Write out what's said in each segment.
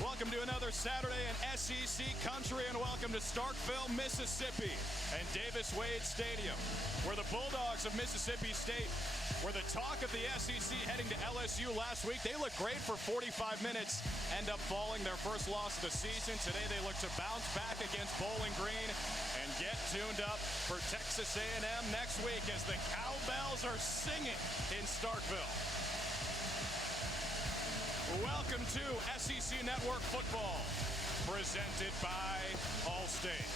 Welcome to another Saturday in SEC country, and welcome to Starkville, Mississippi, and Davis Wade Stadium, where the Bulldogs of Mississippi State were the talk of the SEC heading to LSU last week. They looked great for 45 minutes, end up falling their first loss of the season. Today they look to bounce back against Bowling Green and get tuned up for Texas A&M next week as the cowbells are singing in Starkville. Welcome to SEC Network Football, presented by Allstate.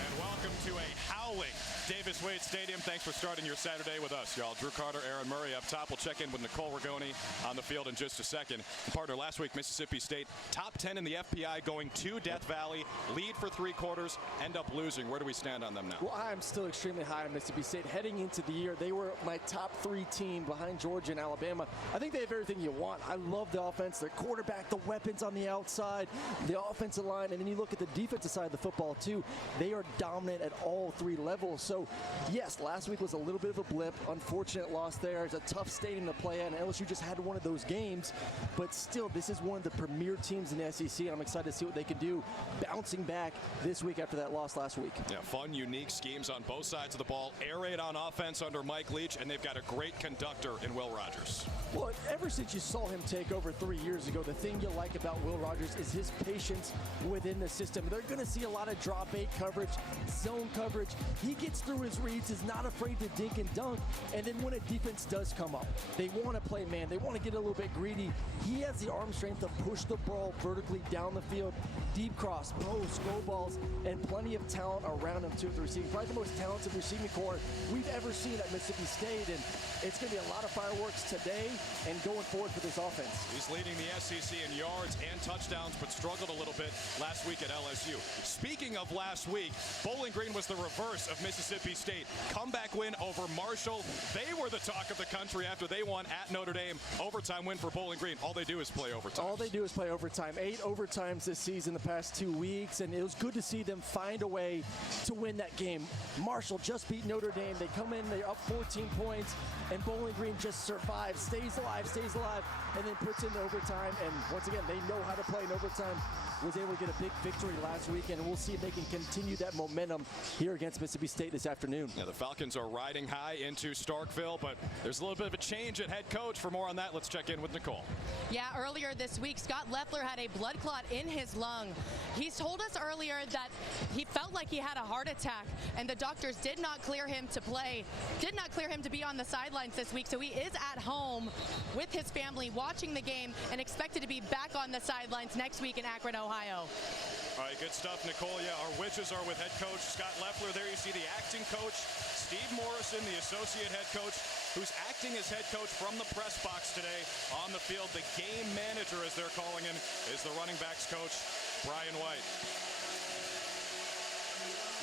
And welcome to a howling Davis Wade Stadium. Thanks for starting your Saturday with us, y'all. Drew Carter, Aaron Murray up top. We'll check in with Nicole Rigoni on the field in just a second. Partner, last week, Mississippi State, top 10 in the FPI, going to Death Valley, lead for 3 quarters, end up losing. Where do we stand on them now? Well, I'm still extremely high on Mississippi State. Heading into the year, they were my top 3 team behind Georgia and Alabama. I think they have everything you want. I love the offense, their quarterback, the weapons on the outside, the offensive line, and then you look at the defensive side of the football, too. They are dominant at all 3 levels. So, yes, last week was a little bit of a blip. Unfortunate loss there. It's a tough stadium to play at, and LSU just had one of those games. But still, this is one of the premier teams in the SEC, and I'm excited to see what they can do bouncing back this week after that loss last week. Yeah, fun, unique schemes on both sides of the ball. Air raid on offense under Mike Leach, and they've got a great conductor in Will Rogers. Well, ever since you saw him take over 3 years ago, the thing you like about Will Rogers is his patience within the system. They're going to see a lot of drop 8 coverage, zone coverage. He gets through his reads, is not afraid to dink and dunk, and then when a defense does come up, they want to play man, they want to get a little bit greedy. He has the arm strength to push the ball vertically down the field, deep cross, post, go balls, and plenty of talent around him too at the receiving. Probably the most talented receiving core we've ever seen at Mississippi State, and it's going to be a lot of fireworks today and going forward for this offense. He's leading the SEC in yards and touchdowns, but struggled a little bit last week at LSU. Speaking of last week, Bowling Green was the reverse of Mississippi State. Comeback win over Marshall. They were the talk of the country after they won at Notre Dame. Overtime win for Bowling Green. All they do is play overtime. All they do is play overtime. 8 overtimes this season, the past 2 weeks, and it was good to see them find a way to win that game. Marshall just beat Notre Dame. They come in, they're up 14 points, and Bowling Green just survives, stays alive, and then puts in the overtime. And once again, they know how to play in overtime. Was able to get a big victory last week, and we'll see if they can continue that momentum here against Mississippi State this afternoon. Yeah, the Falcons are riding high into Starkville, but there's a little bit of a change at head coach. For more on that, let's check in with Nicole. Yeah, earlier this week, Scott Loeffler had a blood clot in his lung. He's told us earlier that he felt like he had a heart attack, and the doctors did not clear him to play, did not clear him to be on the sidelines this week. So he is at home with his family watching the game and expected to be back on the sidelines next week in Akron, Ohio. All right, good stuff, Nicole. Yeah, our wishes are with head coach Scott Loeffler. There you see the acting coach, Steve Morrison, the associate head coach, who's acting as head coach from the press box today on the field. The game manager, as they're calling him, is the running backs coach, Brian White.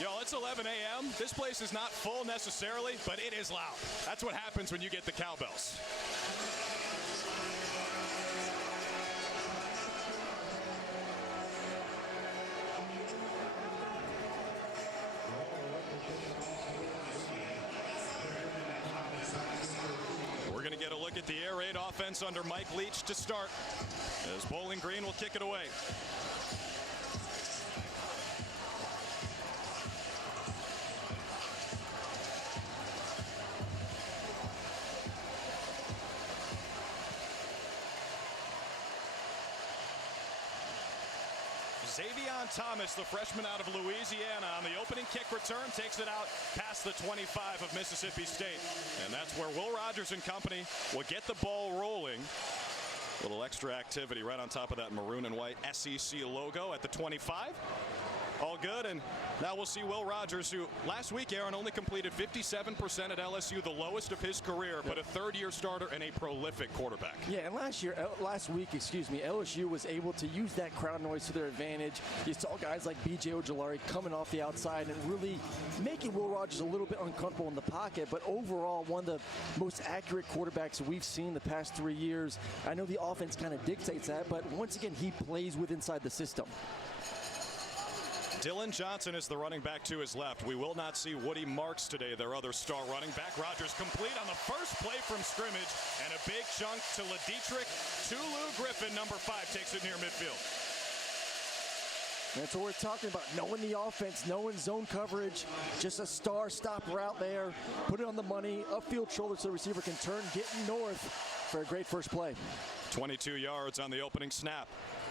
Y'all, it's 11 a.m. This place is not full necessarily, but it is loud. That's what happens when you get the cowbells. We're going to get a look at the air raid offense under Mike Leach to start, as Bowling Green will kick it away. Xavion Thomas, the freshman out of Louisiana, on the opening kick return, takes it out past the 25 of Mississippi State. And that's where Will Rogers and company will get the ball rolling. A little extra activity right on top of that maroon and white SEC logo at the 25. All good, and now we'll see Will Rogers, who last week, Aaron, only completed 57% at LSU, the lowest of his career, but a third-year starter and a prolific quarterback. Yeah, and last week, LSU was able to use that crowd noise to their advantage. You saw guys like B.J. Ojulari coming off the outside and really making Will Rogers a little bit uncomfortable in the pocket, but overall, one of the most accurate quarterbacks we've seen the past 3 years. I know the offense kind of dictates that, but once again, he plays with inside the system. Dylan Johnson is the running back to his left. We will not see Woody Marks today, their other star running back. Rodgers complete on the first play from scrimmage, and a big chunk to LaDietrich. Tulu Griffin, number 5, takes it near midfield. That's what we're talking about, knowing the offense, knowing zone coverage, just a star stop route there, put it on the money, upfield shoulder so the receiver can turn, get north for a great first play. 22 yards on the opening snap.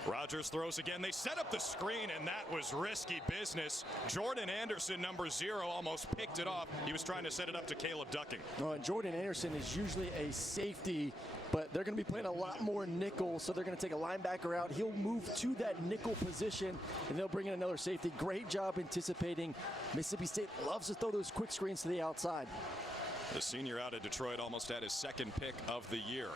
Rodgers throws again. They set up the screen, and that was risky business. Jordan Anderson, number 0, almost picked it off. He was trying to set it up to Caleb Ducking. Oh, and Jordan Anderson is usually a safety, but they're going to be playing a lot more nickel, so they're going to take a linebacker out. He'll move to that nickel position, and they'll bring in another safety. Great job anticipating. Mississippi State loves to throw those quick screens to the outside. The senior out of Detroit almost had his second pick of the year.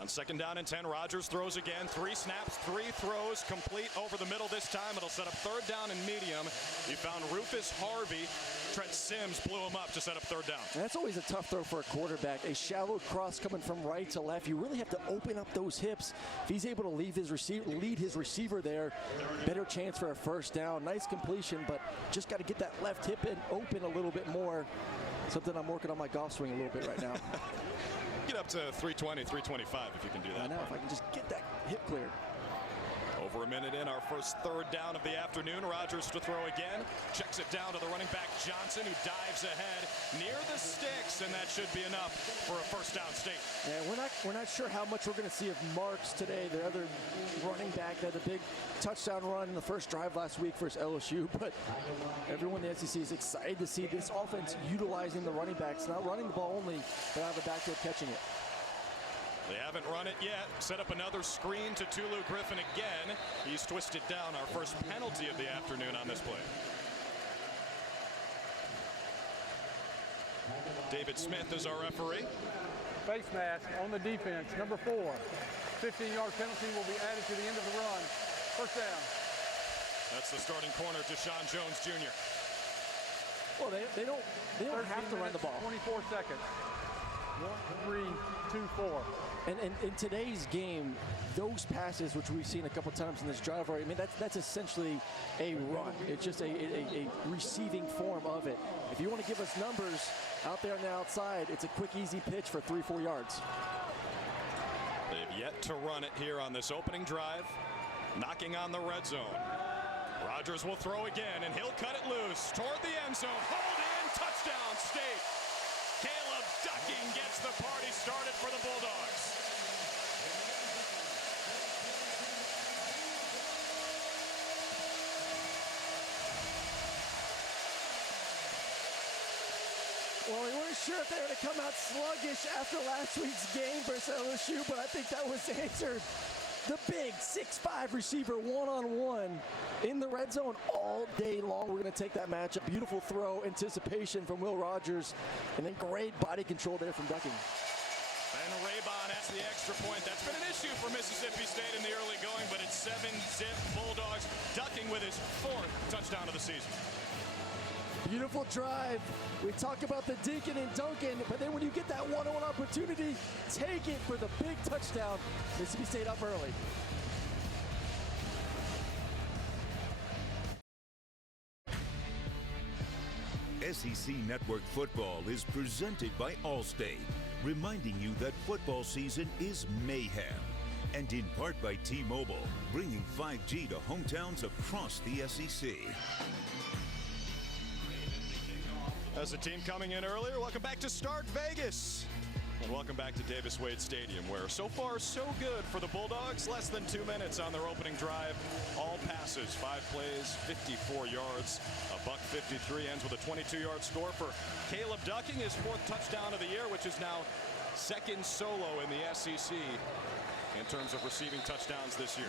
On second down and 10, Rodgers throws again. 3 snaps, 3 throws, complete over the middle this time. It'll set up third down and medium. He found Rufus Harvey. Trent Sims blew him up to set up third down. And that's always a tough throw for a quarterback. A shallow cross coming from right to left. You really have to open up those hips. If he's able to lead his receiver there, better chance for a first down. Nice completion, but just got to get that left hip in open a little bit more. Something I'm working on my golf swing a little bit right now. Get up to 320, 325 if you can do that. I know, if I can just get that hip cleared. Over a minute in, our first third down of the afternoon. Rodgers to throw again. Checks it down to the running back Johnson, who dives ahead near the sticks, and that should be enough for a first down State. And we're not sure how much we're going to see of Marks today, their other running back that had a big touchdown run in the first drive last week versus LSU. But everyone in the SEC is excited to see this offense utilizing the running backs, not running the ball only, but out of the backfield catching it. They haven't run it yet. Set up another screen to Tulu Griffin again. He's twisted down. Our first penalty of the afternoon on this play. David Smith is our referee. Face mask on the defense, number 4. 15-yard penalty will be added to the end of the run. First down. That's the starting corner, Deshaun Jones Jr. Well, they don't have to run the ball. 24 seconds. 1, 3, 2, 4. And in today's game, those passes, which we've seen a couple times in this drive already, I mean, that's essentially a run. It's just a receiving form of it. If you want to give us numbers out there on the outside, it's a quick, easy pitch for 3-4 yards. They've yet to run it here on this opening drive. Knocking on the red zone. Rodgers will throw again, and he'll cut it loose toward the end zone. Hold in, touchdown, State. Caleb Ducking gets the party started for the Bulldogs. Well, we weren't sure if they were going to come out sluggish after last week's game versus LSU, but I think that was answered. The big 6'5" receiver one-on-one in the red zone all day long. We're going to take that matchup. Beautiful throw, anticipation from Will Rodgers, and then great body control there from Ducking. And Raybon has the extra point. That's been an issue for Mississippi State in the early going, but it's 7-zip Bulldogs. Ducking with his 4th touchdown of the season. Beautiful drive. We talk about the Dinkin and Duncan, but then when you get that one-on-one opportunity, take it for the big touchdown. Mississippi State up early. SEC Network Football is presented by Allstate, reminding you that football season is mayhem. And in part by T-Mobile, bringing 5G to hometowns across the SEC. As the team coming in earlier, welcome back to Start Vegas. And welcome back to Davis Wade Stadium, where so far so good for the Bulldogs. Less than 2 minutes on their opening drive. All passes, 5 plays, 54 yards. $153 ends with a 22-yard score for Caleb Ducking, his 4th touchdown of the year, which is now 2nd solo in the SEC in terms of receiving touchdowns this year.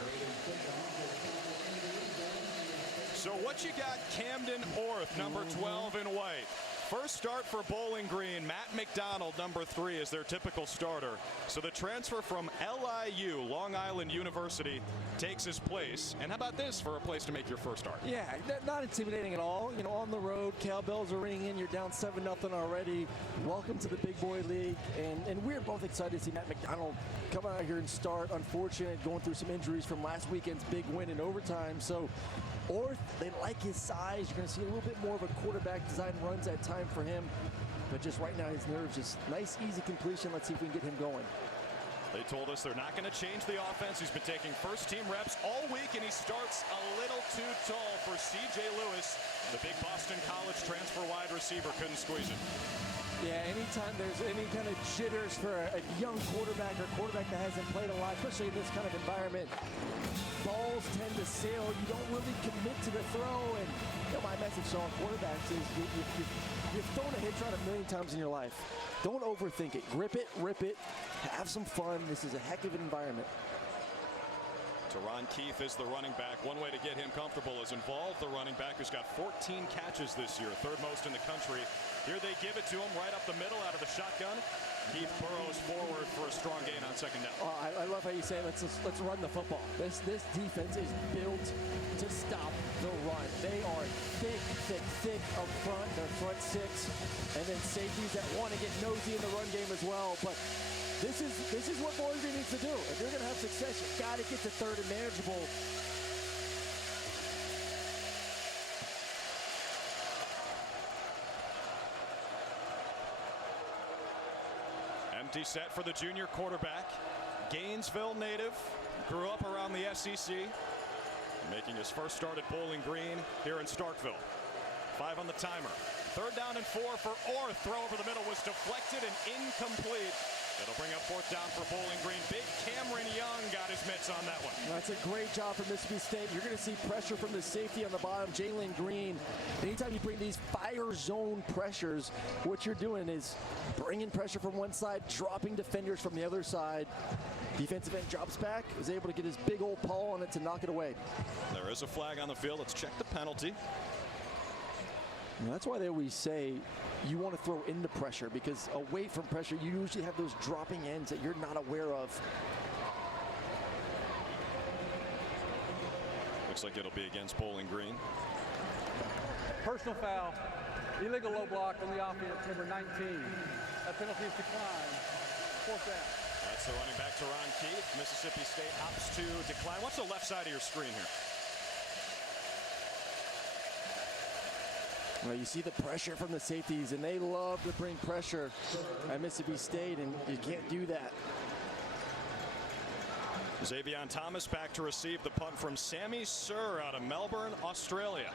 So what you got, Camden Orth, number 12 in white. First start for Bowling Green. Matt McDonald, number 3, is their typical starter. So the transfer from LIU, Long Island University, takes his place. And how about this for a place to make your first start? Yeah, not intimidating at all. You know, on the road, cowbells are ringing in. You're down 7-0 already. Welcome to the big boy league. And we're both excited to see Matt McDonald come out here and start. Unfortunate, going through some injuries from last weekend's big win in overtime. So Orth, they like his size. You're going to see a little bit more of a quarterback design runs at time for him. But just right now, his nerves, just nice, easy completion. Let's see if we can get him going. They told us they're not going to change the offense. He's been taking first-team reps all week, and he starts a little too tall for C.J. Lewis. The big Boston College transfer wide receiver couldn't squeeze it. Yeah, anytime there's any kind of jitters for a young quarterback or quarterback that hasn't played a lot, especially in this kind of environment, balls tend to sail. You don't really commit to the throw. And you know, my message to all quarterbacks is you've thrown a hitch run a million times in your life. Don't overthink it. Grip it, rip it, have some fun. This is a heck of an environment. Teron Keith is the running back. One way to get him comfortable is involve the running back, who's got 14 catches this year, 3rd most in the country. Here they give it to him right up the middle out of the shotgun. Keith burrows forward for a strong gain on 2nd down. Oh, I love how you say let's run the football. This defense is built to stop the run. They are thick up front. Their front 6, and then safeties that want to get nosy in the run game as well. But this is what Bowling Green needs to do. If you're going to have success, you got to get to 3rd and manageable. Empty set for the junior quarterback. Gainesville native, grew up around the SEC, making his first start at Bowling Green here in Starkville. 5 on the timer. 3rd down and 4 for Orth. Throw over the middle was deflected and incomplete. It'll bring up 4th down for Bowling Green. Big Cameron Young got his mitts on that one. That's a great job from Mississippi State. You're going to see pressure from the safety on the bottom, Jalen Green. Anytime you bring these fire zone pressures, what you're doing is bringing pressure from one side, dropping defenders from the other side. Defensive end drops back, is able to get his big old paw on it to knock it away. There is a flag on the field. Let's check the penalty. And that's why they always say you want to throw into pressure, because away from pressure, you usually have those dropping ends that you're not aware of. Looks like it'll be against Bowling Green. Personal foul. Illegal low block on the offense, number 19. That penalty is declined. 4th down. That's the running back, Teron Keith. Mississippi State opts to decline. What's the left side of your screen here? Well, you see the pressure from the safeties, and they love to bring pressure at Mississippi State, and you can't do that. Xavion Thomas back to receive the punt from Sammy Sir out of Melbourne, Australia.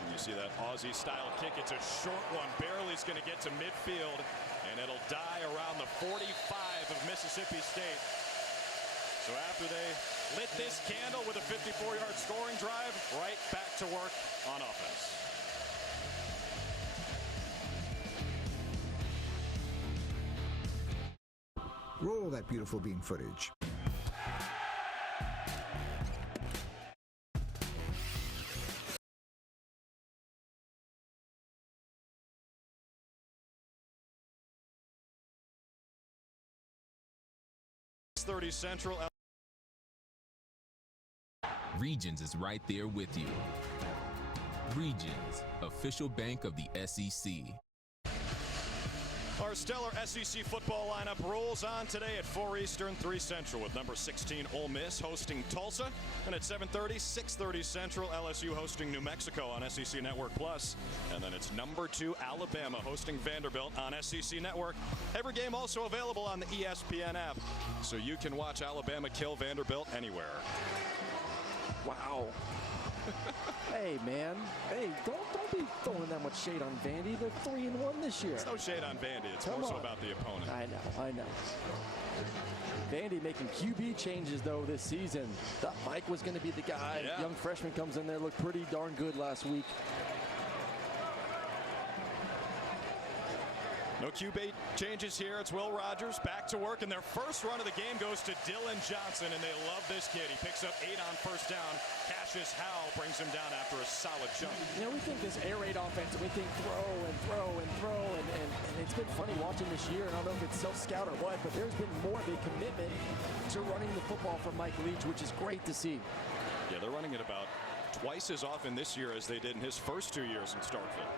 And you see that Aussie-style kick. It's a short one. Barely is going to get to midfield, and it'll die around the 45 of Mississippi State. So after they lit this candle with a 54-yard scoring drive, right back to work on offense. Roll that beautiful bean footage. .30 Central. Regions is right there with you. Regions, official bank of the SEC. Our stellar SEC football lineup rolls on today at 4 Eastern, 3 Central, with number 16 Ole Miss hosting Tulsa, and at 7:30, 6:30 Central, LSU hosting New Mexico on SEC Network Plus, and then it's number 2 Alabama hosting Vanderbilt on SEC Network. Every game also available on the ESPN app, so you can watch Alabama kill Vanderbilt anywhere. Wow. Hey, man. Hey, don't be throwing that much shade on Vandy. They're 3-1 this year. It's no shade on Vandy. It's more so about the opponent. I know. Vandy making QB changes, though, this season. Thought Mike was going to be the guy. Yeah. Young freshman comes in there, looked pretty darn good last week. No QB changes here. It's Will Rogers back to work, and their first run of the game goes to Dylan Johnson, and they love this kid. He picks up 8 on first down. Cassius Howell brings him down after a solid chunk. You know, we think this air raid offense, and we think throw and throw and throw, and it's been funny watching this year, and I don't know if it's self-scout or what, but there's been more of a commitment to running the football from Mike Leach, which is great to see. Yeah, they're running it about twice as often this year as they did in his first 2 years in Starkville.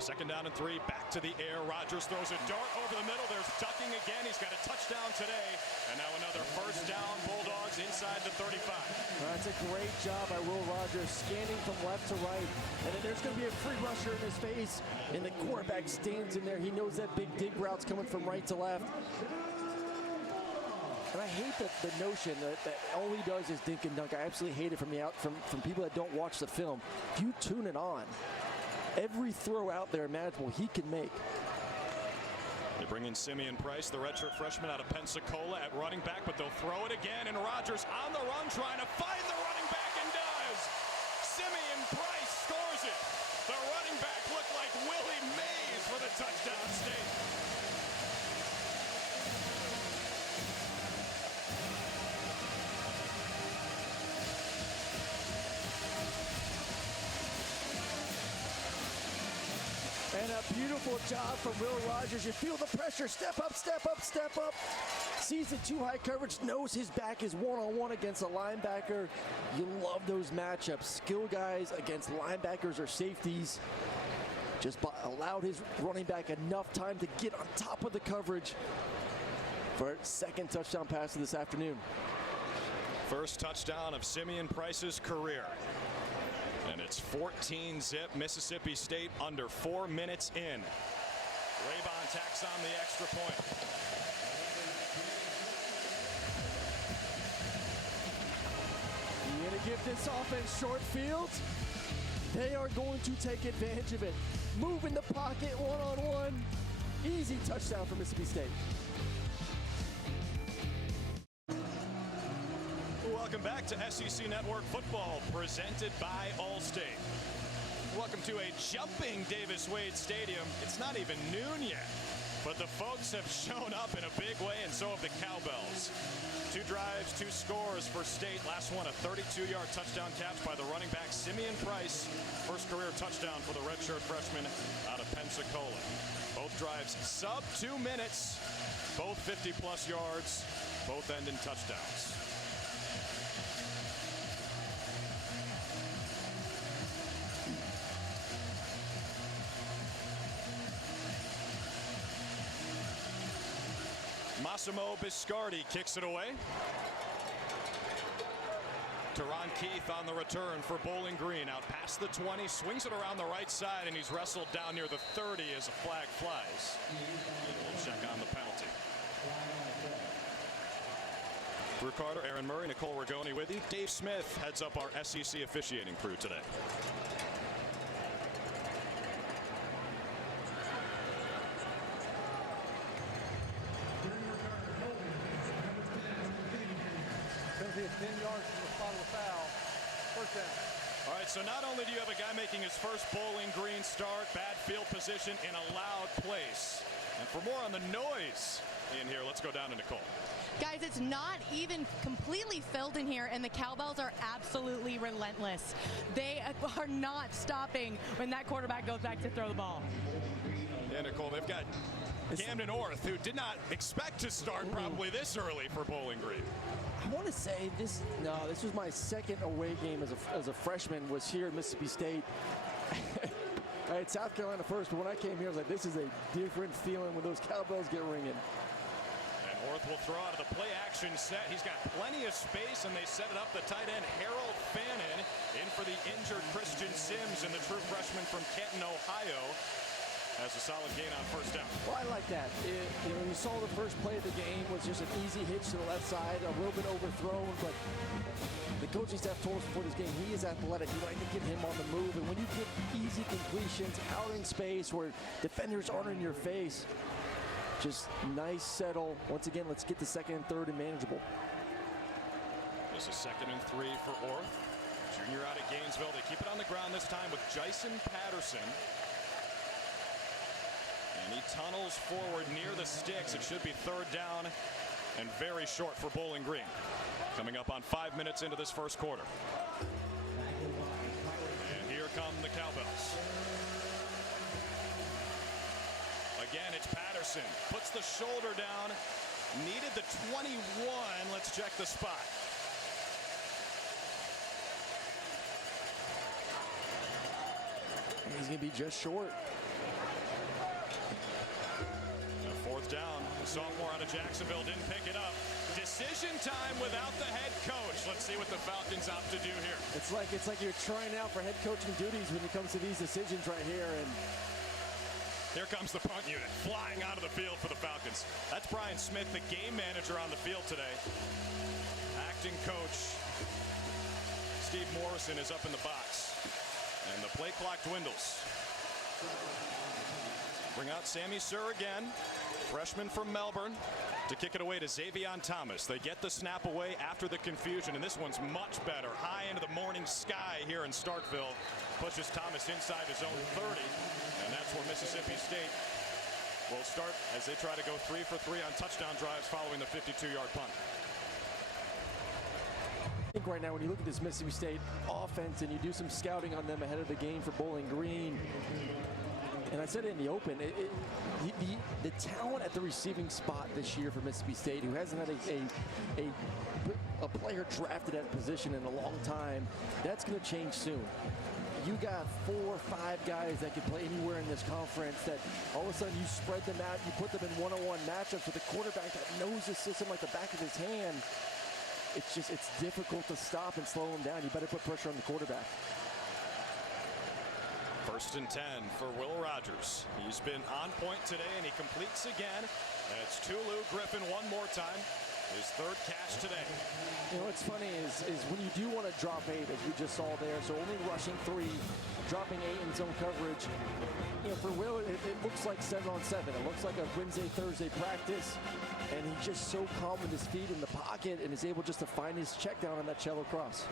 Second down and 3, back to the air. Rogers throws a dart over the middle. There's ducking again. He's got a touchdown today. And now another first down. Bulldogs inside the 35. That's a great job by Will Rogers, scanning from left to right. And then there's going to be a free rusher in his face. And the quarterback stands in there. He knows that big dig route's coming from right to left. And I hate the notion that all he does is dink and dunk. I absolutely hate it from people that don't watch the film. If you tune it on, every throw out there imaginable he can make. They bring in Simeon Price, the redshirt freshman out of Pensacola at running back, but they'll throw it again, and Rogers on the run trying to find the running back and does. Simeon Price scores it. The running back looked like Willie Mays for the touchdown state. And a beautiful job from Will Rogers. You feel the pressure. Step up, step up, step up. Sees the too high coverage, knows his back is one-on-one against a linebacker. You love those matchups. Skill guys against linebackers or safeties. Just allowed his running back enough time to get on top of the coverage for a second touchdown pass this afternoon. First touchdown of Simeon Price's career. And it's 14-zip. Mississippi State under 4 minutes in. Raybon tacks on the extra point. You're going to give this offense short fields. They are going to take advantage of it. Move in the pocket, one-on-one. Easy touchdown for Mississippi State. Welcome back to SEC Network Football, presented by Allstate. Welcome to a jumping Davis Wade Stadium. It's not even noon yet, but the folks have shown up in a big way, and so have the Cowbells. 2 drives, 2 scores for State. Last one, a 32-yard touchdown catch by the running back, Simeon Price. First career touchdown for the redshirt freshman out of Pensacola. Both drives sub 2 minutes, both 50-plus yards, both end in touchdowns. Massimo Biscardi kicks it away. Teron Keith on the return for Bowling Green. Out past the 20, swings it around the right side, and he's wrestled down near the 30 as a flag flies. We'll check on the penalty. Drew Carter, Aaron Murray, Nicole Rigoni with you. Dave Smith heads up our SEC officiating crew today. Penalty is 10 yards from the spot of the foul. First down. All right, so not only do you have a guy making his first Bowling Green start, bad field position in a loud place. And for more on the noise in here, let's go down to Nicole. Guys, it's not even completely filled in here, and the Cowbells are absolutely relentless. They are not stopping when that quarterback goes back to throw the ball. Yeah, Nicole, they've got Camden Orth, who did not expect to start probably this early for Bowling Green. I want to say this was my second away game as a freshman, was here at Mississippi State. I had South Carolina first, but when I came here, I was like, this is a different feeling when those Cowbells get ringing. And Orth will throw out of the play action set. He's got plenty of space, and they set it up. The tight end, Harold Fannin, in for the injured Christian Sims, and the true freshman from Canton, Ohio, has a solid gain on first down. Well, I like that. You saw the first play of the game was just an easy hitch to the left side, a little bit overthrown, but the coaching staff told us before this game he is athletic. You like to get him on the move, and when you get easy completions out in space where defenders aren't in your face, just nice settle. Once again, let's get the second and third and manageable. This is 2nd and 3 for Orth. Junior out of Gainesville. They keep it on the ground this time with Jason Patterson. And he tunnels forward near the sticks. It should be third down and very short for Bowling Green. Coming up on 5 minutes into this first quarter. And here come the Cowbells. Again, it's Patterson. Puts the shoulder down. Needed the 21. Let's check the spot. He's going to be just short. Fourth down. The sophomore out of Jacksonville didn't pick it up. Decision time without the head coach. Let's see what the Falcons opt to do here. It's like you're trying out for head coaching duties when it comes to these decisions right here. And here comes the punt unit flying out of the field for the Falcons. That's Brian Smith, the game manager on the field today. Acting coach Steve Morrison is up in the box. And the play clock dwindles. Bring out Sammy Sir again, freshman from Melbourne, to kick it away to Xavion Thomas. They get the snap away after the confusion, and this one's much better. High into the morning sky here in Starkville. Pushes Thomas inside his own 30, and that's where Mississippi State will start as they try to go 3 for 3 on touchdown drives following the 52-yard punt. I think right now when you look at this Mississippi State offense and you do some scouting on them ahead of the game for Bowling Green, and I said it in the open, the talent at the receiving spot this year for Mississippi State, who hasn't had a player drafted at a position in a long time, that's going to change soon. You got 4 or 5 guys that can play anywhere in this conference that all of a sudden you spread them out, you put them in one-on-one matchups with a quarterback that knows the system like the back of his hand. It's difficult to stop and slow him down. You better put pressure on the quarterback. First and 10 for Will Rogers. He's been on point today, and he completes again. It's Tulu Griffin one more time. His third catch today. You know what's funny is when you do want to drop 8, as we just saw there, so only rushing 3, dropping 8 in zone coverage. You know, for Will, it looks like 7-on-7. It looks like a Wednesday, Thursday practice, and he's just so calm with his feet in the pocket and is able just to find his check down on that shallow cross.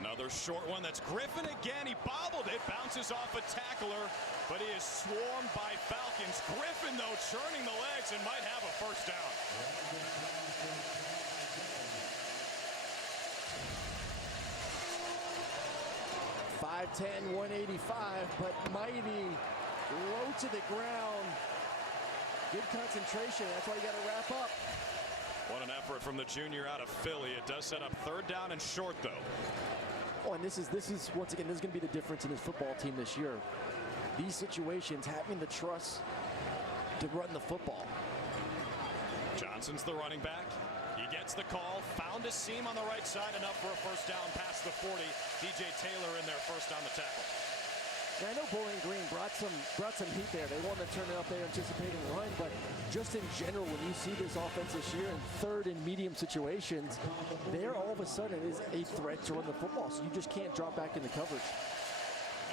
Another short one. That's Griffin again. He bobbled it. Bounces off a tackler, but he is swarmed by Falcons. Griffin, though, churning the legs and might have a first down. .510, 185, but mighty, low to the ground. Good concentration. That's why you got to wrap up. What an effort from the junior out of Philly. It does set up third down and short, though. Oh, and this is once again, this is going to be the difference in his football team this year. These situations, having the trust to run the football. Johnson's the running back. He gets the call, found a seam on the right side, enough for a first down past the 40. DJ Taylor in there first on the tackle. And I know Bowling Green brought some heat there. They wanted to turn it up there, anticipating run, but just in general, when you see this offense this year in third and medium situations, there all of a sudden is a threat to run the football, so you just can't drop back into coverage.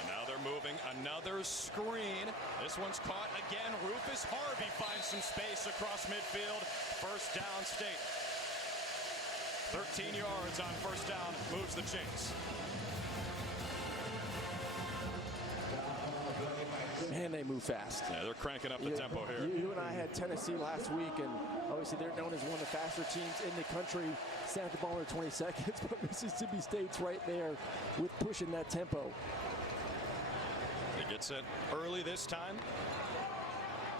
And now they're moving another screen. This one's caught again. Rufus Harvey finds some space across midfield. First down, State. 13 yards on first down, moves the chains. Man, they move fast. Yeah, they're cranking up the tempo here. You and I had Tennessee last week, and obviously they're known as one of the faster teams in the country. Snapped the ball in 20 seconds, but Mississippi State's right there with pushing that tempo. He gets it early this time.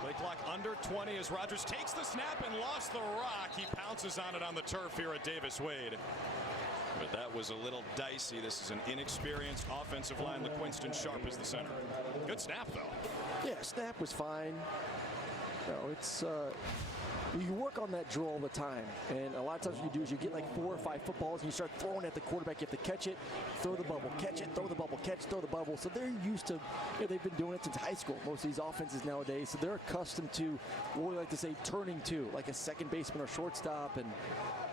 Play clock under 20 as Rogers takes the snap and lost the rock. He pounces on it on the turf here at Davis Wade. But that was a little dicey. This is an inexperienced offensive line. LaQuinston Sharp is the center. Good snap, though. Yeah, snap was fine. No, it's you work on that drill all the time, and a lot of times what you do is you get like 4 or 5 footballs and you start throwing at the quarterback. You have to catch it, throw the bubble, catch it, throw the bubble, catch, throw the bubble. So they're used to, they've been doing it since high school, most of these offenses nowadays. So they're accustomed to what we like to say turning to, like a second baseman or shortstop, and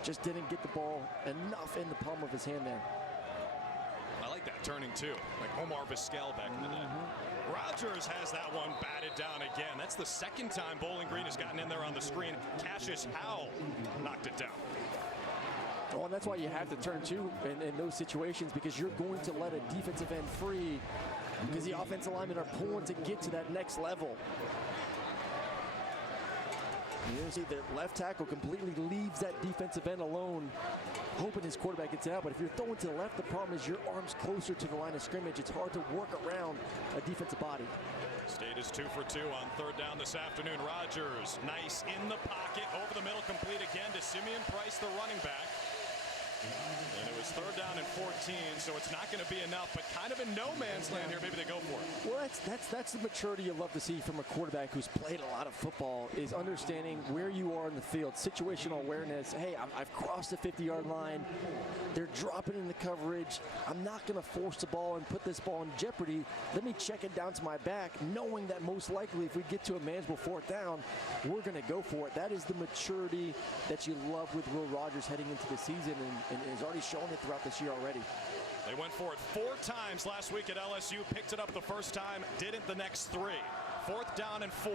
just didn't get the ball enough in the palm of his hand there. I like that turning too, like Omar Vizquel back in the day. Rogers has that one batted down again. That's the second time Bowling Green has gotten in there on the screen. Cassius Howell knocked it down. Oh, and that's why you have to turn too in those situations, because you're going to let a defensive end free because the offensive linemen are pulling to get to that next level. You see the left tackle completely leaves that defensive end alone, hoping his quarterback gets out. But if you're throwing to the left, the problem is your arm's closer to the line of scrimmage. It's hard to work around a defensive body. State is 2 for 2 on third down this afternoon. Rodgers, nice in the pocket, over the middle, complete again to Simeon Price, the running back. And it was third down and 14, so it's not going to be enough, but kind of in no man's land here. Maybe they go for it. Well, that's the maturity you love to see from a quarterback who's played a lot of football, is understanding where you are in the field, situational awareness. Hey, I've crossed the 50-yard line. They're dropping in the coverage. I'm not going to force the ball and put this ball in jeopardy. Let me check it down to my back, knowing that most likely if we get to a manageable fourth down, we're going to go for it. That is the maturity that you love with Will Rogers heading into the season, and is already showing it throughout this year already. They went for it 4 times last week at LSU, picked it up the first time, didn't the next 3. Fourth down and 4.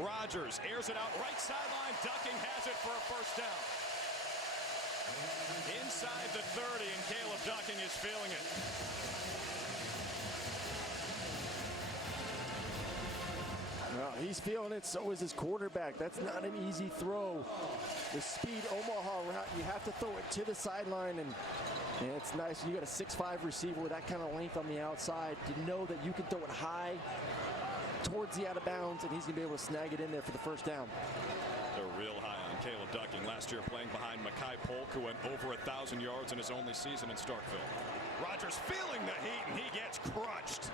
Rodgers airs it out right sideline. Ducking has it for a first down. Inside the 30, and Caleb Ducking is feeling it. Well, he's feeling it, so is his quarterback. That's not an easy throw. The speed Omaha route, you have to throw it to the sideline, and it's nice. You got a 6'5" receiver with that kind of length on the outside to know that you can throw it high towards the out of bounds, and he's going to be able to snag it in there for the first down. They're real high on Caleb Ducking. Last year playing behind Makai Polk, who went over 1,000 yards in his only season in Starkville. Rodgers feeling the heat, and he gets crushed.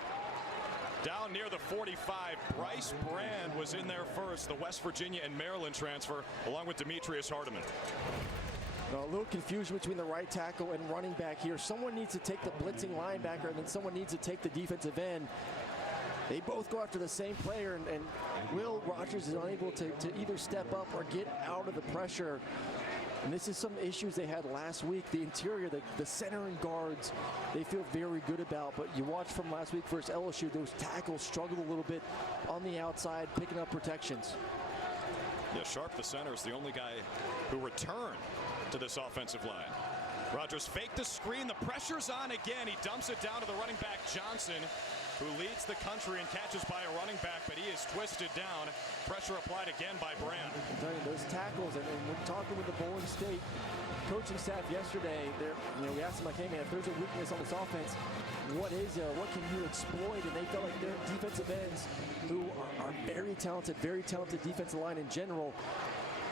Down near the 45, Bryce Brand was in there first, the West Virginia and Maryland transfer, along with Demetrius Hardiman. A little confusion between the right tackle and running back here. Someone needs to take the blitzing linebacker, and then someone needs to take the defensive end. They both go after the same player, and Will Rogers is unable to either step up or get out of the pressure. And this is some issues they had last week. The interior, the center and guards, they feel very good about. But you watch from last week versus LSU, those tackles struggled a little bit on the outside, picking up protections. Yeah, Sharp, the center, is the only guy who returned to this offensive line. Rodgers faked the screen. The pressure's on again. He dumps it down to the running back, Johnson, who leads the country and catches by a running back, but he is twisted down. Pressure applied again by Brand. I'm telling you, those tackles, and we're talking with the Bowling State coaching staff yesterday, we asked them, like, hey, man, if there's a weakness on this offense, what is there? What can you exploit? And they felt like their defensive ends, who are very talented defensive line in general,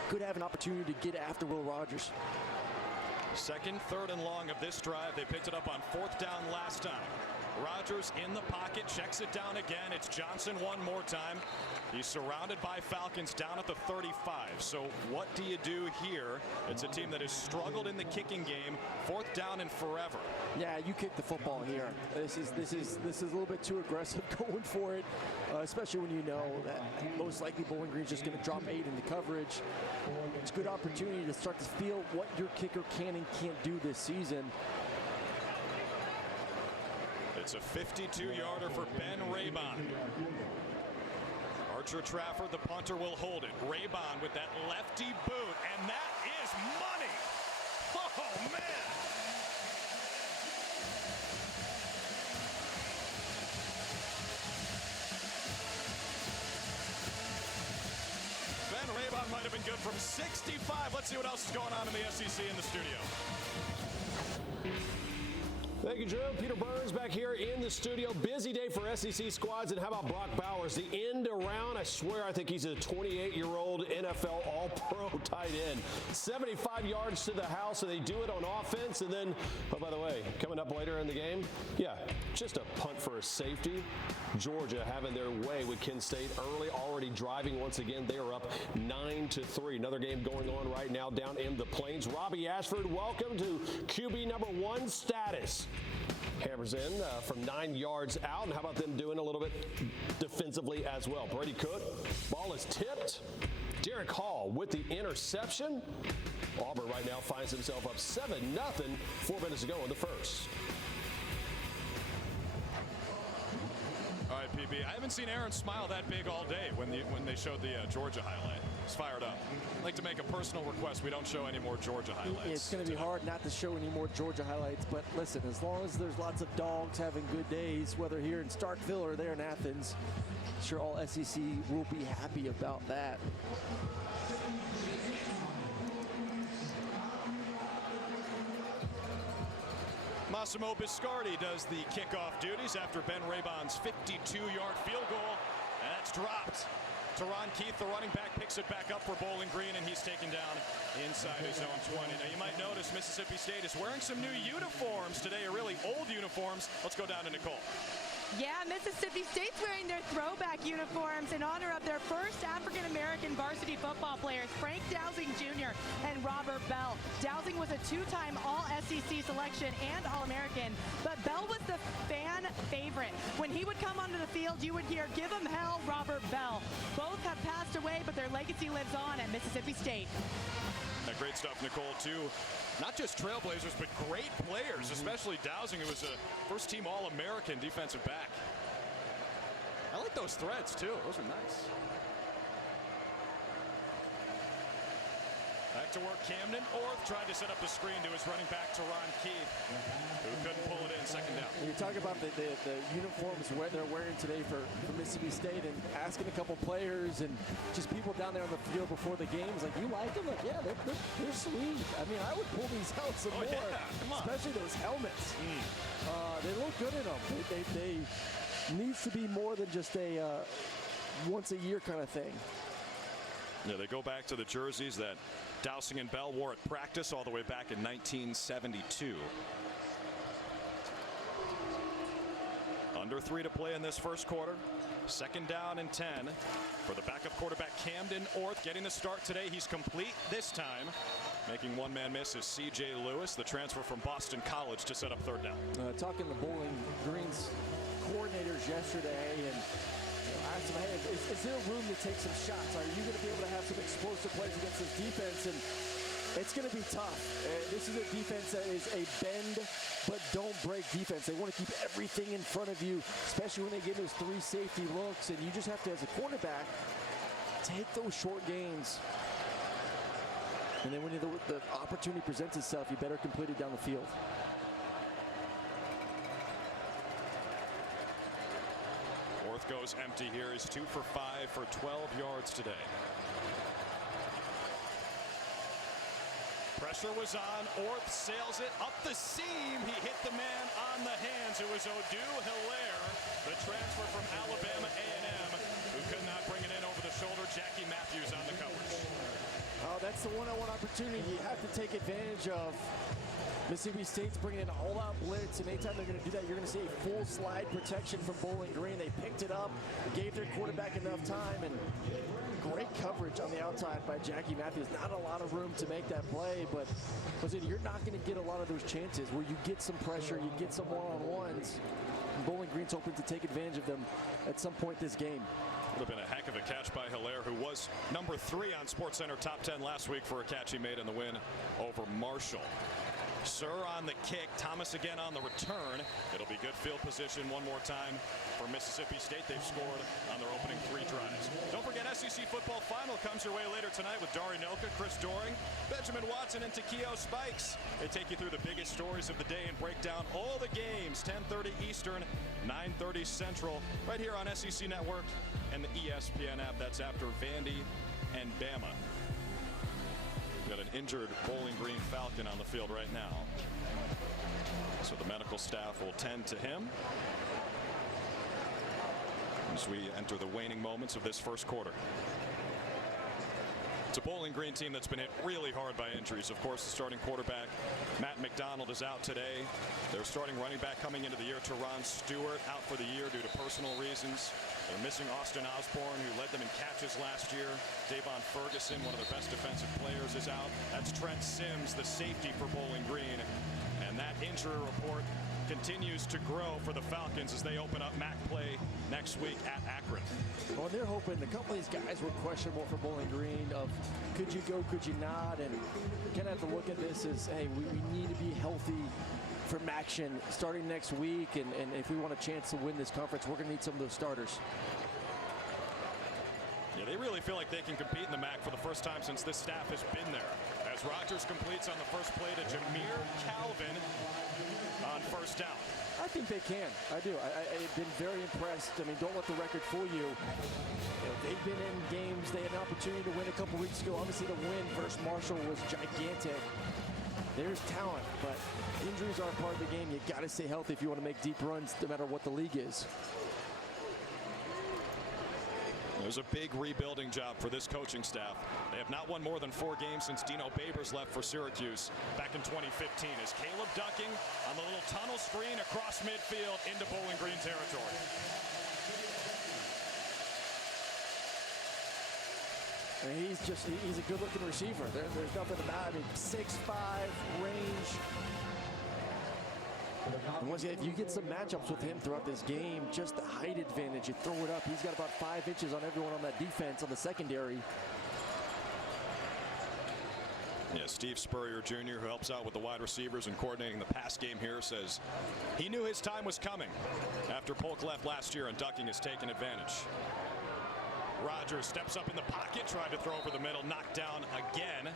could have an opportunity to get after Will Rogers. Second, third, and long of this drive. They picked it up on fourth down last time. Rodgers in the pocket, checks it down again. It's Johnson one more time. He's surrounded by Falcons down at the 35. So what do you do here? It's a team that has struggled in the kicking game. Fourth down and forever. Yeah, you kick the football here. This is a little bit too aggressive going for it, especially when you know that most likely Bowling Green's just going to drop 8 in the coverage. It's a good opportunity to start to feel what your kicker can and can't do this season. It's a 52-yarder for Ben Raybon. Archer Trafford, the punter, will hold it. Raybon with that lefty boot, and that is money. Oh, man. Ben Raybon might have been good from 65. Let's see what else is going on in the SEC in the studio. Thank you, Drew. Peter Burns back here in the studio. Busy day for SEC squads. And how about Brock Bowers, the end around? I swear I think he's a 28-year-old NFL All-Pro tight end. 75 yards to the house, so they do it on offense. And then, oh, by the way, coming up later in the game, yeah, just a punt for a safety. Georgia having their way with Kent State early, already driving once again. They are up 9-3. Another game going on right now down in the Plains. Robbie Ashford, welcome to QB number 1 status. Hammers in from 9 yards out. And how about them doing a little bit defensively as well? Brady Cook, ball is tipped. Derek Hall with the interception. Auburn right now finds himself up 7-0. 4 minutes to go in the first. All right, PB. I haven't seen Aaron smile that big all day when they showed the Georgia highlight. He's fired up. I'd like to make a personal request. We don't show any more Georgia highlights. It's going to be hard not to show any more Georgia highlights, but listen, as long as there's lots of dogs having good days, whether here in Starkville or there in Athens, I'm sure all SEC will be happy about that. Massimo Biscardi does the kickoff duties after Ben Raybon's 52-yard field goal, and that's dropped. Teron Keith, the running back, picks it back up for Bowling Green, and he's taken down inside his own 20. Now, you might notice Mississippi State is wearing some new uniforms today, or really old uniforms. Let's go down to Nicole. Yeah, Mississippi State's wearing their throwback uniforms in honor of their first African-American varsity football players, Frank Dowsing Jr. and Robert Bell. Dowsing was a two-time All-SEC selection and All-American, but Bell was the fan favorite. When he would come onto the field, you would hear, "Give him hell, Robert Bell." Both have passed away, but their legacy lives on at Mississippi State. Great stuff, Nicole, too. Not just trailblazers, but great players, especially Dowsing, who was a first-team All-American defensive back. I like those threads, too. Those are nice. Back to work, Camden Orth tried to set up the screen to his running back, Teron Keith, who couldn't pull it in, second down. You talk about the uniforms where they're wearing today for Mississippi State, and asking a couple players and just people down there on the field before the games, like, you like them? Like, yeah, they're sweet. I mean, I would pull these out some more, yeah, especially those helmets. They look good in them. They needs to be more than just a once a year kind of thing. Yeah, they go back to the jerseys that Dowsing and Bell wore at practice all the way back in 1972. Under 3 to play in this first quarter. Second down and 10 for the backup quarterback Camden Orth, getting the start today. He's complete this time. Making one-man miss is C.J. Lewis, the transfer from Boston College, to set up third down. Talking to Bowling Green's coordinators yesterday, and asked him, hey, is there room to take some shots? Are you going to be able to have some explosive plays against this defense? And it's going to be tough. This is a defense that is a bend but don't break defense. They want to keep everything in front of you, especially when they get those 3 safety looks. And you just have to, as a quarterback, take those short gains. And then when the opportunity presents itself, you better complete it down the field. Orth goes empty here. He's 2 for 5 for 12 yards today. Pressure was on. Orth sails it up the seam. He hit the man on the hands. It was Odu Hilaire, the transfer from Alabama A&M, who could not bring it in over the shoulder. Jackie Matthews on the coverage. Oh, that's the one-on-one opportunity you have to take advantage of. Mississippi State's bringing in a all-out blitz, and anytime they're going to do that, you're going to see a full slide protection from Bowling Green. They picked it up, gave their quarterback enough time, and great coverage on the outside by Jackie Matthews. Not a lot of room to make that play, but you're not going to get a lot of those chances where you get some pressure, you get some one-on-ones. And Bowling Green's hoping to take advantage of them at some point this game. Would have been a heck of a catch by Hilaire, who was number 3 on SportsCenter Top 10 last week for a catch he made in the win over Marshall. Sir on the kick, Thomas again on the return. It'll be good field position one more time for Mississippi State. They've scored on their opening 3 drives. Don't forget, SEC football final comes your way later tonight with Dari Nilka, Chris Doering, Benjamin Watson, and Takeo Spikes. They take you through the biggest stories of the day and break down all the games. 10:30 Eastern, 9:30 Central, right here on SEC Network and the ESPN app. That's after Vandy and Bama. Got an injured Bowling Green Falcon on the field right now, so the medical staff will tend to him as we enter the waning moments of this first quarter. It's a Bowling Green team that's been hit really hard by injuries. Of course, the starting quarterback, Matt McDonald, is out today. Their starting running back coming into the year, Teron Stewart, out for the year due to personal reasons. They're missing Austin Osborne, who led them in catches last year. Davon Ferguson, one of their best defensive players, is out. That's Trent Sims, the safety for Bowling Green. And that injury report continues to grow for the Falcons as they open up MAC play next week at Akron. Well, they're hoping a couple of these guys were questionable for Bowling Green of could you go, could you not? And we kind of have to look at this as, hey, we need to be healthy for action starting next week, and if we want a chance to win this conference, we're going to need some of those starters. Yeah, they really feel like they can compete in the MAC for the first time since this staff has been there. As Rogers completes on the first play to Jameer Calvin on first down. I think they can. I do. I've been very impressed. I mean, don't let the record fool you. They've been in games. They had an opportunity to win a couple weeks ago. Obviously, the win versus Marshall was gigantic. There's talent, but injuries are a part of the game. You got to stay healthy if you want to make deep runs, no matter what the league is. There's a big rebuilding job for this coaching staff. They have not won more than 4 games since Dino Babers left for Syracuse back in 2015. As Caleb Ducking on the little tunnel screen across midfield into Bowling Green territory. And he's a good-looking receiver. There's nothing about him. 6'5", range. And once again, if you get some matchups with him throughout this game, just the height advantage, you throw it up. He's got about 5 inches on everyone on that defense on the secondary. Yeah, Steve Spurrier Jr., who helps out with the wide receivers and coordinating the pass game here, says he knew his time was coming after Polk left last year and Ducking has taken advantage. Rogers steps up in the pocket, tried to throw over the middle, knocked down again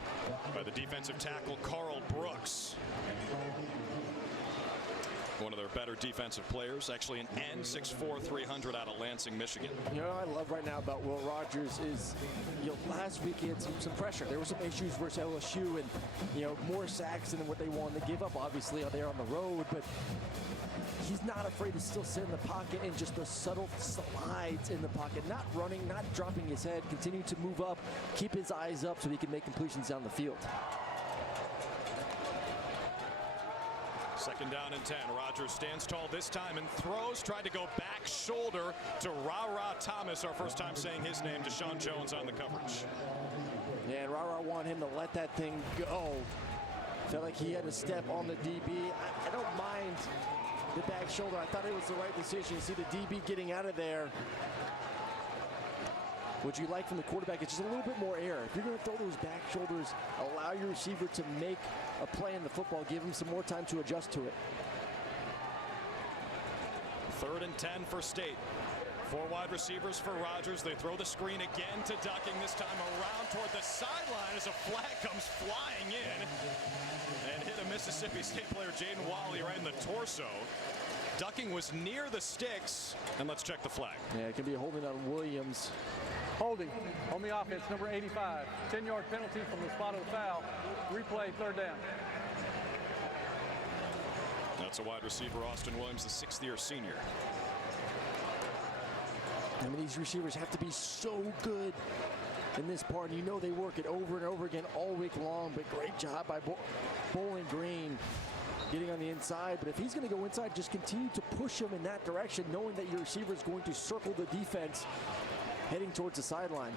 by the defensive tackle Carl Brooks. One of their better defensive players, actually an N, 6'4", 300 out of Lansing, Michigan. You know what I love right now about Will Rogers is, last week he had some pressure. There were some issues versus LSU and, more sacks than what they wanted to give up. Obviously, they're on the road, but he's not afraid to still sit in the pocket and just the subtle slides in the pocket. Not running, not dropping his head, continue to move up, keep his eyes up so he can make completions down the field. Second down and 10. Rogers stands tall this time and throws. Tried to go back shoulder to Ra Thomas. Our first time saying his name. Deshaun Jones on the coverage. Yeah, and Ra wanted him to let that thing go. Felt like he had a step on the DB. I don't mind the back shoulder. I thought it was the right decision. You see the DB getting out of there. What you like from the quarterback is just a little bit more air. If you're going to throw those back shoulders, allow your receiver to make a play in the football. Give him some more time to adjust to it. 3rd and 10 for State. 4 wide receivers for Rogers. They throw the screen again to Ducking, this time around toward the sideline as a flag comes flying in and hit a Mississippi State player, Jaden Wally, right in the torso. Ducking was near the sticks, and let's check the flag. Yeah, it can be a holding on Williams. Holding on the offense, number 85. 10-yard penalty from the spot of the foul. Replay, 3rd down. That's a wide receiver, Austin Williams, the 6th-year senior. I mean, these receivers have to be so good in this part. And they work it over and over again all week long. But great job by Bowling Green getting on the inside. But if he's going to go inside, just continue to push him in that direction, knowing that your receiver is going to circle the defense heading towards the sideline.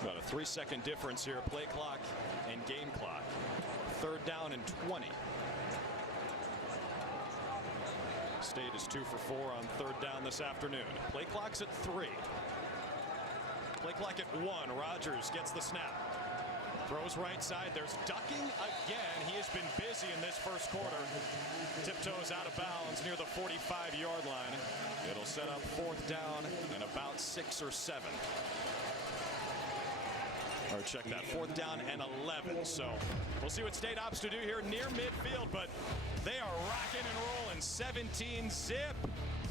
About a 3-second difference here. Play clock and game clock. 3rd down and 20. State is 2 for 4 on 3rd down this afternoon. Play clock's at 3. Play clock at 1. Rogers gets the snap. Throws right side. There's Ducking again. He has been busy in this first quarter. Tiptoes out of bounds near the 45-yard line. It'll set up 4th down and about 6 or 7. Or check that, 4th down and 11. So we'll see what State opts to do here near midfield, but they are rocking and rolling. 17-zip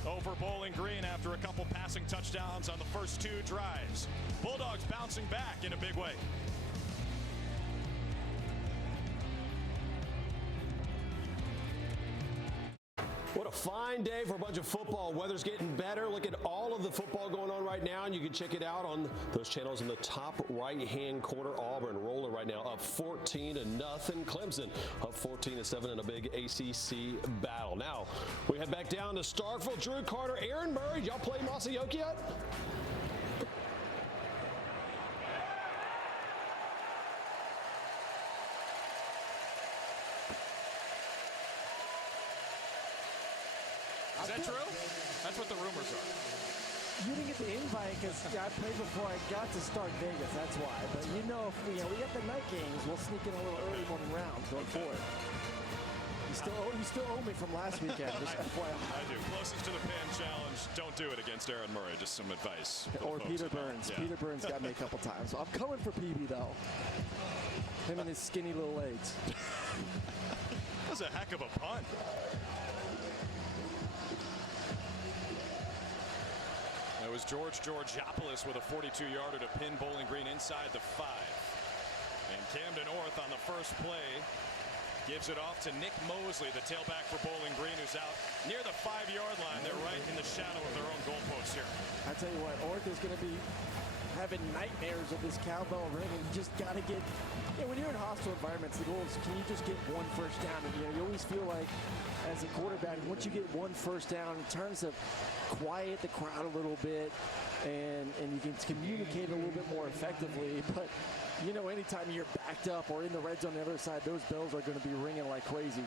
over Bowling Green after a couple passing touchdowns on the first 2 drives. Bulldogs bouncing back in a big way. What a fine day for a bunch of football. Weather's getting better. Look at all of the football going on right now, and you can check it out on those channels in the top right-hand corner. Auburn rolling right now, up 14-0. Clemson up 14-7 in a big ACC battle. Now we head back down to Starkville. Drew Carter, Aaron Murray. Y'all play Mossy Oak yet? Is that true? That's what the rumors are. You didn't get the invite because I played before I got to Stark Vegas. That's why. But we got the night games. We'll sneak in a little early morning round going forward. You still owe me from last weekend. Just FYI. I do. Closest to the pin challenge. Don't do it against Aaron Murray. Just some advice. Or Peter Burns. Yeah. Peter Burns got me a couple times. So I'm coming for PB, though. Him and his skinny little legs. That was a heck of a punt. It was George Georgopoulos with a 42-yarder to pin Bowling Green inside the 5. And Camden North on the first play gives it off to Nick Mosley, the tailback for Bowling Green, who's out near the 5-yard line. They're right in the shadow of their own goalpost here. I tell you what, Orth is going to be having nightmares of this cowbell ring, and you just got to get. When you're in hostile environments, the goal is, can you just get one first down? And you always feel like, as a quarterback, once you get one first down, it turns to quiet the crowd a little bit, and you can communicate a little bit more effectively. But anytime you're backed up or in the red zone on the other side, those bells are going to be ringing like crazy.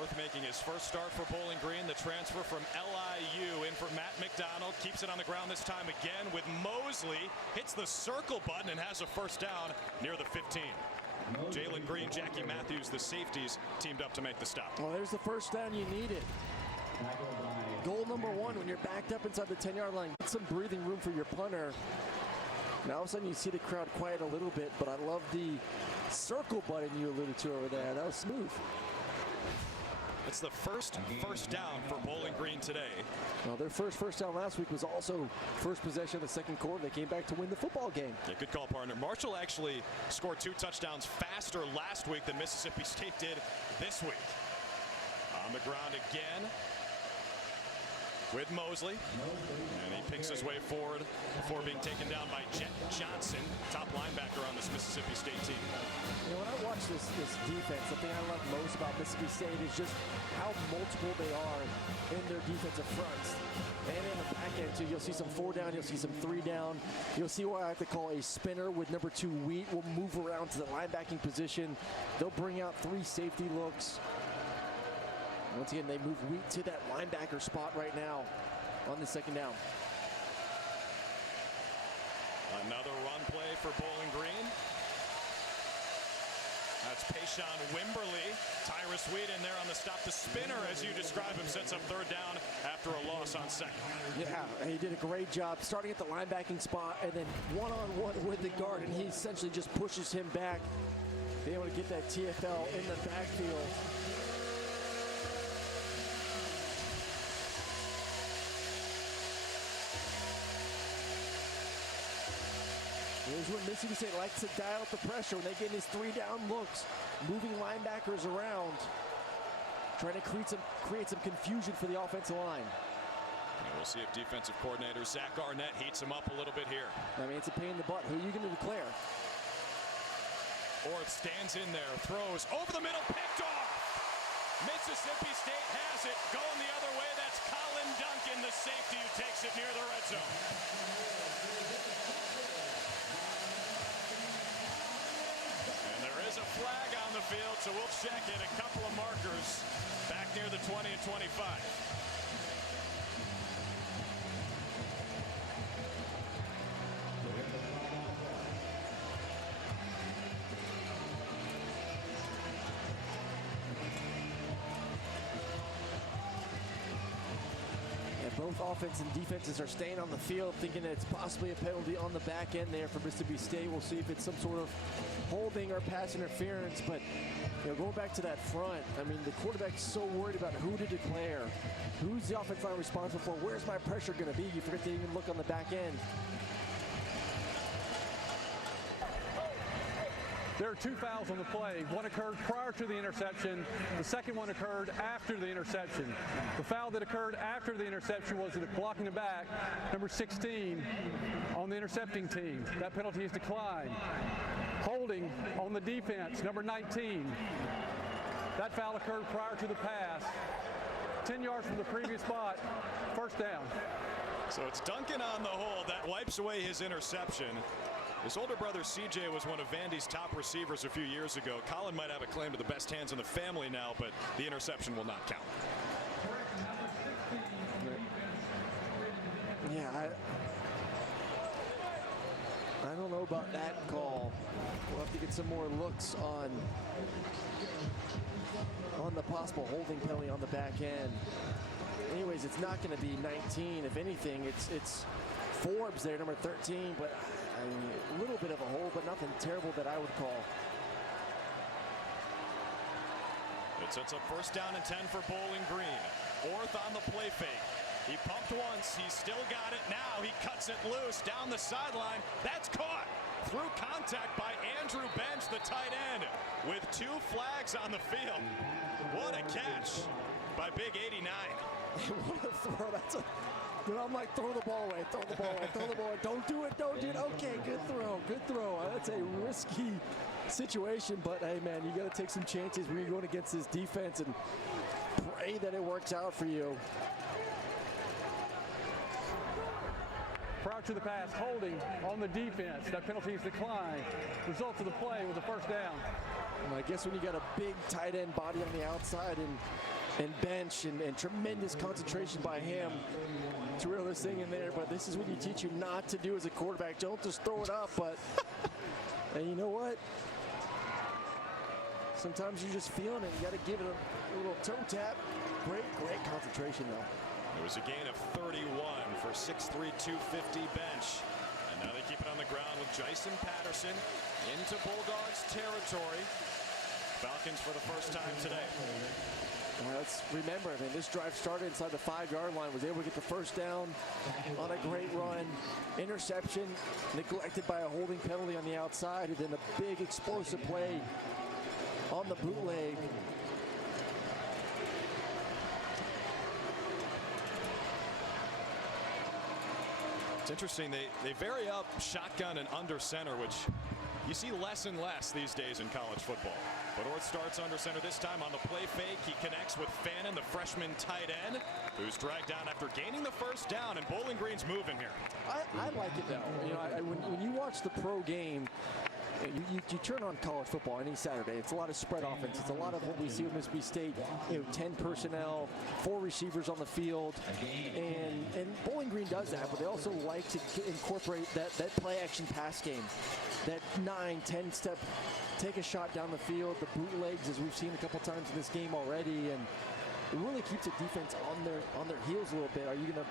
Orth making his first start for Bowling Green. The transfer from LIU in for Matt McDonald. Keeps it on the ground this time again with Mosley. Hits the circle button and has a first down near the 15. Jalen Green, Jackie Matthews, the safeties teamed up to make the stop. Well, there's the first down you needed. Goal number 1 when you're backed up inside the 10-yard line. Get some breathing room for your punter. Now all of a sudden you see the crowd quiet a little bit, but I love the circle button you alluded to over there. That was smooth. It's the first down for Bowling Green today. Well, their first down last week was also first possession of the second quarter. They came back to win the football game. Yeah, good call, partner. Marshall actually scored 2 touchdowns faster last week than Mississippi State did this week. On the ground again with Mosley. And he picks his way forward before being taken down by Jet Johnson, top linebacker on this Mississippi State team. When I watch this defense, the thing I love most about Mississippi State is just how multiple they are in their defensive fronts. And in the back end, too, you'll see some 4 down, you'll see some 3 down. You'll see what I like to call a spinner with number 2 Wheat. Will move around to the linebacking position. They'll bring out 3 safety looks. Once again, they move Wheat to that linebacker spot right now on the second down. Another run play for Bowling Green. That's Payshawn Wimberly. Tyrus Wheat in there on the stop. The spinner, as you describe him, sets up 3rd down after a loss on 2nd. Yeah, he did a great job starting at the linebacking spot and then one-on-one with the guard, and he essentially just pushes him back, being able to get that TFL in the backfield. Here's when Mississippi State likes to dial up the pressure when they get these 3 down looks, moving linebackers around, trying to create some confusion for the offensive line. And we'll see if defensive coordinator Zach Arnett heats him up a little bit here. I mean, it's a pain in the butt. Who are you going to declare? Orth stands in there, throws over the middle, picked off. Mississippi State has it, going the other way. That's Colin Duncan, the safety, who takes it near the red zone. A flag on the field, so we'll check it. A couple of markers back near the 20 and 25. Both offense and defenses are staying on the field, thinking that it's possibly a penalty on the back end there for Mississippi State. We'll see if it's some sort of holding or pass interference. But going back to that front, I mean, the quarterback's so worried about who to declare, who's the offensive line responsible for, where's my pressure going to be? You forget to even look on the back end. There are 2 fouls on the play. One occurred prior to the interception. The second one occurred after the interception. The foul that occurred after the interception was blocking the back, number 16 on the intercepting team. That penalty is declined. Holding on the defense, number 19. That foul occurred prior to the pass. 10 yards from the previous spot, first down. So it's Duncan on the hold. That wipes away his interception. His older brother CJ was one of Vandy's top receivers a few years ago. Colin might have a claim to the best hands in the family now, but the interception will not count. Yeah, I don't know about that call. We'll have to get some more looks on the possible holding penalty on the back end. Anyways, it's not going to be 19. If anything, it's Forbes there, number 13, but I mean, a little bit of a hole, but nothing terrible that I would call. It sets up first down and 10 for Bowling Green. Orth on the play fake. He pumped once, he's still got it. Now he cuts it loose down the sideline. That's caught through contact by Andrew Bench, the tight end, with 2 flags on the field. What a catch by Big 89. What a throw. That's a, you know, I'm like, throw the ball away, throw the ball away, throw the ball away. Don't do it, don't do it. Okay, good throw, good throw. That's a risky situation, but hey, man, you got to take some chances when you're going against this defense and pray that it works out for you. Prior to the pass, holding on the defense. That penalty is declined. Result of the play with the first down. Well, I guess when you got a big tight end body on the outside and Bench and tremendous concentration by him to reel this thing in there, but this is what you teach you not to do as a quarterback. Don't just throw it up, but and you know what? Sometimes you're just feeling it. You got to give it a little toe tap. Great concentration though. It was a gain of 31 for 6'3", 250 Bench. And now they keep it on the ground with Jason Patterson into Bulldogs territory. Falcons for the first time today. Well, let's remember, I mean, this drive started inside the 5-yard line, was able to get the first down on a great run. Interception, neglected by a holding penalty on the outside, and then a big explosive play on the bootleg. It's interesting, they vary up shotgun and under center, which you see less and less these days in college football. But Orth starts under center this time on the play fake. He connects with Fannin, the freshman tight end, who's dragged down after gaining the first down, and Bowling Green's moving here. I like it though. You know, when you watch the pro game, you turn on college football any Saturday. It's a lot of spread offense. It's a lot of what we see with Mississippi State. 10 personnel, 4 receivers on the field, and Bowling Green does that. But they also like to incorporate that play action pass game, that 9-10 step, take a shot down the field, the bootlegs, as we've seen a couple times in this game already, and it really keeps the defense on their heels a little bit. Are you going to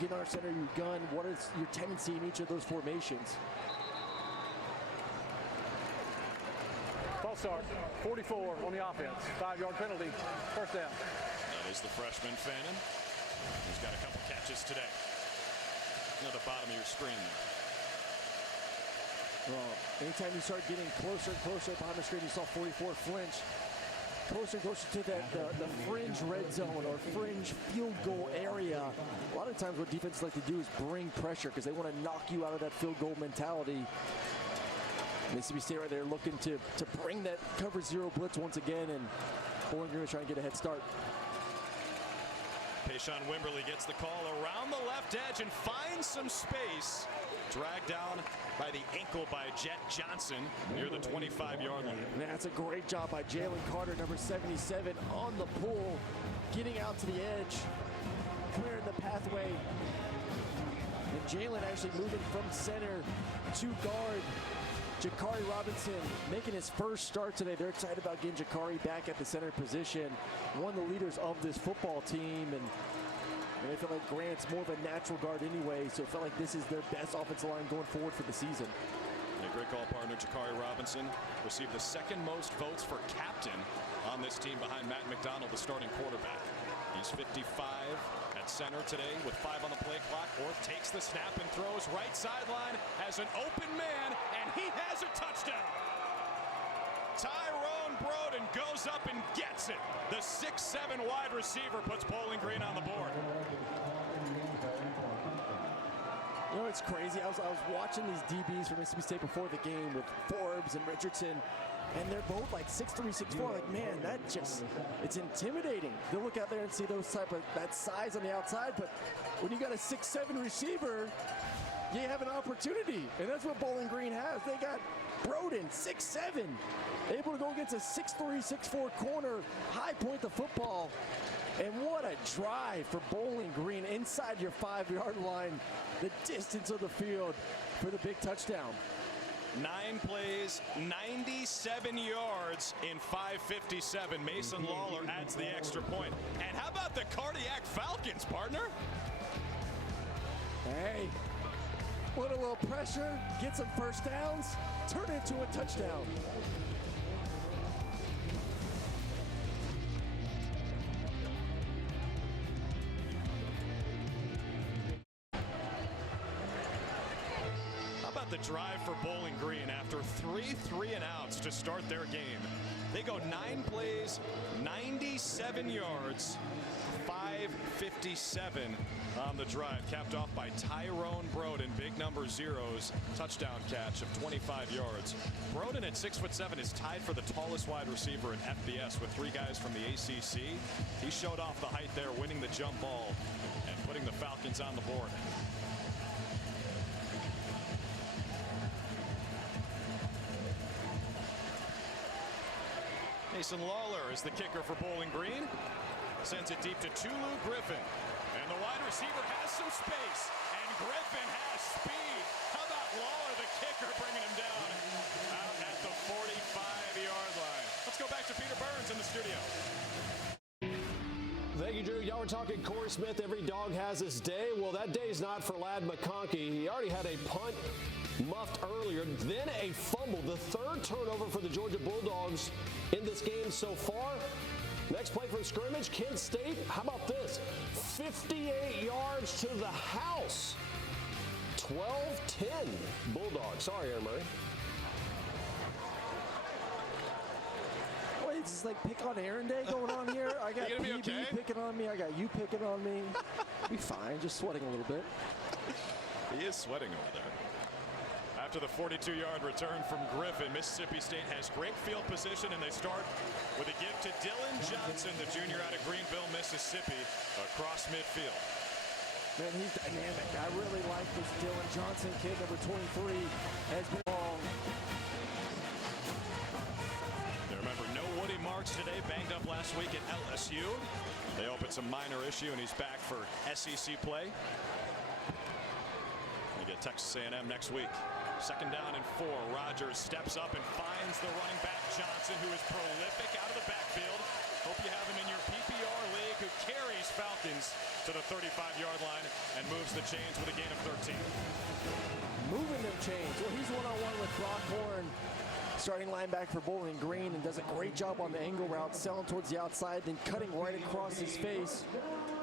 get under center your gun? What is your tendency in each of those formations? False start, 44 on the offense. 5-yard penalty, first down. That is the freshman Fannin, who's got a couple catches today. At the bottom of your screen there. Well, anytime you start getting closer and closer behind the screen, you saw 44 flinch. Closer and closer to the fringe red zone or fringe field goal area. A lot of times what defenses like to do is bring pressure because they want to knock you out of that field goal mentality. Mississippi State right there looking to bring that cover zero blitz once again, and Bowling Green is trying to get a head start. Payshawn Wimberly gets the call around the left edge and finds some space. Dragged down by the ankle by Jet Johnson near the 25-yard line. That's a great job by Jalen Carter, number 77, on the pull, getting out to the edge, clearing the pathway. And Jalen actually moving from center to guard. Jakari Robinson making his first start today. They're excited about getting Jakari back at the center position. One of the leaders of this football team, and they feel like Grant's more of a natural guard anyway, so it felt like this is their best offensive line going forward for the season. A great call partner Jakari Robinson received the second most votes for captain on this team behind Matt McDonald, the starting quarterback. He's 55 at center today with 5 on the play clock. Orth takes the snap and throws right sideline, has an open man, and he has a touchdown. Tyrone Broden goes up and gets it. The 6'7" wide receiver puts Bowling Green on the board. You know, it's crazy. I was watching these DBs from Mississippi State before the game with Forbes and Richardson, and they're both like 6'3", 6'4". Like, man, it's intimidating. They'll look out there and see that size on the outside, but when you got a 6'7" receiver, you have an opportunity. And that's what Bowling Green has. They got Broden, 6'7", able to go against a 6'3", 6'4" corner, high point the football. And what a drive for Bowling Green inside your 5-yard line, the distance of the field for the big touchdown. 9 plays, 97 yards in 5:57. Mason Lawler adds the extra point. And how about the Cardiac Falcons, partner? Hey, put a little pressure, get some first downs, turn it into a touchdown. How about the drive for Bowling Green after 3 and outs to start their game? They go 9 plays, 97 yards, 5:57 on the drive, capped off by Tyrone Broden, big number zeros, touchdown catch of 25 yards. Broden at 6'7" is tied for the tallest wide receiver in FBS with 3 guys from the ACC. He showed off the height there, winning the jump ball and putting the Falcons on the board. Mason Lawler is the kicker for Bowling Green. Sends it deep to Tulu Griffin. And the wide receiver has some space. And Griffin has speed. How about Lawler, the kicker, bringing him down out at the 45-yard line. Let's go back to Peter Burns in the studio. Thank you, Drew. Y'all were talking Corey Smith. Every dog has his day. Well, that day's not for Ladd McConkey. He already had a punt muffed earlier, then a fumble. The 3rd turnover for the Georgia Bulldogs in this game so far. Next play from scrimmage, Kent State. How about this? 58 yards to the house. 12-10 Bulldogs. Sorry, Aaron Murray. Wait, it's like pick on Aaron Day going on here. I got PB okay? picking on me. I got you picking on me. Be fine, just sweating a little bit. He is sweating over there. After the 42-yard return from Griffin, Mississippi State has great field position, and they start with a give to Dylan Johnson, the junior out of Greenville, Mississippi, across midfield. Man, he's dynamic. I really like this Dylan Johnson kid, number 23, has been long. Now remember, no Woody Marks today, banged up last week at LSU. They opened some minor issue, and he's back for SEC play. They get Texas A&M next week. 2nd down and 4. Rogers steps up and finds the running back Johnson, who is prolific out of the backfield. Hope you have him in your PPR league, who carries Falcons to the 35-yard line and moves the chains with a gain of 13. Moving them chains. Well, he's one-on-one with Brock Horn, starting linebacker for Bowling Green, and does a great job on the angle route, selling towards the outside, then cutting right across his face,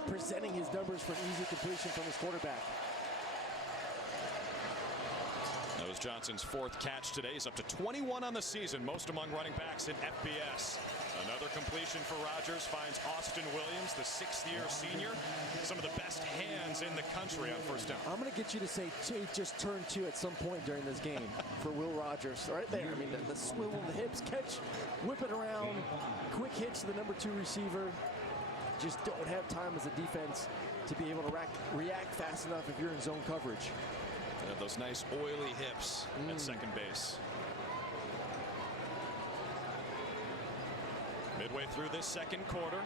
presenting his numbers for an easy completion from his quarterback. That was Johnson's 4th catch today. He's up to 21 on the season, most among running backs in FBS. Another completion for Rogers finds Austin Williams, the 6th-year senior. Some of the best hands in the country on 1st down. I'm going to get you to say just turn 2 at some point during this game for Will Rogers. Right there. I mean, the swivel of the hips, catch, whip it around, quick hits to the number 2 receiver. Just don't have time as a defense to be able to react fast enough if you're in zone coverage. Those nice oily hips at second base. Midway through this 2nd quarter,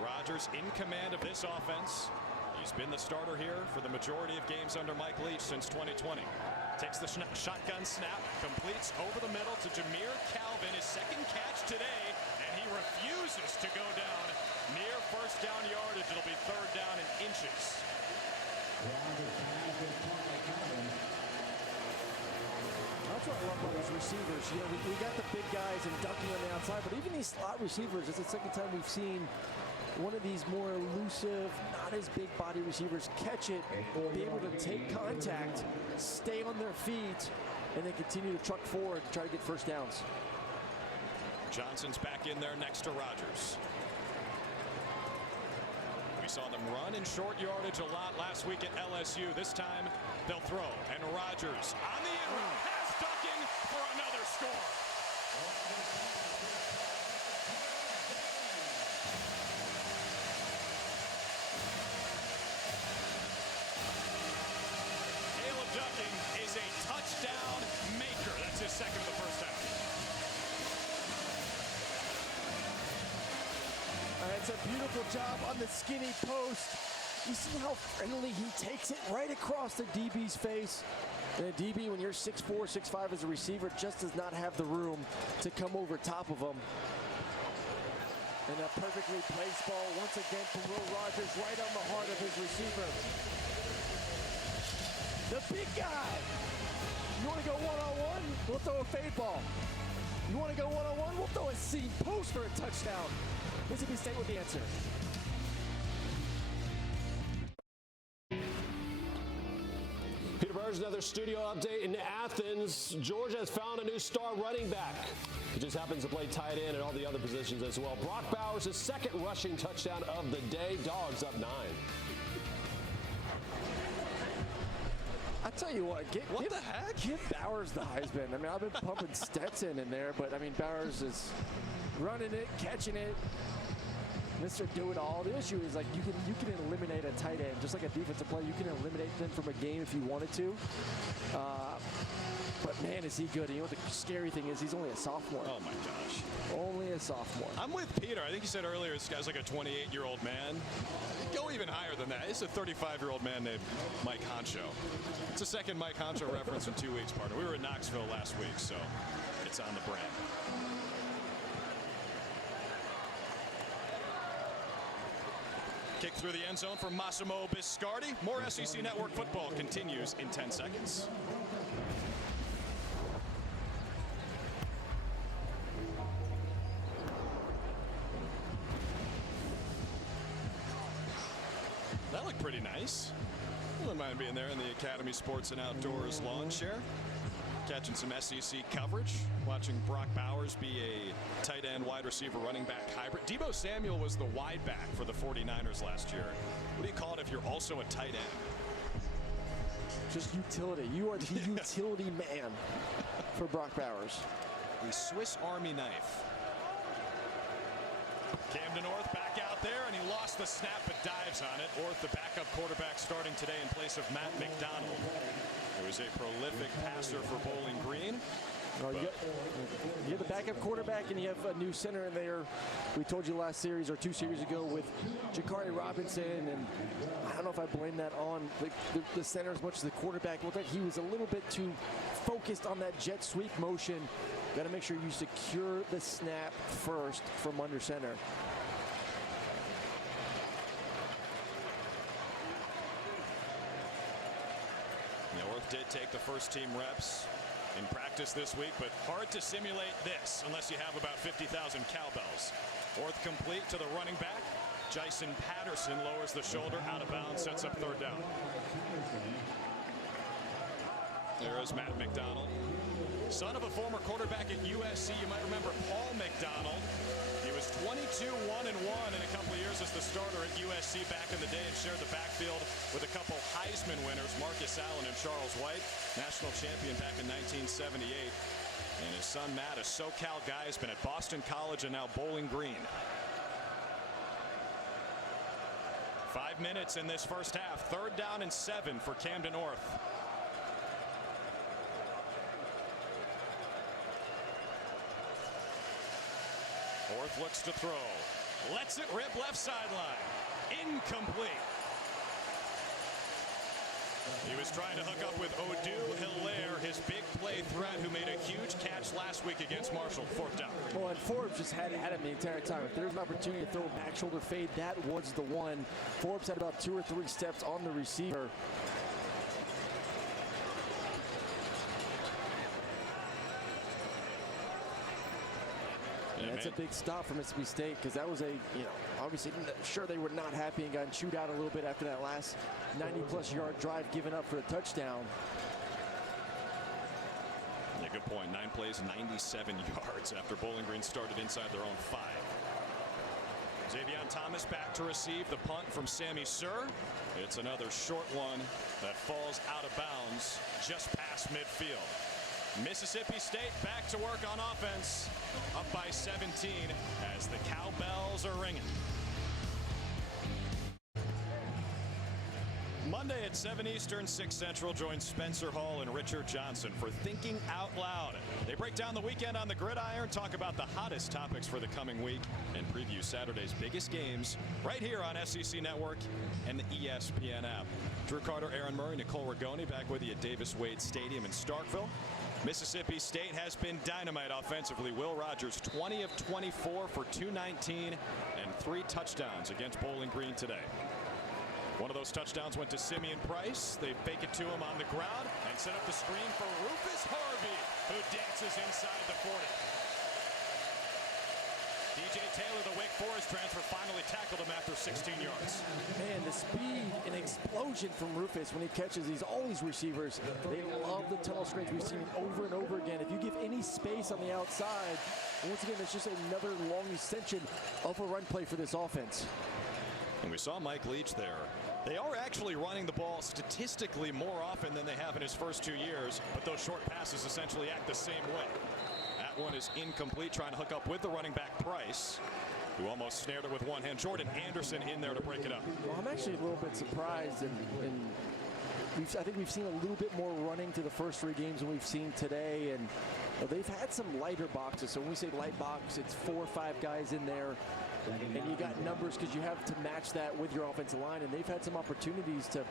Rogers in command of this offense. He's been the starter here for the majority of games under Mike Leach since 2020. Takes the shotgun snap, completes over the middle to Jameer Calvin, his 2nd catch today, and he refuses to go down near 1st down yardage. It'll be 3rd down and inches. That's what I love about these receivers. You know, we got the big guys and ducking on the outside, but even these slot receivers, it's the 2nd time we've seen one of these more elusive, not as big body receivers catch it, be able to take contact, stay on their feet, and then continue to truck forward to try to get first downs. Johnson's back in there next to Rogers. We saw them run in short yardage a lot last week at LSU. This time they'll throw, and Rogers on the end route has ducking for another score. Caleb Ducking second of the first half. It's a beautiful job on the skinny post. You see how friendly he takes it right across the DB's face. And a DB, when you're 6'4", 6'5" as a receiver, just does not have the room to come over top of him. And a perfectly placed ball once again from Will Rogers right on the heart of his receiver. The big guy. You want to go one-on-one? We'll throw a fade ball. You want to go one-on-one? We'll throw a seam post for a touchdown. Mississippi State with the answer. Peter Burns, another studio update in Athens. Georgia has found a new star running back. He just happens to play tight end and all the other positions as well. Brock Bowers, his second rushing touchdown of the day. Dogs up 9. I tell you what, give Bowers the Heisman. I mean, I've been pumping Stetson in there, but I mean, Bowers is running it, catching it. Mr. Do-It-All. The issue is, like, you can eliminate a tight end, just like a defensive player. You can eliminate them from a game if you wanted to. But man, is he good. And you know what the scary thing is? He's only a sophomore. Oh my gosh. Only a sophomore. I'm with Peter. I think he said earlier this guy's like a 28-year-old man. Go even higher than that. It's a 35-year-old man named Mike Honcho. It's a second Mike Honcho reference in 2 weeks, partner. We were in Knoxville last week, so it's on the brand. Kick through the end zone for Massimo Biscardi. More SEC Network football continues in 10 seconds. That looked pretty nice. Wouldn't mind being there in the Academy Sports and Outdoors lawn chair. Catching some SEC coverage, watching Brock Bowers be a tight end, wide receiver, running back hybrid. Deebo Samuel was the wide back for the 49ers last year. What do you call it if you're also a tight end? Just utility. You are the utility man for Brock Bowers. The Swiss Army knife. Camden Orth back out there, and he lost the snap but dives on it. Orth, the backup quarterback, starting today in place of Matt McDonald, who is a prolific passer for Bowling Green. Well, you have the backup quarterback, and you have a new center in there. We told you last series or 2 series ago with Jakari Robinson, and I don't know if I blame that on the center as much as the quarterback. Looked like he was a little bit too focused on that jet sweep motion. Got to make sure you secure the snap first from under center. Orth did take the first team reps in practice this week, but hard to simulate this unless you have about 50,000 cowbells. Orth complete to the running back. Jason Patterson lowers the shoulder, out of bounds, sets up third down. There is Matt McDonald. Son of a former quarterback at USC, you might remember Paul McDonald. He was 22-1-1 in a couple of years as the starter at USC back in the day and shared the backfield with a couple Heisman winners, Marcus Allen and Charles White, national champion back in 1978. And his son Matt, a SoCal guy, has been at Boston College and now Bowling Green. 5 minutes in this first half. 3rd down and 7 for Camden Orth. Orth looks to throw. Lets it rip left sideline. Incomplete. He was trying to hook up with Odu Hilaire, his big play threat, who made a huge catch last week against Marshall. 4th down. Well, and Forbes just had him the entire time. If there's an opportunity to throw a back shoulder fade, that was the one. Forbes had about 2 or 3 steps on the receiver. That's a big stop for Mississippi State, because that was obviously sure they were not happy and got chewed out a little bit after that last 90-plus yard drive given up for a touchdown. Yeah, good point. 9 plays, 97 yards after Bowling Green started inside their own 5. Xavion Thomas back to receive the punt from Sammy Sir. It's another short one that falls out of bounds just past midfield. Mississippi State back to work on offense, up by 17 as the cowbells are ringing. Monday at 7 Eastern, 6 Central, join Spencer Hall and Richard Johnson for Thinking Out Loud. They break down the weekend on the gridiron, talk about the hottest topics for the coming week, and preview Saturday's biggest games right here on SEC Network and the ESPN app. Drew Carter, Aaron Murray, Nicole Rigoni back with you at Davis Wade Stadium in Starkville. Mississippi State has been dynamite offensively. Will Rogers 20 of 24 for 219 and 3 touchdowns against Bowling Green today. One of those touchdowns went to Simeon Price. They fake it to him on the ground and set up the screen for Rufus Harvey, who dances inside the 40. DJ Taylor, the Wake Forest transfer, finally tackled him after 16 yards. Man, the speed and explosion from Rufus when he catches all these receivers. They love the tunnel screens. We've seen it over and over again. If you give any space on the outside, once again, it's just another long extension of a run play for this offense. And we saw Mike Leach there. They are actually running the ball statistically more often than they have in his first 2 years, but those short passes essentially act the same way. That one is incomplete, trying to hook up with the running back Price, who almost snared it with one hand. Jordan Anderson in there to break it up. Well, I'm actually a little bit surprised, and I think we've seen a little bit more running to the first 3 games than we've seen today, and they've had some lighter boxes. So when we say light box, it's 4 or 5 guys in there. And you got numbers because you have to match that with your offensive line, and they've had some opportunities to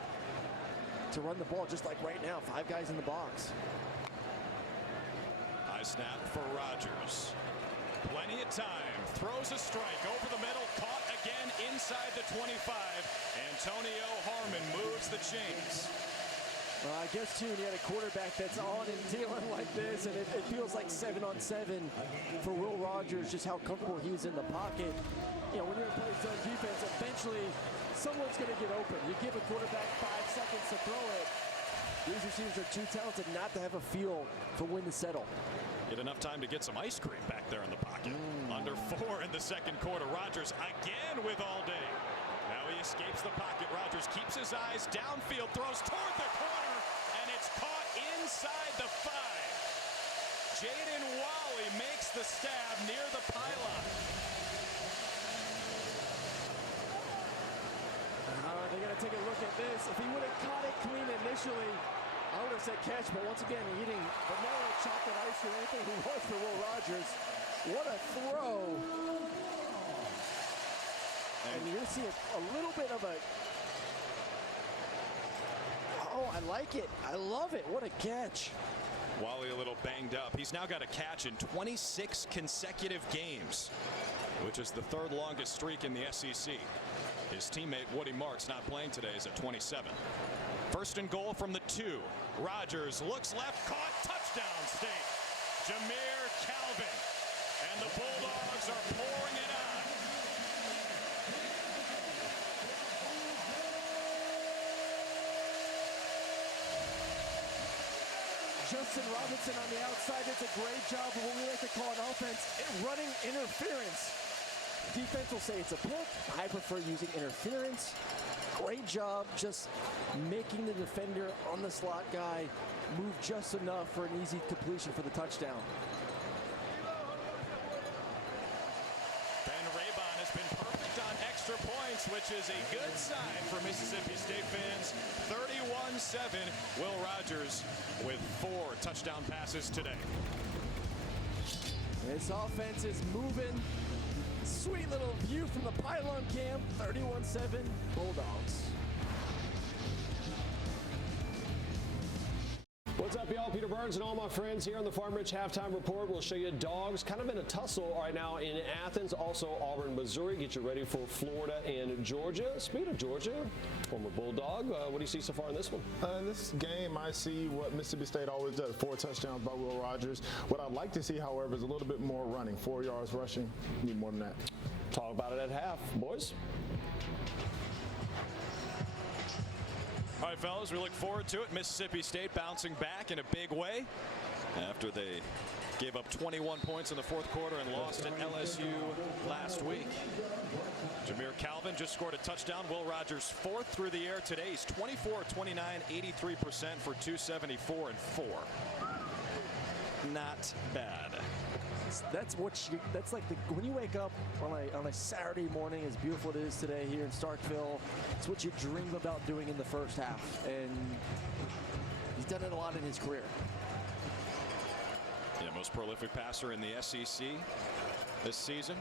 run the ball just like right now, 5 guys in the box. High snap for Rogers. Plenty of time. Throws a strike over the middle. Caught again inside the 25. Antonio Harmon moves the chains. Well, I guess, too, when you had a quarterback that's on and dealing like this, and it feels like 7-on-7 for Will Rogers, just how comfortable he is in the pocket. You know, when you're in play zone defense, eventually someone's going to get open. You give a quarterback 5 seconds to throw it. These receivers are too talented not to have a feel for when to settle. Get enough time to get some ice cream back there in the pocket. Under 4 in the second quarter. Rogers again with all day. Now he escapes the pocket. Rogers keeps his eyes downfield, throws toward the corner, and it's caught inside the 5. Jaden Wally makes the stab near the pylon. They got to take a look at this. If he would have caught it clean initially, I would have said catch, but once again, eating vanilla chocolate ice cream, anything he was for Will Rogers. What a throw. And you're going to see a little bit of a... Oh, I like it. I love it. What a catch. Wally a little banged up. He's now got a catch in 26 consecutive games, which is the 3rd longest streak in the SEC. His teammate Woody Marks, not playing today, is at 27. First and goal from the 2. Rogers looks left, caught, touchdown State. Jameer Calvin. And the Bulldogs are pouring it on. Justin Robinson on the outside does a great job of what we like to call an offense, running interference. Defense will say it's a pick. I prefer using interference. Great job just making the defender on the slot guy move just enough for an easy completion for the touchdown. Ben Raybon has been perfect on extra points, which is a good sign for Mississippi State fans. 31-7. Will Rogers with 4 touchdown passes today. This offense is moving. Sweet little view from the pylon cam. 31-7 Bulldogs. What's up, y'all? Peter Burns and all my friends here on the Farm Rich Halftime Report. We'll show you dogs kind of in a tussle right now in Athens, also Auburn, Missouri. Get you ready for Florida and Georgia. Speaking of Georgia, former Bulldog, what do you see so far in this one? In this game, I see what Mississippi State always does, 4 touchdowns by Will Rogers. What I'd like to see, however, is a little bit more running, 4 yards rushing. Need more than that. Talk about it at half, boys. All right, fellas, we look forward to it. Mississippi State bouncing back in a big way after they gave up 21 points in the 4th quarter and lost at LSU last week. Jameer Calvin just scored a touchdown. Will Rogers 4th through the air today. He's 24-29, 83% for 274 and 4. Not bad. That's like when you wake up on a Saturday morning, as beautiful it is today here in Starkville, it's what you dream about doing in the first half, and he's done it a lot in his career. Yeah, most prolific passer in the SEC this season,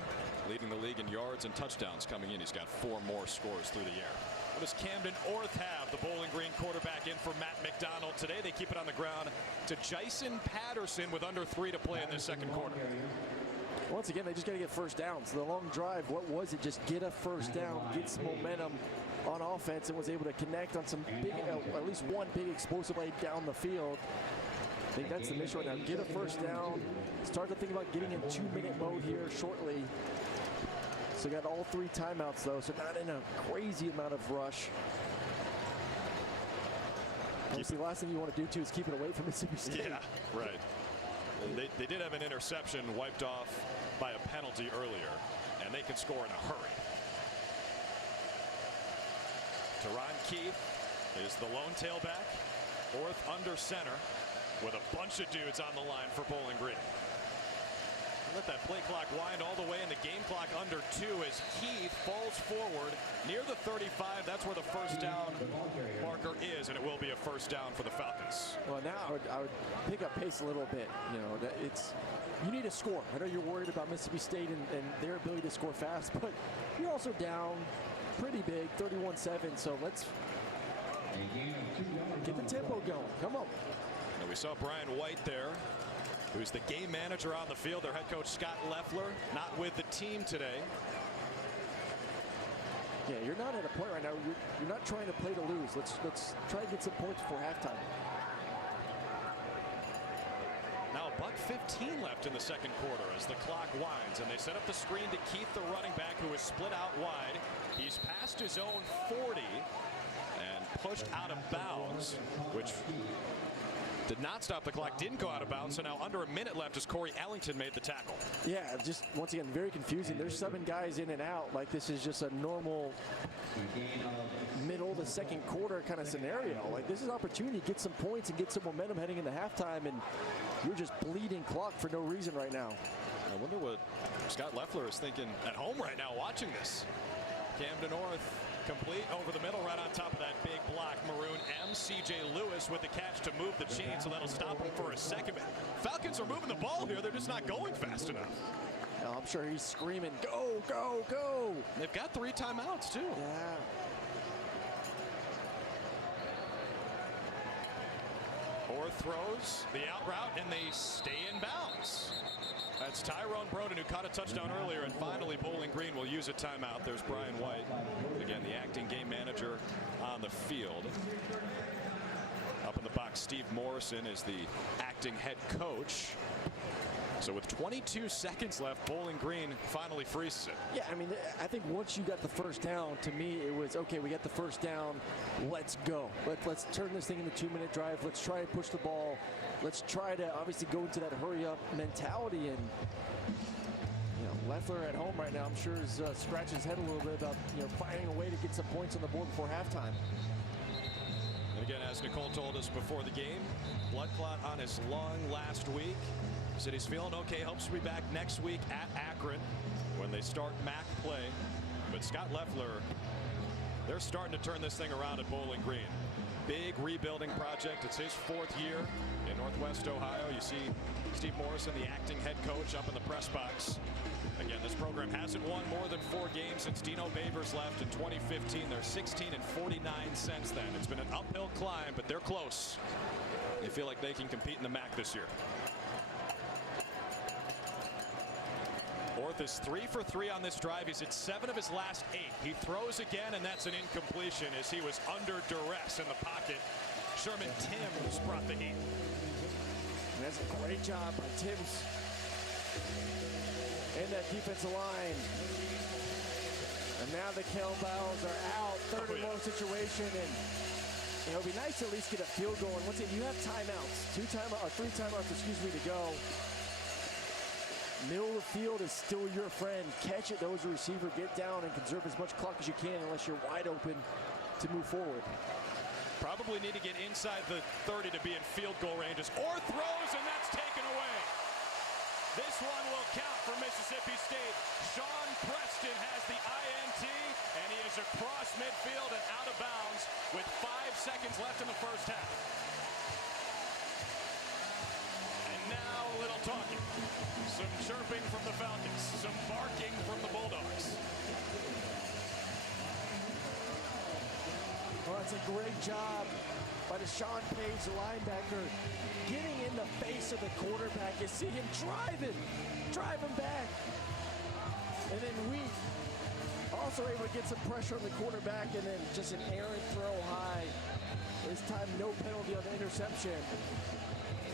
leading the league in yards and touchdowns coming in. He's got 4 more scores through the air. What does Camden Orth have? The Bowling Green quarterback in for Matt McDonald today. They keep it on the ground to Jason Patterson with under 3 to play in this second quarter. Once again, they just got to get first downs. The long drive, what was it? Just get a first down, get some momentum on offense, and was able to connect on some big, at least one big explosive play down the field. I think that's the mission right now. Get a first down. Start to think about getting in 2-minute mode here shortly. So got all 3 timeouts though, so not in a crazy amount of rush. Obviously, the last thing you want to do too is keep it away from Mississippi State. Yeah, right. They did have an interception wiped off by a penalty earlier, and they can score in a hurry. Teron Keith is the lone tailback. Orth under center with a bunch of dudes on the line for Bowling Green. Let that play clock wind all the way, and the game clock under 2 as Keith falls forward near the 35. That's where the first down marker is, and it will be a first down for the Falcons. Well, now I would pick up pace a little bit. You know, you need a score. I know you're worried about Mississippi State and their ability to score fast, but you're also down pretty big, 31-7. So let's get the tempo going. Come on. And we saw Brian White there, who's the game manager on the field. Their head coach, Scott Leffler, not with the team today. Yeah, you're not at a point right now. You're not trying to play to lose. Let's try to get some points before halftime. Now $1:15 left in the second quarter as the clock winds, and they set up the screen to Keith, the running back, who is split out wide. He's past his own 40 and pushed out of bounds, which did not stop the clock, didn't go out of bounds. So now under a minute left as Corey Ellington made the tackle. Yeah, just once again, very confusing. They're subbing guys in and out like this is just a normal middle of the second quarter kind of scenario. Like this is an opportunity to get some points and get some momentum heading into halftime, and you're just bleeding clock for no reason right now. I wonder what Scott Leffler is thinking at home right now watching this. Camden Orth complete over the middle, right on top of that big block. Maroon M. C.J. Lewis with the catch to move the chain, so that'll stop him for a second. Falcons are moving the ball here. They're just not going fast enough. I'm sure he's screaming, go, go, go. They've got 3 timeouts, too. Yeah. Orth throws the out route, and they stay in bounds. That's Tyrone Broden, who caught a touchdown earlier, and finally Bowling Green will use a timeout. There's Brian White, again the acting game manager on the field. Up in the box, Steve Morrison is the acting head coach. So with 22 seconds left, Bowling Green finally freezes it. Yeah, I mean, I think once you got the first down, to me it was, okay, we got the first down, let's go. Let's turn this thing into a 2-minute drive. Let's try to push the ball. Let's try to obviously go into that hurry-up mentality. And, you know, Leffler at home right now, I'm sure is scratching his head a little bit about, you know, finding a way to get some points on the board before halftime. And again, as Nicole told us before the game, blood clot on his lung last week. He said he's feeling okay, hopes to be back next week at Akron when they start MAC play. But Scott Leffler, they're starting to turn this thing around at Bowling Green. Big rebuilding project. It's his 4th year in Northwest Ohio. You see Steve Morrison, the acting head coach, up in the press box. Again, this program hasn't won more than 4 games since Dino Babers left in 2015. They're 16-49 since then. It's been an uphill climb, but they're close. They feel like they can compete in the MAC this year. Orth is 3 for 3 on this drive. He's at 7 of his last 8. He throws again, and that's an incompletion as he was under duress in the pocket. Sherman Timms brought the heat. And that's a great job by Timms and that defensive line. And now the kettlebells are out. Third and long situation, and you know, it'd be nice to at least get a field goal. And once again, you have timeouts, 3 timeouts, to go. Middle of the field is still your friend. Catch it, those receiver, get down and conserve as much clock as you can unless you're wide open to move forward. Probably need to get inside the 30 to be in field goal range. Orth throws, and that's taken away. This one will count for Mississippi State. Sean Preston has the INT, and he is across midfield and out of bounds with 5 seconds left in the first half. And now a little talking. Some chirping from the Falcons, some barking from the Bulldogs. Well, that's a great job by Deshaun Page, the linebacker, getting in the face of the quarterback. You see him drive him back. And then Wheat also able to get some pressure on the quarterback, and then just an errant throw high. This time, no penalty on the interception.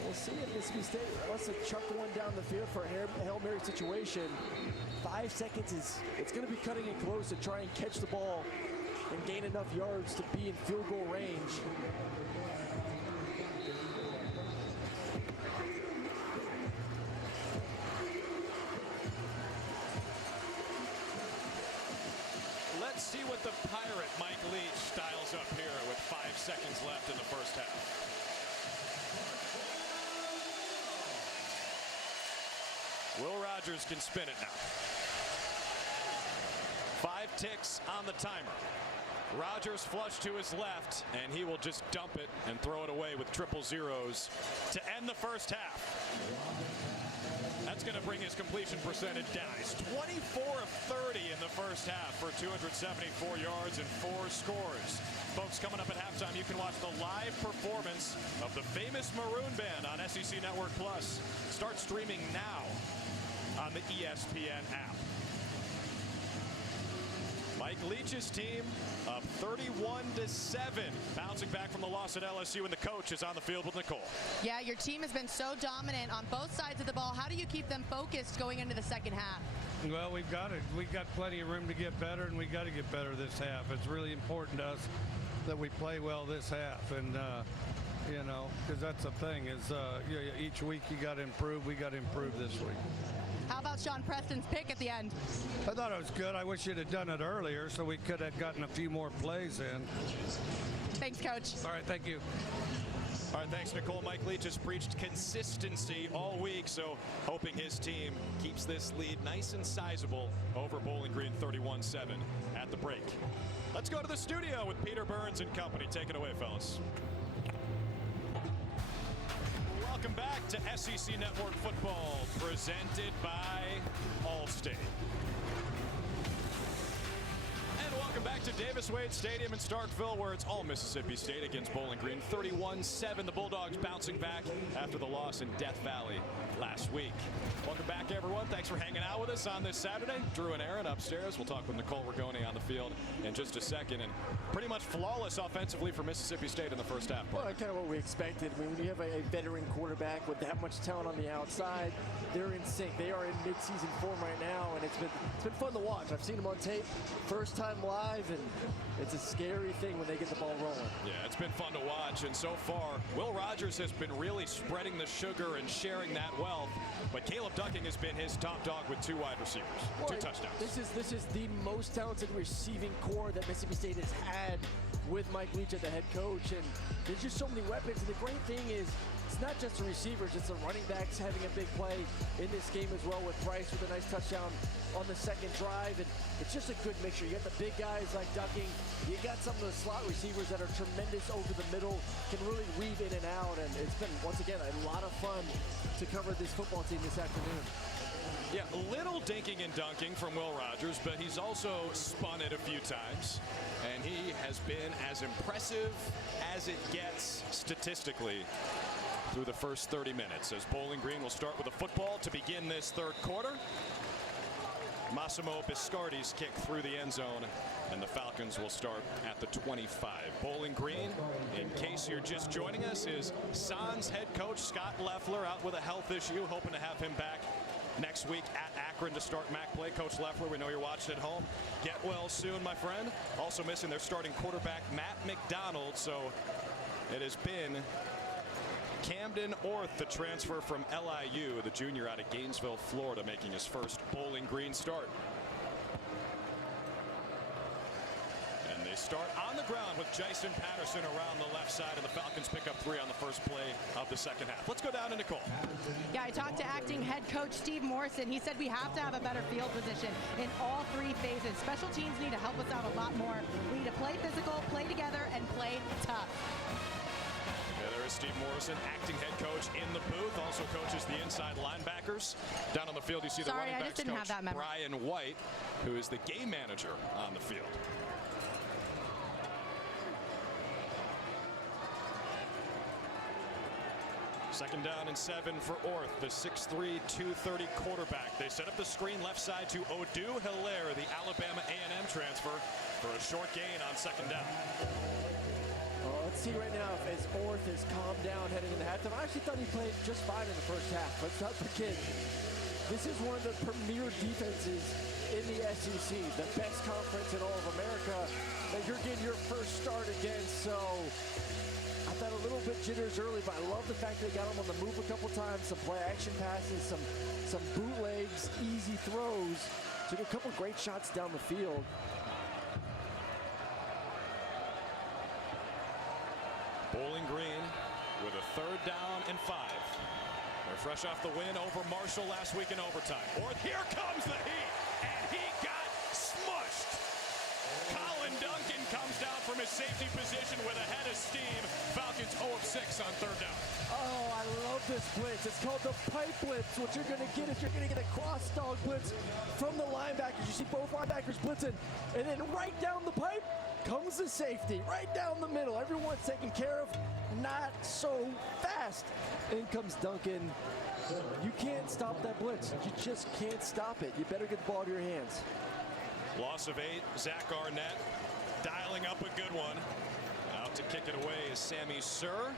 We'll see if Mississippi State wants to chuck one down the field for a Hail Mary situation. 5 seconds it's going to be cutting it close to try and catch the ball and gain enough yards to be in field goal range. Let's see what the Pirate Mike Leach styles up here with 5 seconds left in the first half. Will Rogers can spin it now. 5 ticks on the timer. Rogers flush to his left, and he will just dump it and throw it away with triple zeros to end the first half. That's going to bring his completion percentage down. He's 24 of 30 in the first half for 274 yards and 4 scores. Folks, coming up at halftime, you can watch the live performance of the famous Maroon Band on SEC Network Plus. Start streaming now on the ESPN app. Mike Leach's team up 31-7, bouncing back from the loss at LSU, and the coach is on the field with Nicole. Yeah, your team has been so dominant on both sides of the ball. How do you keep them focused going into the second half? Well, we've got plenty of room to get better, and we got to get better this half. It's really important to us that we play well this half, and you know, because that's the thing is each week you got to improve. We got to improve this week. How about Sean Preston's pick at the end? I thought it was good. I wish you'd have done it earlier so we could have gotten a few more plays in. Thanks, Coach. All right, thank you. All right, thanks, Nicole. Mike Leach has preached consistency all week, so hoping his team keeps this lead nice and sizable over Bowling Green 31-7 at the break. Let's go to the studio with Peter Burns and company. Take it away, fellas. Welcome back to SEC Network Football, presented by Allstate. And welcome back to Davis Wade Stadium in Starkville, where it's all Mississippi State against Bowling Green. 31-7, the Bulldogs bouncing back after the loss in Death Valley last week. Welcome back, everyone. Thanks for hanging out with us on this Saturday. Drew and Aaron upstairs. We'll talk with Nicole Rigoni on the field in just a second. And pretty much flawless offensively for Mississippi State in the first half. Well, kind of what we expected. I mean, when you have a veteran quarterback with that much talent on the outside, they're in sync. They are in midseason form right now, and it's been fun to watch. I've seen them on tape, first time live, and it's a scary thing when they get the ball rolling. Yeah, it's been fun to watch, and so far, Will Rogers has been really spreading the sugar and sharing that wealth, but Caleb Ducking has been his top dog with 2 wide receivers, 2 touchdowns. This is the most talented receiving core that Mississippi State has had with Mike Leach at the head coach, and there's just so many weapons. And the great thing is, it's not just the receivers, it's the running backs having a big play in this game as well, with Price with a nice touchdown on the second drive. And it's just a good mixture. You got the big guys like Ducking, you got some of the slot receivers that are tremendous over the middle, can really weave in and out, and it's been, once again, a lot of fun to cover this football team this afternoon. Yeah, a little dinking and dunking from Will Rogers, but he's also spun it a few times, and he has been as impressive as it gets statistically through the first 30 minutes, as Bowling Green will start with a football to begin this third quarter. Massimo Biscardi's kick through the end zone, and the Falcons will start at the 25. Bowling Green, in case you're just joining us, is Sans head coach Scott Leffler out with a health issue, hoping to have him back next week at Akron to start MAC play. Coach Leffler, we know you're watching at home. Get well soon, my friend. Also missing their starting quarterback, Matt McDonald, so it has been Camden Orth, the transfer from LIU, the junior out of Gainesville, Florida, making his first Bowling Green start. And the They start on the ground with Jason Patterson around the left side, and the Falcons pick up 3 on the first play of the second half. Let's go down to Nicole. Yeah, I talked to acting head coach Steve Morrison. He said we have to have a better field position in all 3 phases. Special teams need to help us out a lot more. We need to play physical, play together, and play tough. Yeah, there is Steve Morrison, acting head coach in the booth, also coaches the inside linebackers. Down on the field, you see the running I backs just didn't coach, have that memory. Brian White, who is the game manager on the field. Second down and 7 for Orth, the 6'3", 230 quarterback. They set up the screen left side to Odu Hilaire, the Alabama A&M transfer, for a short gain on second down. Well, let's see right now as Orth has calmed down heading into halftime. I actually thought he played just fine in the first half. Let's not forget, this is one of the premier defenses in the SEC, the best conference in all of America that you're getting your first start against. So I thought a little bit jitters early, but I love the fact they got him on the move a couple times, some play action passes, some bootlegs, easy throws. Took a couple great shots down the field. Bowling Green with a 3rd down and 5. They're fresh off the win over Marshall last week in overtime. Orth, here comes the heat, and he got smushed. Colin Duncan comes down from his safety position with a head of steam. Falcons 0 of 6 on 3rd down. Oh, I love this blitz. It's called the pipe blitz. What you're going to get is you're going to get a cross dog blitz from the linebackers. You see both linebackers blitzing, and then right down the pipe comes the safety, right down the middle. Everyone's taken care of, not so fast. In comes Duncan. You can't stop that blitz. You just can't stop it. You better get the ball to your hands. Loss of 8, Zach Arnett dialing up a good one. Out to kick it away is Sammy Sir,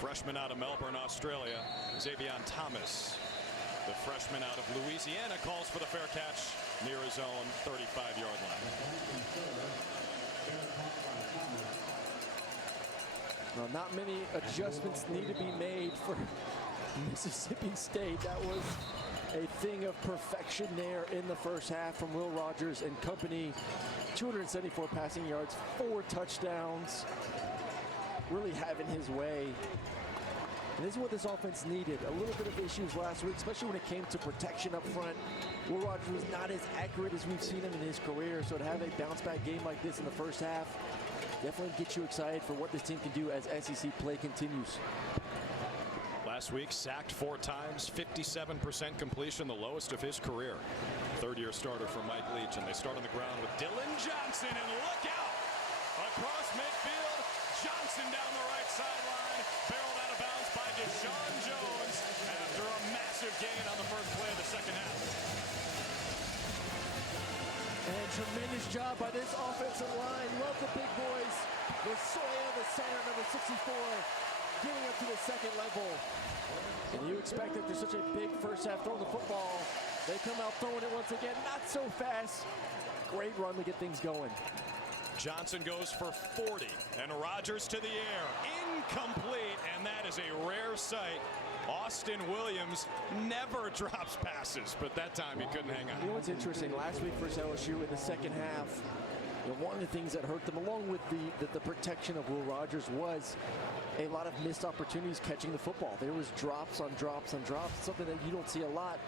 freshman out of Melbourne, Australia. Xavion Thomas, the freshman out of Louisiana, calls for the fair catch near his own 35-yard line. Well, not many adjustments need to be made for Mississippi State. That was a thing of perfection there in the first half from Will Rogers and company. 274 passing yards, 4 touchdowns. Really having his way. And this is what this offense needed. A little bit of issues last week, especially when it came to protection up front. Will Rogers was not as accurate as we've seen him in his career. So to have a bounce-back game like this in the first half definitely gets you excited for what this team can do as SEC play continues. Last week, sacked 4 times, 57% completion, the lowest of his career. 3rd-year starter for Mike Leach, and they start on the ground with Dylan Johnson, and look out! Across midfield, Johnson down the right sideline, barreled out of bounds by Deshaun Jones after a massive gain on the first play of the second half. And tremendous job by this offensive line. Love the big boys. Lasoya, the center, number 64, getting up to the second level. And you expect that there's such a big first half throwing the football. They come out throwing it once again, not so fast. Great run to get things going. Johnson goes for 40, and Rogers to the air. Incomplete, and that is a rare sight. Austin Williams never drops passes, but that time he couldn't hang on. You know what's interesting? Last week versus LSU in the second half, one of the things that hurt them, along with the protection of Will Rogers, was a lot of missed opportunities catching the football. There was drops on drops on drops, something that you don't see a lot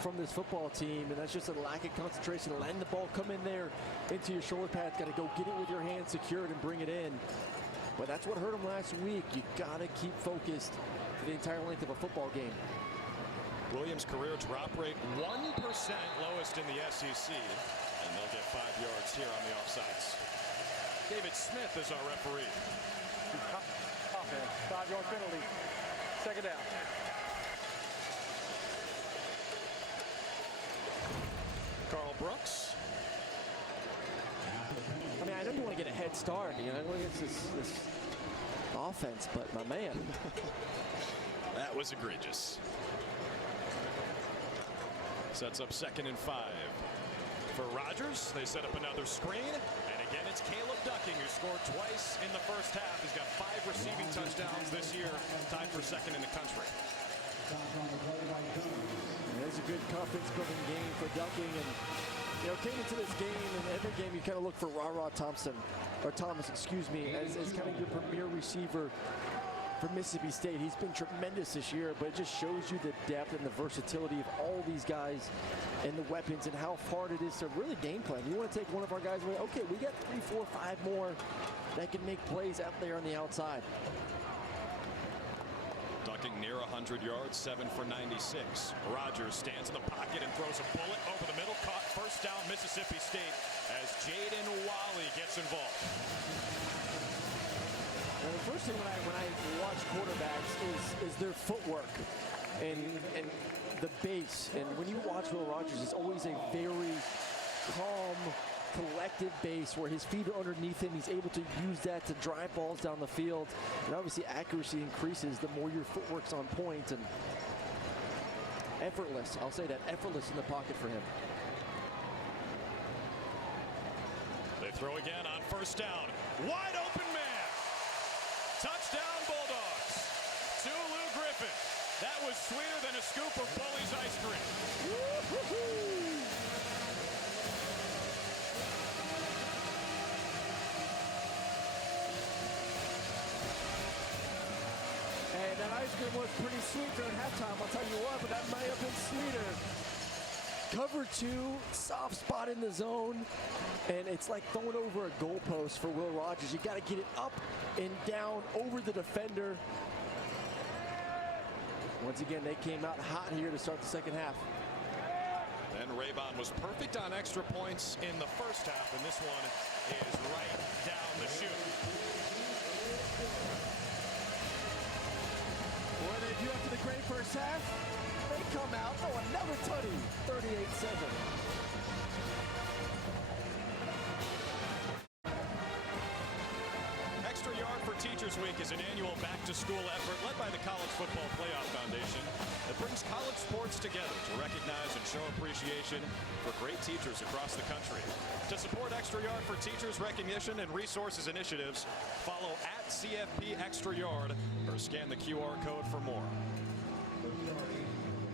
from this football team, and that's just a lack of concentration. Letting the ball come in there into your shoulder pads, got to go get it with your hands secured and bring it in. But that's what hurt them last week. You got to keep focused for the entire length of a football game. Williams' career drop rate 1%, lowest in the SEC, and they'll get 5 yards here on the offsides. David Smith is our referee. 5-yard penalty. Second down. Carl Brooks. I mean, I know you want to get a head start, against this offense, but my man. That was egregious. Sets up 2nd and 5. For Rogers, they set up another screen, and again it's Caleb Ducking, who scored twice in the first half. He's got 5 receiving touchdowns this year, tied for 2nd in the country. It's a good confidence building game for Ducking, and Came into this game, and every game you kind of look for Thomas, as kind of your premier receiver for Mississippi State. He's been tremendous this year, but it just shows you the depth and the versatility of all these guys and the weapons and how hard it is to really game plan. You want to take one of our guys away, okay, we got 3, 4, 5 more that can make plays out there on the outside. Ducking near 100 yards, 7 for 96. Rogers stands in the pocket and throws a bullet over the middle. Caught, first down, Mississippi State, as Jaden Walley gets involved. Well, the first thing when I watch quarterbacks is their footwork and the base. And when you watch Will Rogers, it's always a very calm, collective base where his feet are underneath him. He's able to use that to drive balls down the field. And obviously accuracy increases the more your footwork's on point, and effortless. I'll say that, effortless in the pocket for him. They throw again on first down. Wide open man. Touchdown Bulldogs. To Lou Griffin. That was sweeter than a scoop of Bully's ice cream. Woo-hoo-hoo. And that ice cream was pretty sweet during halftime, I'll tell you what, but that might have been sweeter. Cover 2, soft spot in the zone, and it's like throwing over a goalpost for Will Rogers. You got to get it up and down over the defender. Once again, they came out hot here to start the second half. And Raybon was perfect on extra points in the first half, and this one is right down the chute. What did they do after the great first half? They come out, throw another tutty, 38-7. Extra Yard for Teachers Week is an annual back-to-school effort led by the College Football Playoff Foundation that brings college sports together to recognize and show appreciation for great teachers across the country. To support Extra Yard for Teachers recognition and resources initiatives, follow @CFP Extra Yard or scan the QR code for more.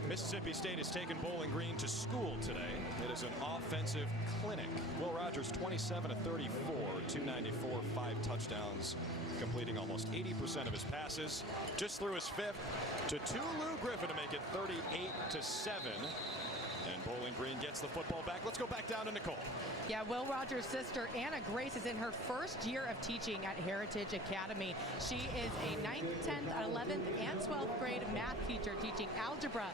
Mississippi State has taken Bowling Green to school today. It is an offensive clinic. Will Rogers 27 of 34, 294, 5 touchdowns, completing almost 80% of his passes. Just threw his fifth to Lou Griffin to make it 38-7. And Bowling Green gets the football back. Let's go back down to Nicole. Yeah, Will Rogers' sister, Anna Grace, is in her first year of teaching at Heritage Academy. She is a 9th, 10th, 11th, and 12th grade math teacher teaching algebra,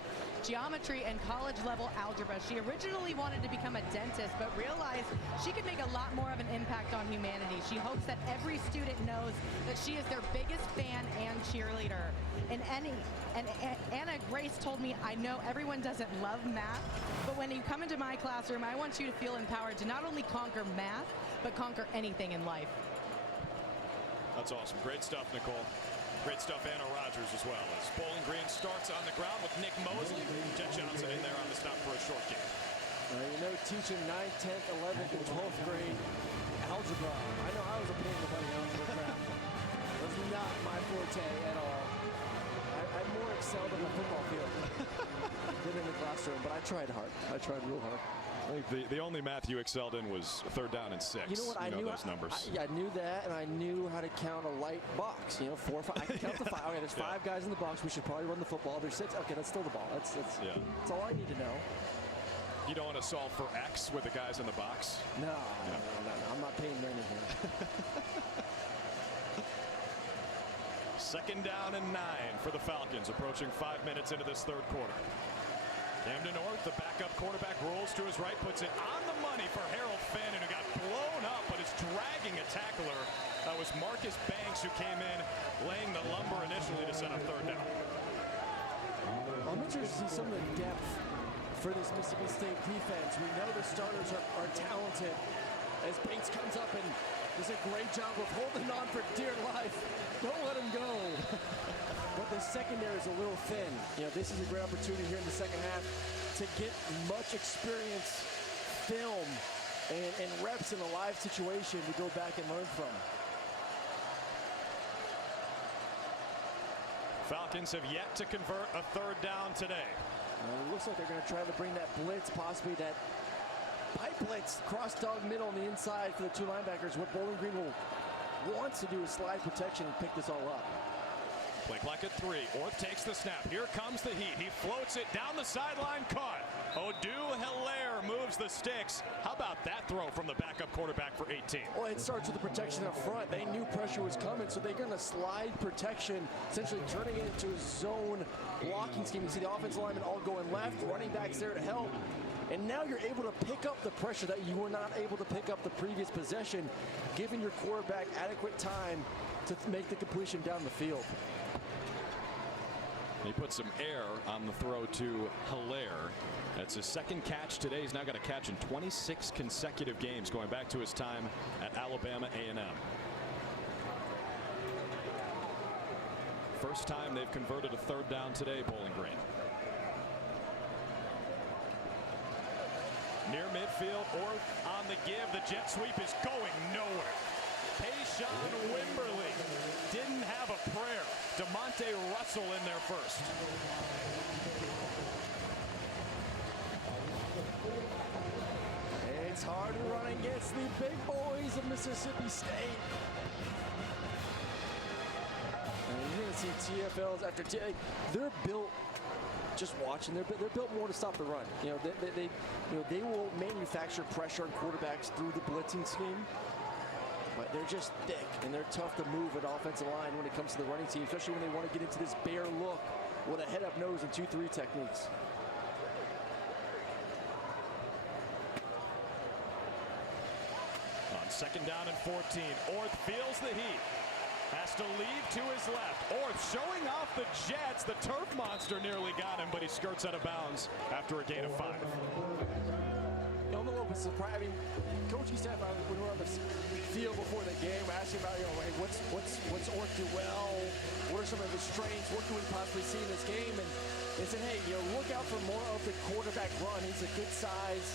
geometry, and college-level algebra. She originally wanted to become a dentist, but realized she could make a lot more of an impact on humanity. She hopes that every student knows that she is their biggest fan and cheerleader. And Anna Grace told me, I know everyone doesn't love math, but when you come into my classroom, I want you to feel empowered to not only conquer math, but conquer anything in life. That's awesome. Great stuff, Nicole. Great stuff, Anna Rogers as well. As Bowling Green starts on the ground with Nick Mosley. Jet Johnson in there on the stop for a short game. Teaching 9th, 10th, 11th, and 12th grade algebra. I know I was a pain in the butt in algebra crap. It was not my forte at all. I more excelled on the football field than in the classroom, but I tried hard. I tried real hard. I think the only math you excelled in was 3rd down and 6. You know what? I knew those numbers. I knew that, and I knew how to count a light box. 4 or 5. I can count to 5. Okay, there's 5 guys in the box. We should probably run the football. There's 6. Okay, that's still the ball. That's all I need to know. You don't want to solve for X with the guys in the box? No. I'm not paying anything. 2nd down and 9 for the Falcons, approaching 5 minutes into this 3rd quarter. Camden North, the backup quarterback, rolls to his right, puts it on the money for Harold Fannin, who got blown up but is dragging a tackler. That was Marcus Banks, who came in, laying the lumber initially to set up 3rd down. I'm interested to see some of the depth for this Mississippi State defense. We know the starters are talented. As Banks comes up and does a great job of holding on for dear life. Don't let him go. But the secondary is a little thin. This is a great opportunity here in the second half to get much experience, film, and reps in a live situation to go back and learn from. Falcons have yet to convert a 3rd down today. It looks like they're going to try to bring that blitz, possibly that pipe blitz, cross dog middle on the inside for the two linebackers. What Bowling Green wants to do is slide protection and pick this all up. Play clock at 3. Orth takes the snap. Here comes the heat. He floats it down the sideline. Caught. Odoo-Hilaire moves the sticks. How about that throw from the backup quarterback for 18? Well, it starts with the protection up front. They knew pressure was coming, so they're going to slide protection, essentially turning it into a zone blocking scheme. You see the offensive linemen all going left, running backs there to help. And now you're able to pick up the pressure that you were not able to pick up the previous possession, giving your quarterback adequate time to make the completion down the field. He put some air on the throw to Hilaire. That's his second catch today. He's now got a catch in 26 consecutive games going back to his time at Alabama A&M. First time they've converted a third down today, Bowling Green. Near midfield, Orth on the give. The jet sweep is going nowhere. Payshawn Wimberly didn't have a prayer. DeMonte Russell in there first. It's hard to run against the big boys of Mississippi State. And you're going to see TFLs after they're built. Just watching, they're built more to stop the run. They will manufacture pressure on quarterbacks through the blitzing scheme. But they're just thick, and they're tough to move at offensive line when it comes to the running team, especially when they want to get into this bear look with a head up nose and 2-3 techniques. On second down and 14, Orth feels the heat. Has to leave to his left. Orth showing off the Jets. The turf monster nearly got him, but he skirts out of bounds after a gain of 5. I'm a little bit surprised. I mean, coaching staff, when we were on the field before the game, asking about, hey, what's Orth do well? What are some of his strengths? What can we possibly see in this game? And they said, hey, look out for more of the quarterback run. He's a good size,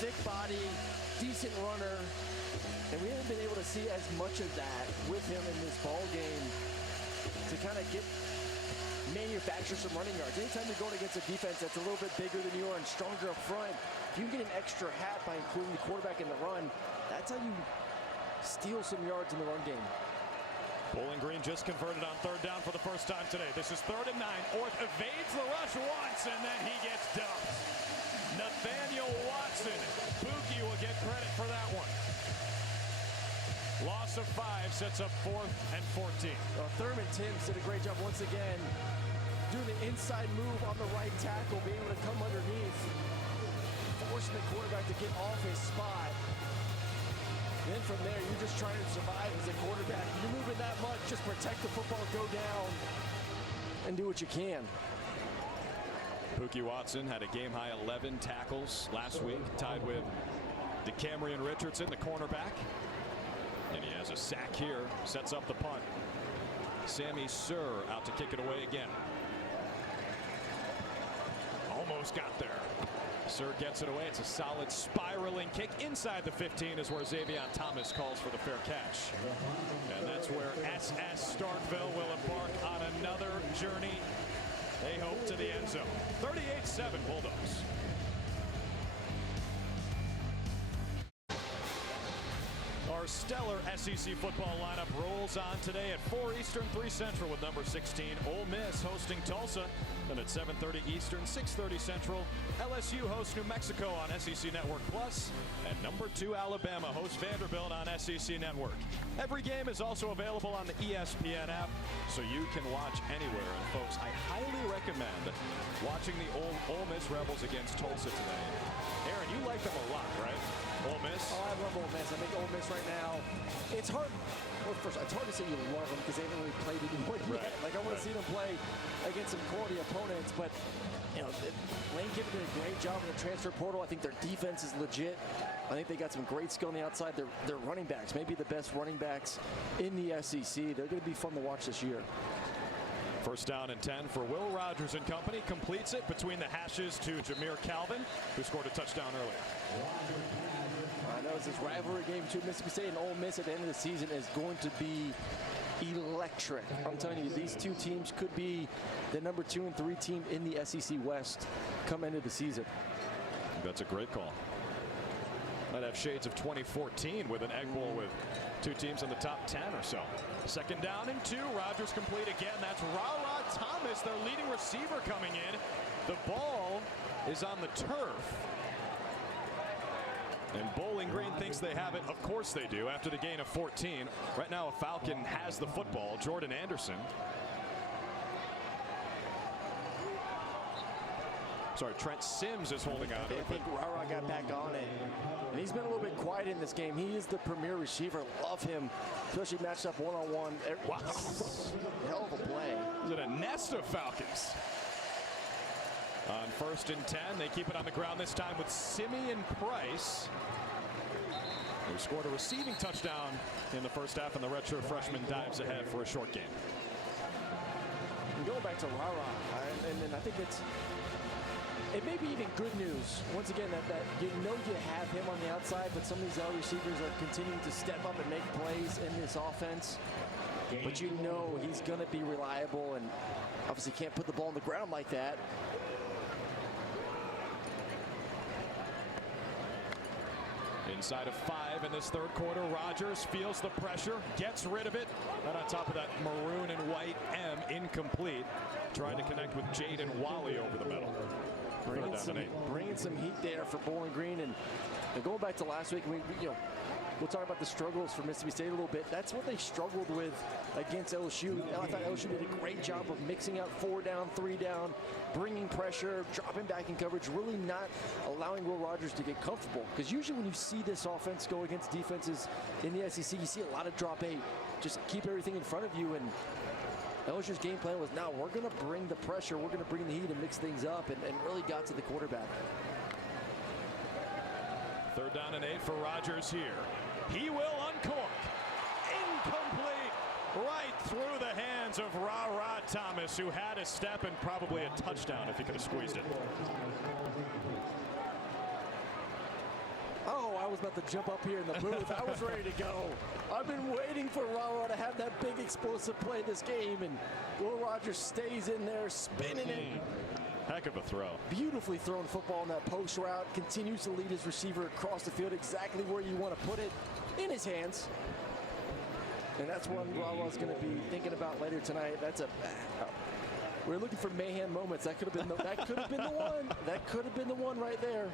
thick body, decent runner. And we haven't been able to see as much of that with him in this ball game to kind of manufacture some running yards. Anytime you're going against a defense that's a little bit bigger than you are and stronger up front, if you can get an extra hat by including the quarterback in the run, that's how you steal some yards in the run game. Bowling Green just converted on third down for the first time today. This is 3rd and 9. Orth evades the rush once, and then he gets dumped. Nathaniel Watson. Buki will get credit for that one. Loss of 5 sets up 4th and 14. Thurman Timms did a great job once again doing the inside move on the right tackle, being able to come underneath, forcing the quarterback to get off his spot. Then from there, you're just trying to survive as a quarterback. You're moving that much, just protect the football, go down, and do what you can. Pookie Watson had a game-high 11 tackles last week, tied with DeCamerion Richardson, the cornerback. And he has a sack here, sets up the punt. Sammy Sir out to kick it away again. Almost got there. Sir gets it away. It's a solid spiraling kick. Inside the 15 is where Xavion Thomas calls for the fair catch. And that's where SS Starkville will embark on another journey. They hope to the end zone. 38-7 Bulldogs. Our stellar SEC football lineup rolls on today at 4 Eastern, 3 Central with number 16 Ole Miss hosting Tulsa. Then at 7:30 Eastern, 6:30 Central, LSU hosts New Mexico on SEC Network Plus, and number 2 Alabama hosts Vanderbilt on SEC Network. Every game is also available on the ESPN app, so you can watch anywhere. And folks, I highly recommend watching the Ole Miss Rebels against Tulsa today. Aaron, you like them a lot, right? Ole Miss? Oh, I love Ole Miss. I think Ole Miss right now, it's hard. Well, first, it's hard to say you love them because they haven't really played anyone yet. Like, I want to see them play against some quality opponents, but, Lane Kiffin did a great job in the transfer portal. I think their defense is legit. I think they got some great skill on the outside. They're running backs, maybe the best running backs in the SEC. They're going to be fun to watch this year. First down and 10 for Will Rogers and company. Completes it between the hashes to Jameer Calvin, who scored a touchdown earlier. I know it's this rivalry game between Mississippi State and Ole Miss at the end of the season is going to be electric. I'm telling you, these two teams could be the number 2 and 3 team in the SEC West come end of the season. That's a great call. Might have shades of 2014 with an Egg Bowl with 2 teams in the top 10 or so. Second down and 2. Rodgers complete again. That's Ra Thomas, their leading receiver, coming in. The ball is on the turf. And Bowling Green thinks they have it. Of course they do after the gain of 14. Right now a Falcon has the football. Jordan Anderson. Sorry, Trent Sims is holding on to it. I think Ra got back on it. And he's been a little bit quiet in this game. He is the premier receiver. Love him, especially matched up one-on-one. Wow. Hell of a play. Is it a nest of Falcons? On 1st and 10, they keep it on the ground this time with Simeon Price, who scored a receiving touchdown in the first half, and the redshirt freshman dives ahead for a short gain. And going back to Ra, and I think it may be even good news, once again, that you know you have him on the outside, but some of these other receivers are continuing to step up and make plays in this offense. But you know he's going to be reliable, and obviously can't put the ball on the ground like that. Inside of 5 in this third quarter, Rodgers feels the pressure, gets rid of it, and on top of that maroon and white M, incomplete. Trying to connect with Jaden Walley over the middle. Bringing some heat there for Bowling Green, and going back to last week, we'll talk about the struggles for Mississippi State a little bit. That's what they struggled with against LSU. I thought LSU did a great job of mixing out 4 down, 3 down, bringing pressure, dropping back in coverage, really not allowing Will Rogers to get comfortable. Because usually when you see this offense go against defenses in the SEC, you see a lot of drop 8. Just keep everything in front of you. And LSU's game plan was, now we're going to bring the pressure, we're going to bring the heat and mix things up, and really got to the quarterback. 3rd down and 8 for Rodgers here. He will uncork. Incomplete. Right through the hands of Ra Thomas, who had a step and probably a touchdown if he could have squeezed it. Oh, I was about to jump up here in the booth. I was ready to go. I've been waiting for Ra to have that big explosive play this game, and Will Rogers stays in there spinning it. Heck of a throw. Beautifully thrown football on that post route. Continues to lead his receiver across the field exactly where you want to put it, in his hands. And that's what Ra's going to be thinking about later tonight. We're looking for mayhem moments. That could have been the one. That could have been the one right there.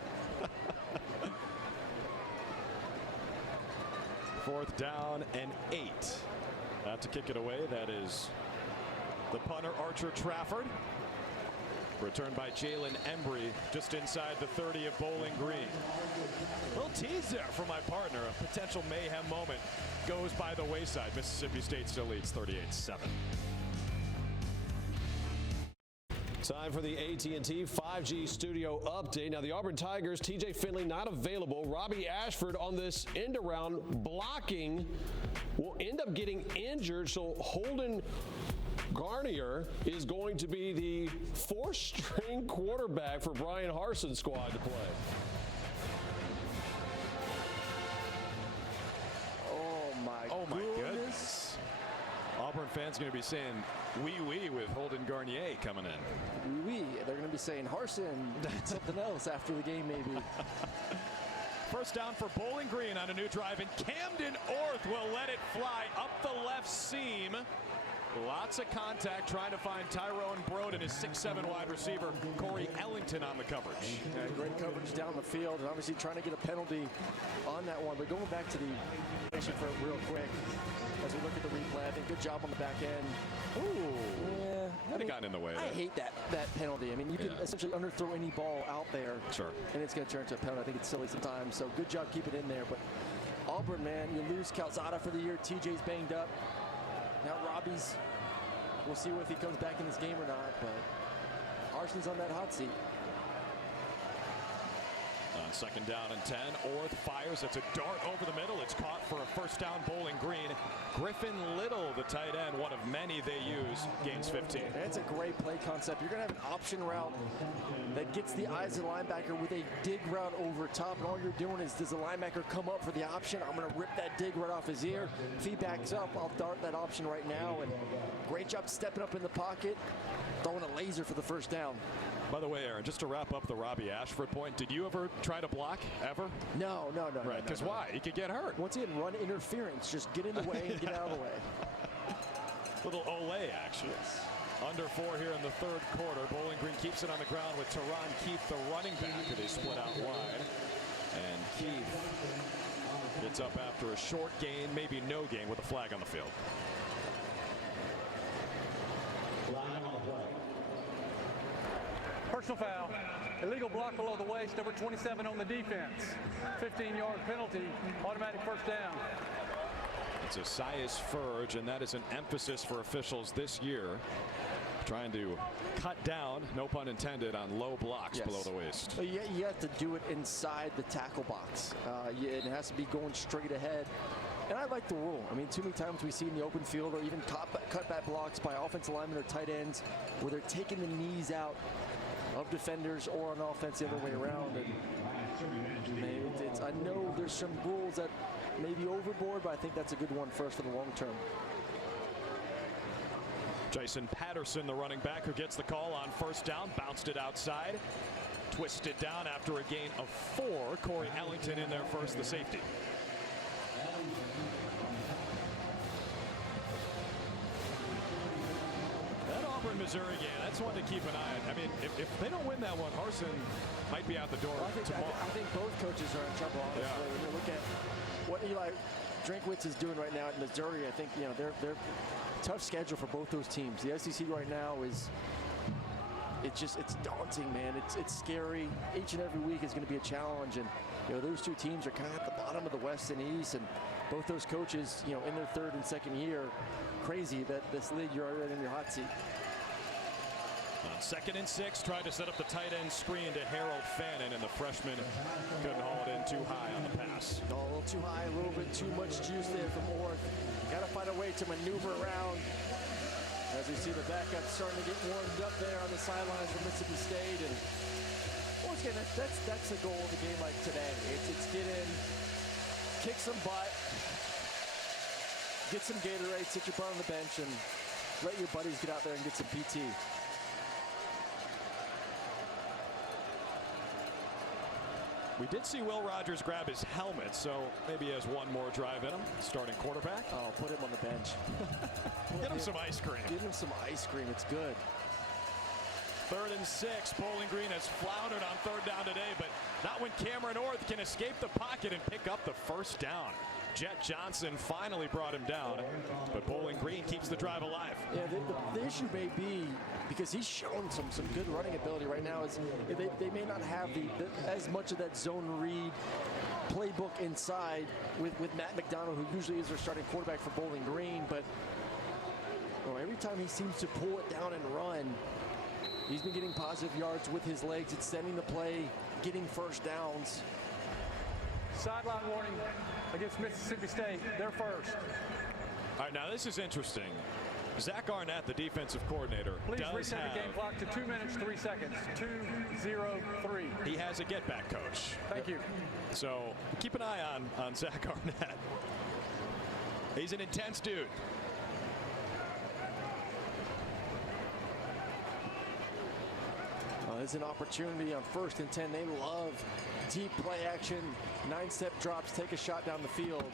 4th down and 8. To kick it away, that is the punter, Archer Trafford. Returned by Jalen Embry just inside the 30 of Bowling Green. Little tease there from my partner. A potential mayhem moment goes by the wayside. Mississippi State still leads 38-7. Time for the AT&T 5G studio update. Now the Auburn Tigers, TJ Finley not available. Robbie Ashford on this end around blocking will end up getting injured. So Holden Garnier is going to be the 4th-string quarterback for Brian Harson's squad to play. Oh my goodness. Auburn fans going to be saying wee with Holden Garnier coming in. Wee. They're going to be saying Harson something else after the game maybe. 1st down for Bowling Green on a new drive, and Camden Orth will let it fly up the left seam. Lots of contact trying to find Tyrone Broden, his 6'7" wide receiver, Corey Ellington on the coverage. Yeah, great coverage down the field, and obviously trying to get a penalty on that one. But going back to the action for it real quick, as we look at the replay, I think good job on the back end. Ooh. Yeah. Had gotten in the way. I hate that penalty. I mean, you can essentially underthrow any ball out there. Sure. And it's going to turn into a penalty. I think it's silly sometimes. So good job keeping it in there. But Auburn, man, you lose Calzada for the year. TJ's banged up. Now Robbie's, we'll see if he comes back in this game or not, but Harson's on that hot seat. On 2nd down and 10, Orth fires. It's a dart over the middle. It's caught for a 1st down. Bowling Green. Griffin Little, the tight end, one of many they use, gains 15. It's a great play concept. You're going to have an option route that gets the eyes of the linebacker with a dig route over top, and all you're doing is, does the linebacker come up for the option? I'm going to rip that dig right off his ear. If he backs up, I'll dart that option right now, and great job stepping up in the pocket, throwing a laser for the 1st down. By the way, Aaron, just to wrap up the Robbie Ashford point, did you ever try to block, ever? No. Right, because why? He could get hurt. Once again, run interference. Just get in the way and get out of the way. Little Olay action. Yes. Under 4 here in the third quarter. Bowling Green keeps it on the ground with Teron Keith, the running back, who they split out wide. And Keith gets up after a short gain, maybe no gain, with a flag on the field. Personal foul. Illegal block below the waist, number 27 on the defense. 15-yard penalty, automatic first down. It's Esias Furge, and that is an emphasis for officials this year. Trying to cut down, no pun intended, on low blocks below the waist. You have to do it inside the tackle box. It has to be going straight ahead. And I like the rule. I mean, too many times we see in the open field or even cutback blocks by offensive linemen or tight ends where they're taking the knees out of defenders or on offense the other way around. And I know there's some rules that may be overboard, but I think that's a good one for us for the long term. Jason Patterson, the running back, who gets the call on first down, bounced it outside, twisted down after a gain of 4. Corey Ellington in there first, the safety. That Auburn, Missouri game, that's one to keep an eye on. I mean, if they don't win that one, Harsin might be out the door tomorrow. I think both coaches are in trouble, honestly. Yeah. When you look at what Eli Drinkwitz is doing right now at Missouri, I think, they're tough schedule for both those teams. The SEC right now is, it's daunting, man. It's scary. Each and every week is going to be a challenge, and those two teams are kind of at the bottom of the West and East, and both those coaches, in their third and second year. Crazy that this league, you're already in your hot seat. On 2nd and 6, tried to set up the tight end screen to Harold Fannin, and the freshman couldn't haul it in too high on the pass. A little too high, a little bit too much juice there from Orth. Got to find a way to maneuver around. As we see the backup starting to get warmed up there on the sidelines for Mississippi State. And once again, that's the goal of a game like today. It's get in, kick some butt, get some Gatorade, sit your butt on the bench, and let your buddies get out there and get some PT. We did see Will Rogers grab his helmet, so maybe he has one more drive in him. Starting quarterback. Oh, put him on the bench. Get him some ice cream. Give him some ice cream. It's good. 3rd and 6. Bowling Green has floundered on 3rd down today, but not when Cameron Orth can escape the pocket and pick up the first down. Jet Johnson finally brought him down, but Bowling Green keeps the drive alive. Yeah, the issue may be, because he's shown some good running ability right now, is they may not have as much of that zone read playbook inside with Matt McDonald, who usually is their starting quarterback for Bowling Green, but every time he seems to pull it down and run, he's been getting positive yards with his legs, extending the play, getting first downs. Sideline warning against Mississippi State. They're first. All right, now this is interesting. Zach Arnett, the defensive coordinator, Please reset the game clock to 2 minutes, 3 seconds. 2-0-3. He has a get-back coach. Thank you. So keep an eye on Zach Arnett. He's an intense dude. There's an opportunity on 1st and 10. They love deep play action, 9-step drops, take a shot down the field.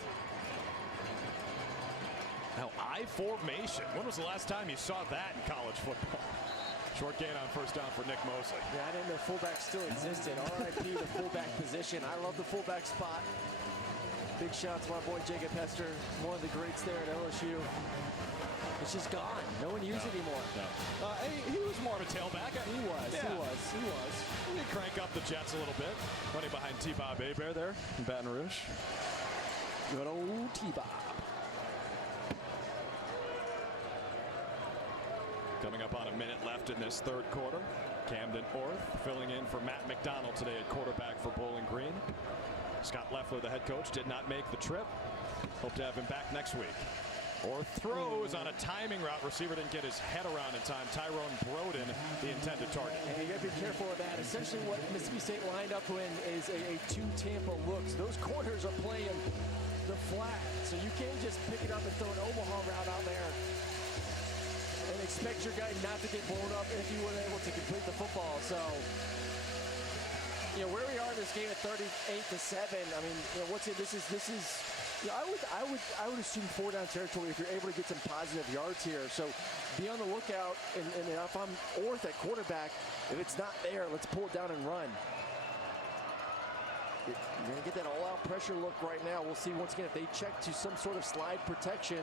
Now, I formation. When was the last time you saw that in college football? Short gain on first down for Nick Mosley. Yeah, I didn't know fullback still existed. RIP the fullback position. I love the fullback spot. Big shout out to my boy Jacob Hester, one of the greats there at LSU. It's just gone. No one uses it anymore. No. He was more of a tailback. He was. He did crank up the Jets a little bit. Running behind T-Bob Hebert there in Baton Rouge. Good old T-Bob. Coming up on a minute left in this third quarter. Camden Orth filling in for Matt McDonald today at quarterback for Bowling Green. Scott Leffler, the head coach, did not make the trip. Hope to have him back next week. Orth throws on a timing route. Receiver didn't get his head around in time. Tyrone Broden, the intended target. And you got to be careful of that. Essentially what Mississippi State lined up in is a 2 Tampa looks. Those corners are playing the flat. So you can't just pick it up and throw an Omaha route out there. and expect your guy not to get blown up if he wasn't able to complete the football. So, you know, where we are in this game at 38-7. I mean, you know, this is. Yeah, I would assume 4-down territory if you're able to get some positive yards here. So be on the lookout, and if I'm Orth at quarterback, if it's not there, let's pull it down and run. You're going to get that all-out pressure look right now. We'll see once again if they check to some sort of slide protection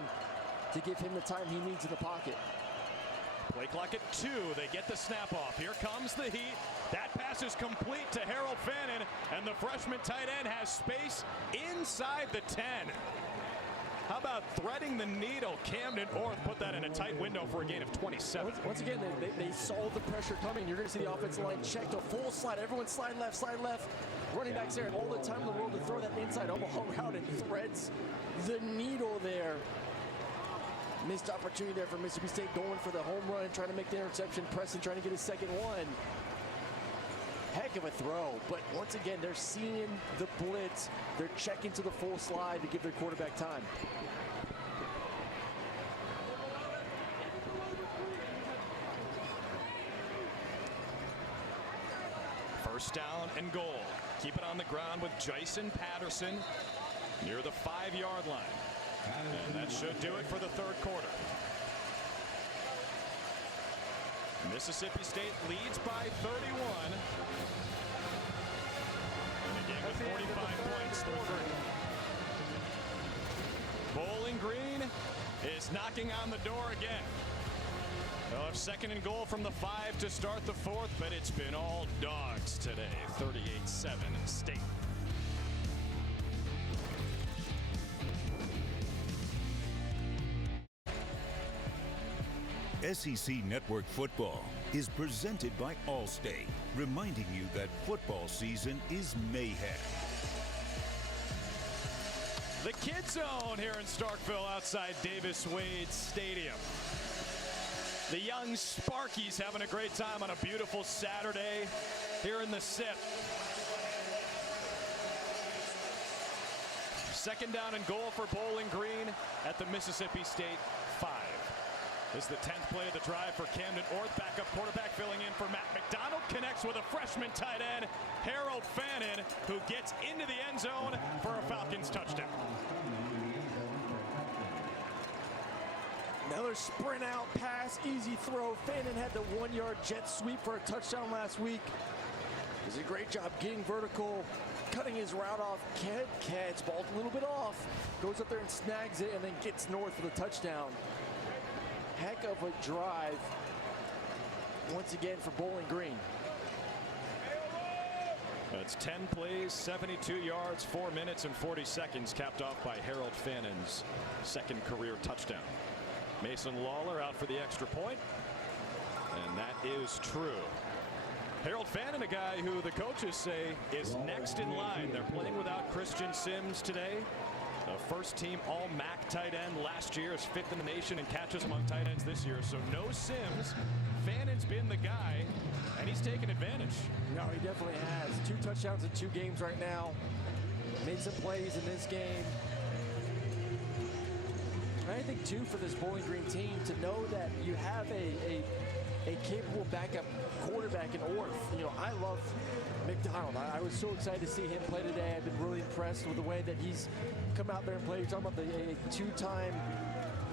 to give him the time he needs in the pocket. Play clock at 2. They get the snap off. Here comes the heat. That pass is complete to Harold Fannin, and the freshman tight end has space inside the 10. How about threading the needle? Camden Orth put that in a tight window for a gain of 27. Once again, they saw the pressure coming. You're going to see the offensive line check to full slide. Everyone slide left. Running backs there, all the time in the world to throw that inside Omaha route, and threads the needle there. Missed opportunity there for Mississippi State, going for the home run, trying to make the interception. Preston trying to get his second one. Heck of a throw, but once again, they're seeing the blitz. They're checking to the full slide to give their quarterback time. First down and goal. Keep it on the ground with Jason Patterson near the 5-yard line. And that should do it for the third quarter. Mississippi State leads by 31. In a game with 45 points through 3. Bowling Green is knocking on the door again. They'll have second and goal from the 5 to start the fourth, but it's been all dogs today. 38-7 State. SEC Network Football is presented by Allstate, reminding you that football season is mayhem. The Kid Zone here in Starkville outside Davis Wade Stadium. The young Sparkies having a great time on a beautiful Saturday here in the SIP. Second down and goal for Bowling Green at the Mississippi State 5. This is the 10th play of the drive for Camden Orth. Backup quarterback filling in for Matt McDonald. Connects with a freshman tight end, Harold Fannin, who gets into the end zone for a Falcons touchdown. Another sprint out pass, easy throw. Fannin had the 1-yard jet sweep for a touchdown last week. Does a great job getting vertical, cutting his route off. Can't catch, ball's a little bit off. Goes up there and snags it and then gets north for the touchdown. Heck of a drive once again for Bowling Green. That's 10 plays, 72 yards, 4 minutes and 40 seconds, capped off by Harold Fannin's second career touchdown. Mason Lawler out for the extra point, and that is true. Harold Fannin, a guy who the coaches say is next in line. They're playing without Christian Sims today. The first team All-MAC tight end last year, is 5th in the nation in catches among tight ends this year. So no Sims. Fannin's been the guy, and he's taken advantage. No, he definitely has. 2 touchdowns in 2 games right now. Made some plays in this game. I think, too, for this Bowling Green team to know that you have a capable backup quarterback in Orth. You know, I love McDonald. I was so excited to see him play today. I've been really impressed with the way that he's come out there and played. You're talking about the 2-time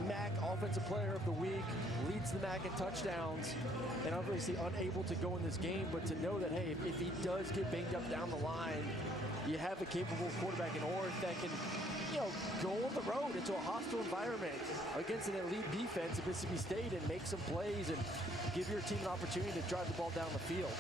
MAC Offensive Player of the Week, leads the MAC in touchdowns, and obviously unable to go in this game. But to know that, hey, if he does get banged up down the line, you have a capable quarterback in Orth that can, you know, go on the road into a hostile environment against an elite defense at Mississippi State and make some plays and give your team an opportunity to drive the ball down the field.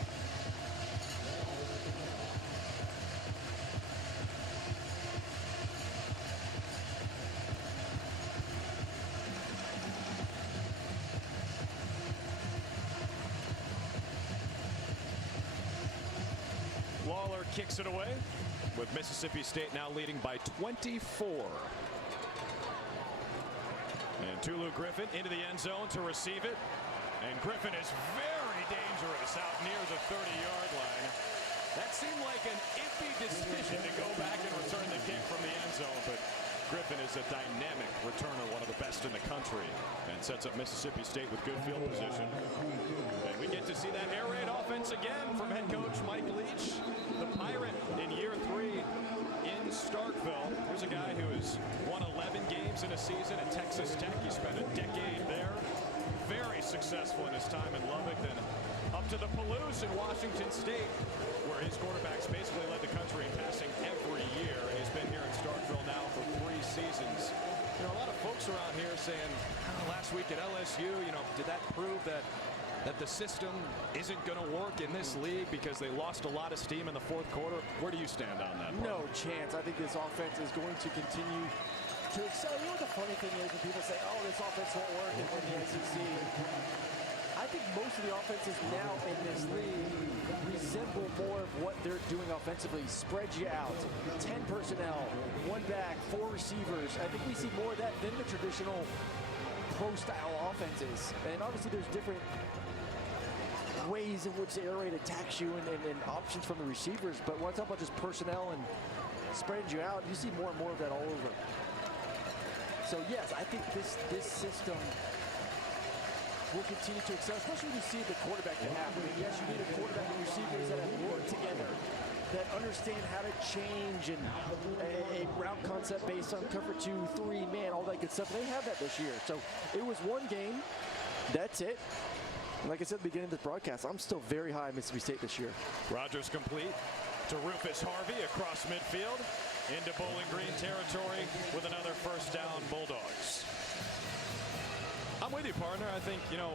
Lawler kicks it away, with Mississippi State now leading by 24. And Tulu Griffin into the end zone to receive it. And Griffin is very dangerous out near the 30-yard line. That seemed like an iffy decision to go back and return the kick from the end zone, but Griffin is a dynamic returner, one of the best in the country, and sets up Mississippi State with good field position. And we get to see that air raid offense again from head coach Mike Leach, the Pirate in year 3 in Starkville. Here's a guy who has won 11 games in a season at Texas Tech. He spent a decade there. Very successful in his time in Lubbock, then up to the Palouse in Washington State, where his quarterbacks basically led the country in passing every year. And he's been here in Starkville now for 3 seasons. You know, a lot of folks around here saying, last week at LSU, you know, did that prove that the system isn't going to work in this league because they lost a lot of steam in the 4th quarter? Where do you stand on that? No chance. I think this offense is going to continue to excel. You know what the funny thing is when people say, oh, this offense won't work in the SEC? I think most of the offenses now in this league resemble more of what they're doing offensively. Spread you out, 10 personnel, 1 back, 4 receivers. I think we see more of that than the traditional pro-style offenses. And obviously there's different ways in which the air raid attacks you and options from the receivers. But when I talk about just personnel and spreading you out, you see more and more of that all over. So yes, I think this system will continue to excel, especially when you see the quarterback you have. I mean, yes, you need a quarterback and receivers that have worked together, that understand how to change and a route concept based on cover 2, 3, man, all that good stuff. They have that this year. So it was 1 game. That's it. And like I said at the beginning of this broadcast, I'm still very high on Mississippi State this year. Rodgers complete to Rufus Harvey across midfield into Bowling Green territory with another first down, Bulldogs. I'm with you, partner. I think, you know,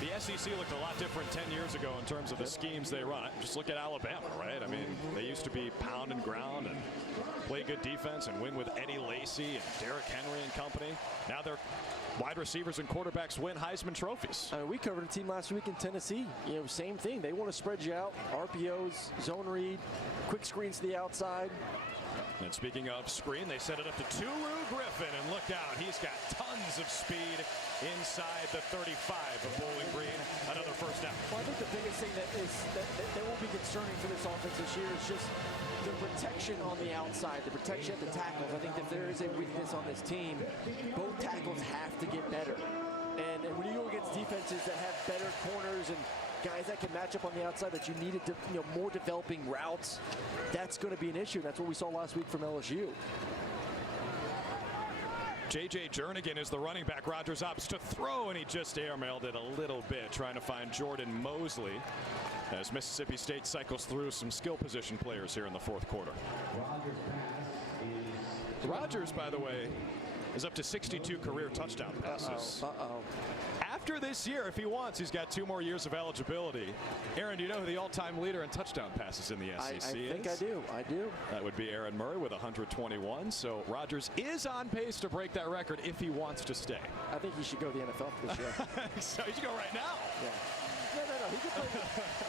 the SEC looked a lot different 10 years ago in terms of the schemes they run. Just look at Alabama, right? I mean, they used to be pound and ground and play good defense and win with Eddie Lacy and Derrick Henry and company. Now they're wide receivers and quarterbacks win Heisman trophies. We covered a team last week in Tennessee. You know, same thing. They want to spread you out. RPOs, zone read, quick screens to the outside. And speaking of screen, they set it up to Turu Griffin, and look out, he's got tons of speed inside the 35 of Bowling Green. Another first down. Well, I think the biggest thing that will be concerning for this offense this year is just the protection on the outside, the protection at the tackles. I think if there is a weakness on this team, both tackles have to get better. And when you go against defenses that have better corners and guys that can match up on the outside, that you needed to, you know, more developing routes, that's going to be an issue. That's what we saw last week from LSU. J.J. Jernigan is the running back. Rodgers opts to throw, and he just airmailed it a little bit, trying to find Jordan Mosley as Mississippi State cycles through some skill position players here in the 4th quarter. Rodgers, by the way, is up to 62 career touchdown passes. After this year, if he wants, he's got 2 more years of eligibility. Aaron, do you know who the all-time leader in touchdown passes in the SEC is? I think I do. I do. That would be Aaron Murray with 121. So Rodgers is on pace to break that record if he wants to stay. I think he should go to the NFL this year. So he should go right now. Yeah. No. He could play.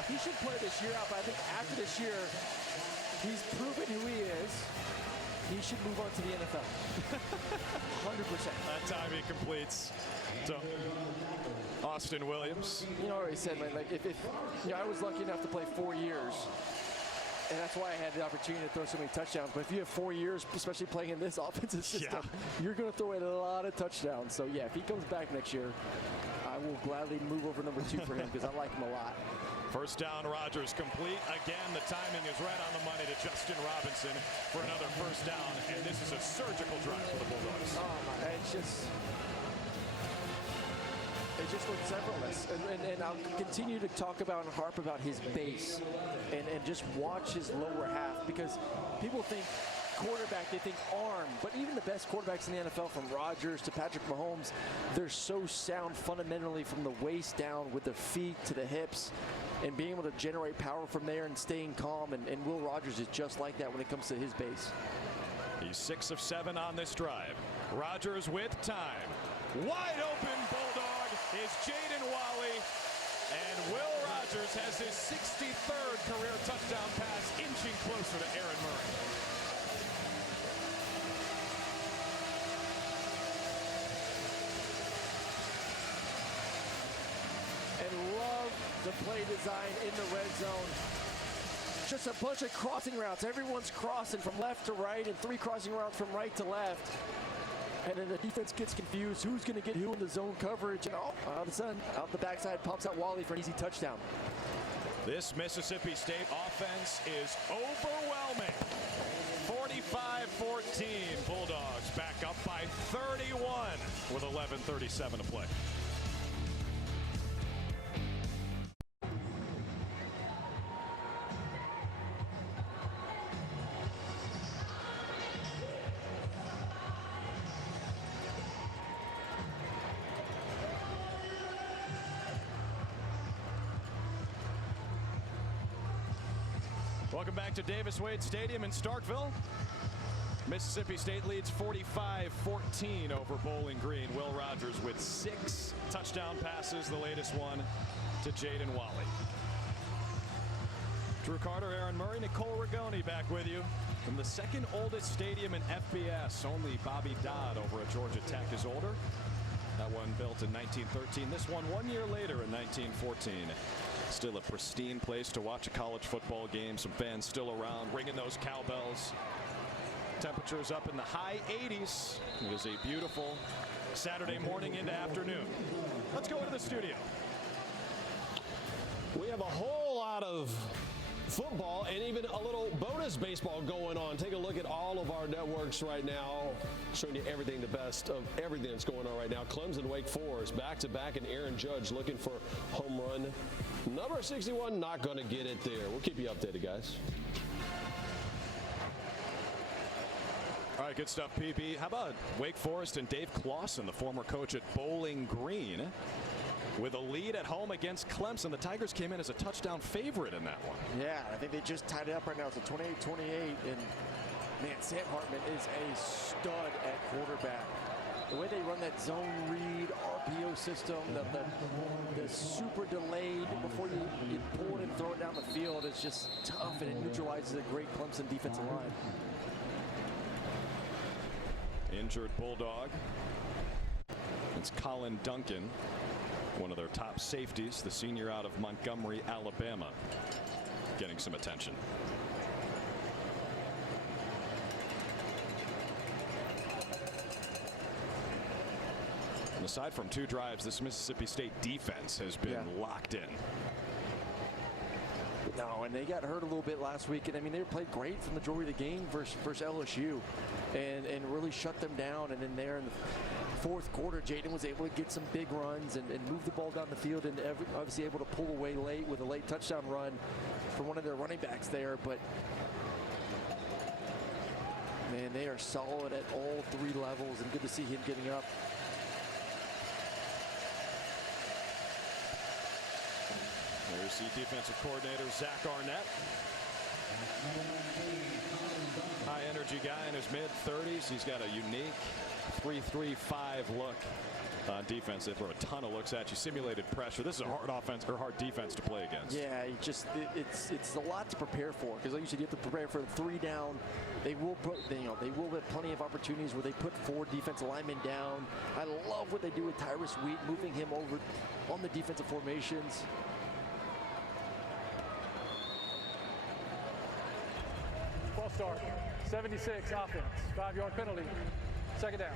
He should play this year out. But I think after this year, he's proven who he is. He should move on to the NFL. 100%. That time he completes to Austin Williams. You know what he said, man, like if you know, I was lucky enough to play 4 years, and that's why I had the opportunity to throw so many touchdowns. But if you have 4 years, especially playing in this offensive system, you're going to throw in a lot of touchdowns. So yeah, if he comes back next year, I will gladly move over number 2 for him because I like him a lot. First down, Rodgers complete. Again, the timing is right on the money to Justin Robinson for another first down. And this is a surgical drive for the Bulldogs. Oh, my, it just looks effortless. And I'll continue to talk about and harp about his base and just watch his lower half, because people think quarterback, they think arm, but even the best quarterbacks in the NFL, from Rodgers to Patrick Mahomes, they're so sound fundamentally from the waist down with the feet to the hips and being able to generate power from there and staying calm. And Will Rodgers is just like that when it comes to his base. He's 6 of 7 on this drive. Rodgers with time. Wide open Bulldog is Jaden Walley. And Will Rodgers has his 63rd career touchdown pass, inching closer to Aaron Murray. And love the play design in the red zone. just a bunch of crossing routes. Everyone's crossing from left to right and 3 crossing routes from right to left. And then the defense gets confused. Who's going to get who in the zone coverage? And all of a sudden, out the backside, pops out Wally for an easy touchdown. This Mississippi State offense is overwhelming. 45-14, Bulldogs back up by 31 with 11:37 to play. Welcome back to Davis Wade Stadium in Starkville. Mississippi State leads 45-14 over Bowling Green. Will Rogers with 6 touchdown passes, the latest one to Jaden Wally. Drew Carter, Aaron Murray, Nicole Rigoni back with you from the second oldest stadium in FBS. Only Bobby Dodd over at Georgia Tech is older. That one built in 1913. This one 1 year later in 1914. Still a pristine place to watch a college football game. Some fans still around, ringing those cowbells. Temperatures up in the high 80s. It is a beautiful Saturday morning into afternoon. Let's go into the studio. We have a whole lot of football and even a little bonus baseball going on. Take a look at all of our networks right now, showing you everything, the best of everything that's going on right now. Clemson, Wake Forest, back-to-back, and Aaron Judge looking for home run number 61. Not going to get it there. We'll keep you updated, guys. All right, good stuff, PB. How about Wake Forest and Dave Clawson, the former coach at Bowling Green, with a lead at home against Clemson. The Tigers came in as a touchdown favorite in that one. Yeah, I think they just tied it up right now. It's a 28-28, and man, Sam Hartman is a stud at quarterback. The way they run that zone read RPO system, the super delayed before you pull it and throw it down the field, is just tough, and it neutralizes a great Clemson defensive line. Injured Bulldog. It's Colin Duncan, one of their top safeties, the senior out of Montgomery, Alabama, getting some attention. And aside from 2 drives, this Mississippi State defense has been locked in. No, and they got hurt a little bit last week, and I mean, they played great for the majority of the game versus LSU, and really shut them down. And then there in the fourth quarter, Jaden was able to get some big runs and move the ball down the field, and obviously able to pull away late with a late touchdown run for one of their running backs there. But man, they are solid at all 3 levels, and good to see him getting up. There's the defensive coordinator, Zach Arnett. High energy guy in his mid-30s. He's got a unique 3-3-5 look on defense. They throw a ton of looks at you, simulated pressure. This is a hard offense or hard defense to play against. Yeah, it's a lot to prepare for, because like you said, you have to prepare for 3 down. They will have plenty of opportunities where they put 4 defensive linemen down. I love what they do with Tyrus Wheat, moving him over on the defensive formations. Start 76 offense, 5-yard penalty, second down.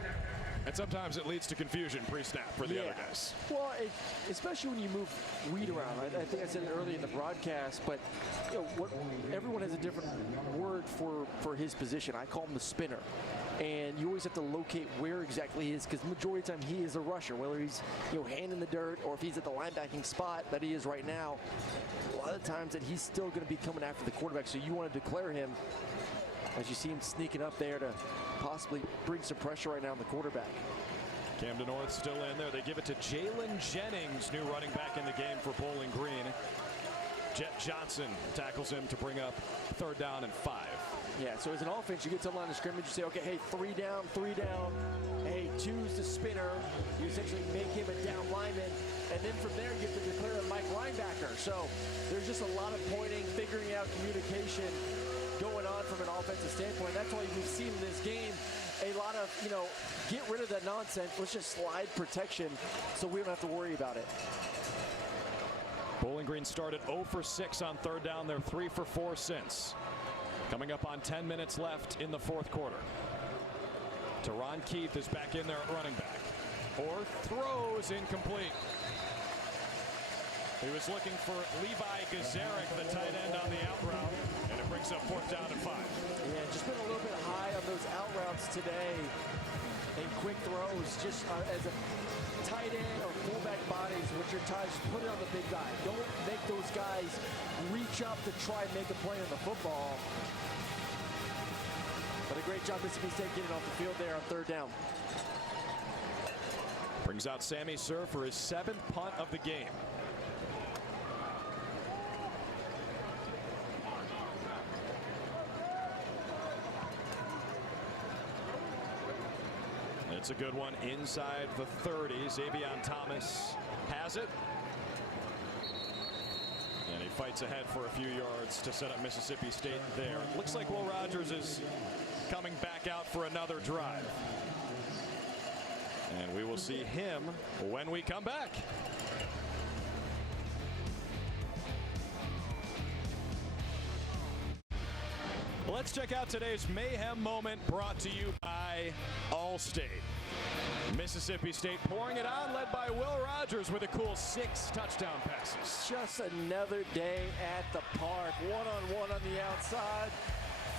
And sometimes it leads to confusion pre-snap for the other guys. Well, especially when you move Wheat around. I think I said it earlier in the broadcast, but everyone has a different word for his position. I call him the spinner. And you always have to locate where exactly he is, because the majority of the time he is a rusher, whether he's hand in the dirt or if he's at the linebacking spot that he is right now. A lot of times that he's still going to be coming after the quarterback, so you want to declare him as you see him sneaking up there to possibly bring some pressure right now on the quarterback. Camden North still in there. They give it to Jalen Jennings, new running back in the game for Bowling Green. Jet Johnson tackles him to bring up 3rd down and 5. Yeah, so as an offense, you get to the line of scrimmage, you say, okay, hey, 3 down. Hey, 2's the spinner. You essentially make him a down lineman, and then from there you have to declare a Mike linebacker. So there's just a lot of pointing, figuring out communication going on from an offensive standpoint. That's why we've seen in this game a lot of, get rid of that nonsense. Let's just slide protection so we don't have to worry about it. Bowling Green started 0 for 6 on third down. They're 3 for 4 since. Coming up on 10 minutes left in the fourth quarter. Teron Keith is back in there at running back. Or throws incomplete. He was looking for Levi Gazarick, the tight end, on the out route, and it brings up fourth down and 5. Yeah, just been a little bit high on those out routes today. And quick throws, just as a tight end or fullback bodies, what your ties, put it on the big guy. Don't make those guys reach up to try and make a play on the football. But a great job Mississippi State getting off the field there on third down. Brings out Sammy Sir for his 7th punt of the game. It's a good one inside the 30. Xavion Thomas has it. And he fights ahead for a few yards to set up Mississippi State there. Looks like Will Rogers is coming back out for another drive. And we will see him when we come back. Let's check out today's Mayhem moment brought to you by Allstate. Mississippi State pouring it on, led by Will Rogers with a cool 6 touchdown passes. Just another day at the park. One-on-one on the outside.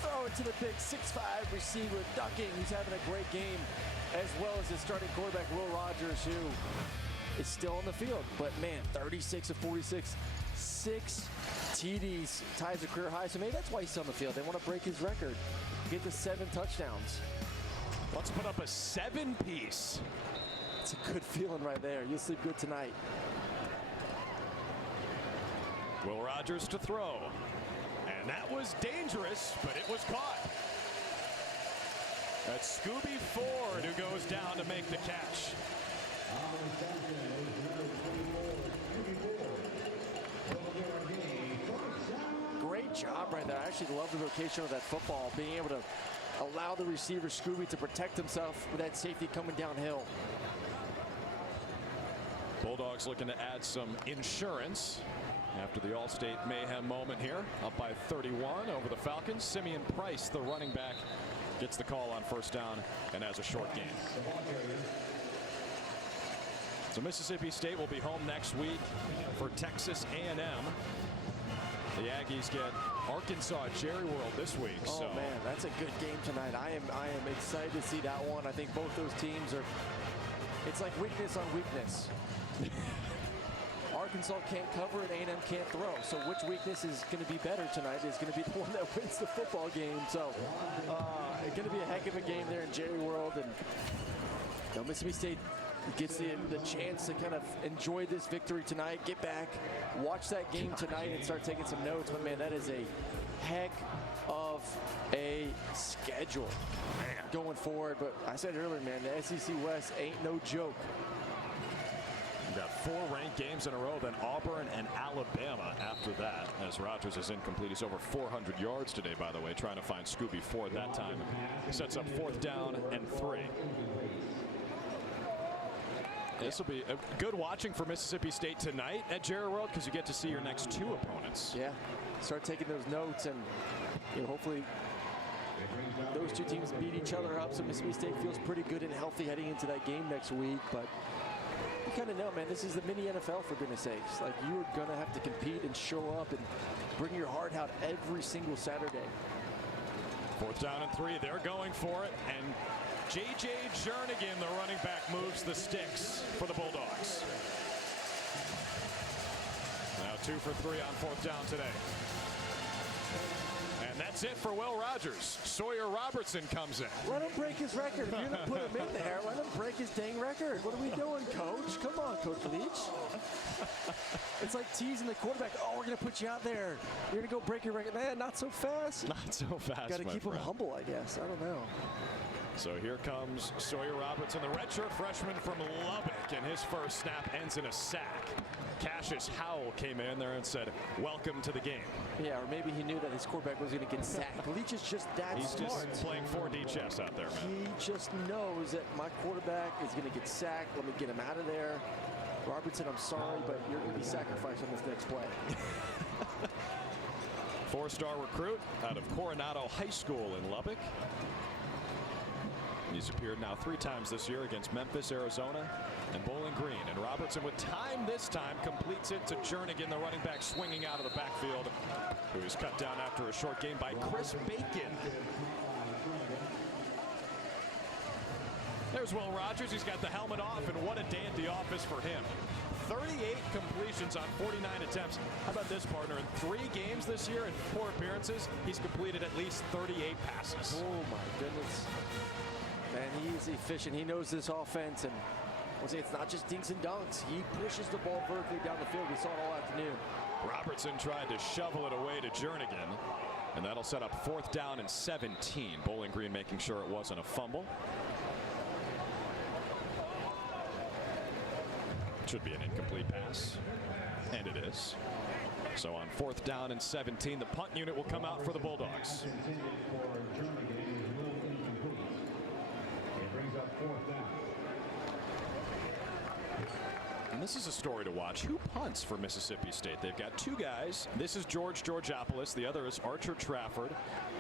Throw it to the big 6'5" receiver, ducking. He's having a great game, as well as his starting quarterback, Will Rogers, who is still on the field. But, man, 36 of 46, 6 TDs, ties a career high. So maybe that's why he's still on the field. They want to break his record, get to 7 touchdowns. Let's put up a 7-piece. It's a good feeling right there. You'll sleep good tonight. Will Rogers to throw. And that was dangerous, but it was caught. That's Scooby Ford who goes down to make the catch. Great job right there. I actually love the location of that football, being able to allow the receiver Scooby to protect himself with that safety coming downhill. Bulldogs looking to add some insurance after the Allstate Mayhem moment here. Up by 31 over the Falcons. Simeon Price, the running back, gets the call on first down and has a short gain. So Mississippi State will be home next week for Texas A&M. The Aggies get Arkansas at Jerry World this week. Oh, so man, that's a good game tonight. I am excited to see that one. I think both those teams are, it's like weakness on weakness. Arkansas can't cover and A&M can't throw. So which weakness is going to be better tonight is going to be the one that wins the football game. So it's going to be a heck of a game there in Jerry World. And Mississippi State gets the chance to kind of enjoy this victory tonight, get back, watch that game tonight, and start taking some notes. But, man, that is a heck of a schedule going forward. But I said earlier, man, the SEC West ain't no joke. We've got 4 ranked games in a row, then Auburn and Alabama after that, as Rogers is incomplete. He's over 400 yards today, by the way, trying to find Scooby Ford that time. Sets up fourth down and 3. This will be good watching for Mississippi State tonight at Jerry World, because you get to see your next 2 opponents. Yeah, start taking those notes, and hopefully those 2 teams beat each other up, so Mississippi State feels pretty good and healthy heading into that game next week. But you kind of know, man, this is the mini NFL, for goodness sakes. Like, you're going to have to compete and show up and bring your heart out every single Saturday. Fourth down and 3. They're going for it, and J.J. Jernigan, the running back, moves the sticks for the Bulldogs. Now 2 for 3 on fourth down today. And that's it for Will Rogers. Sawyer Robertson comes in. Let him break his record. If you're going to put him in there, let him break his dang record. What are we doing, Coach? Come on, Coach Leach. It's like teasing the quarterback. Oh, we're going to put you out there. You're going to go break your record. Man, not so fast. Not so fast, Got to keep him humble, I guess. I don't know. So here comes Sawyer Robertson, the redshirt freshman from Lubbock, and his first snap ends in a sack. Cassius Howell came in there and said, "Welcome to the game." Yeah, or maybe he knew that his quarterback was going to get sacked. Leach is just that smart. He's just playing 4D chess out there, man. He just knows that my quarterback is going to get sacked. Let me get him out of there. Robertson, I'm sorry, but you're going to be sacrificed on this next play. Four-star recruit out of Coronado High School in Lubbock. He's appeared now 3 times this year against Memphis, Arizona, and Bowling Green. And Robertson, with time this time, completes it to Jernigan, the running back, swinging out of the backfield, who is cut down after a short gain by Chris Bacon. There's Will Rogers. He's got the helmet off, and what a day at the office for him. 38 completions on 49 attempts. How about this, partner? In 3 games this year and 4 appearances, he's completed at least 38 passes. Oh, my goodness. And he's efficient. He knows this offense. And once again, it's not just dinks and dunks. He pushes the ball vertically down the field. We saw it all afternoon. Robertson tried to shovel it away to Jernigan. And that'll set up 4th down and 17. Bowling Green making sure it wasn't a fumble. Should be an incomplete pass, and it is. So on 4th down and 17, the punt unit will come out for the Bulldogs. And this is a story to watch. Who punts for Mississippi State? They've got 2 guys. This is George Georgopoulos. The other is Archer Trafford.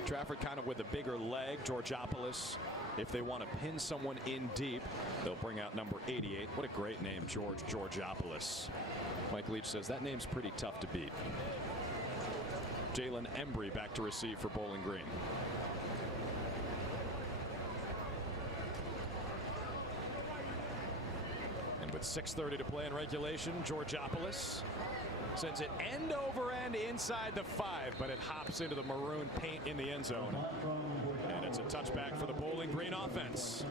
Trafford kind of with a bigger leg. Georgopoulos, if they want to pin someone in deep, they'll bring out number 88. What a great name, George Georgopoulos. Mike Leach says that name's pretty tough to beat. Jalen Embry back to receive for Bowling Green. And with 6:30 to play in regulation, Georgopoulos sends it end over end inside the 5, but it hops into the maroon paint in the end zone. And it's a touchback for the Bowling Green offense.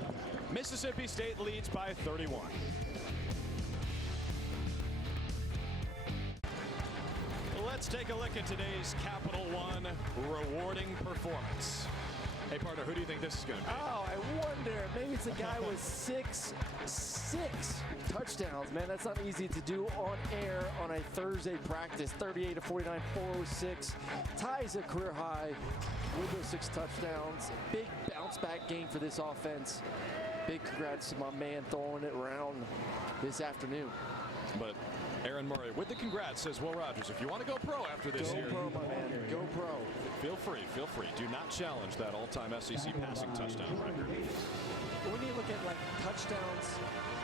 Mississippi State leads by 31. Let's take a look at today's Capital One rewarding performance. Hey, partner, who do you think this is going to be? Oh, I wonder. Maybe it's a guy with six touchdowns. Man, that's not easy to do on air on a Thursday practice. 38 to 49, 406. Ties a career high with those 6 touchdowns. Big bounce back game for this offense. Big congrats to my man throwing it around this afternoon. But Aaron Murray with the congrats, says Will Rogers. If you want to go pro after this year, go pro, my man. Go pro. Feel free. Feel free. Do not challenge that all-time SEC passing touchdown record. We need to look at like touchdowns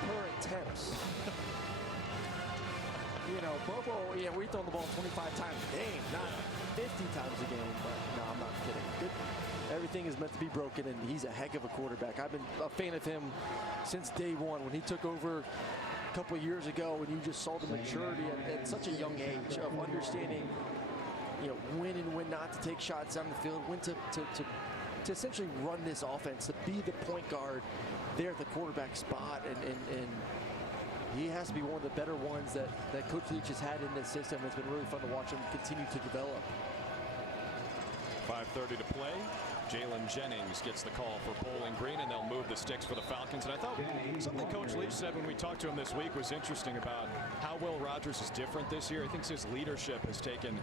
per attempts. You know, Bobo, yeah, we throw the ball 25 times a game, not 50 times a game. But no, I'm not kidding. Good. Everything is meant to be broken, and he's a heck of a quarterback. I've been a fan of him since day one when he took over a couple of years ago, and you just saw the maturity at such a young age of understanding, you know, when and when not to take shots down the field, when to essentially run this offense, to be the point guard there at the quarterback spot, and he has to be one of the better ones that Coach Leach has had in this system. It's been really fun to watch him continue to develop. 5:30 to play. Jalen Jennings gets the call for Bowling Green, and they'll move the sticks for the Falcons. And I thought something Coach Leach said when we talked to him this week was interesting about how Will Rogers is different this year. He thinks his leadership has taken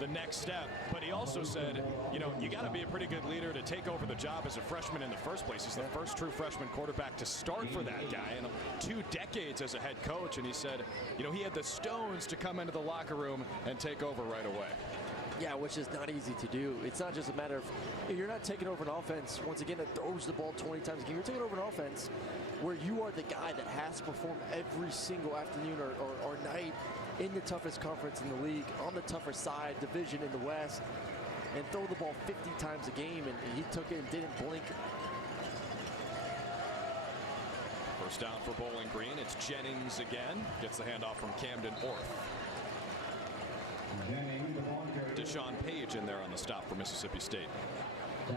the next step. But he also said, you know, you got to be a pretty good leader to take over the job as a freshman in the first place. He's the first true freshman quarterback to start for that guy in 2 decades as a head coach. And he said, you know, he had the stones to come into the locker room and take over right away. Yeah, which is not easy to do. It's not just a matter of, you're not taking over an offense, once again, that throws the ball 20 times a game. You're taking over an offense where you are the guy that has to perform every single afternoon or night in the toughest conference in the league, on the tougher side, division in the West, and throw the ball 50 times a game, and he took it and didn't blink. First down for Bowling Green. It's Jennings again. Gets the handoff from Camden Orth. Deshaun Page in there on the stop for Mississippi State.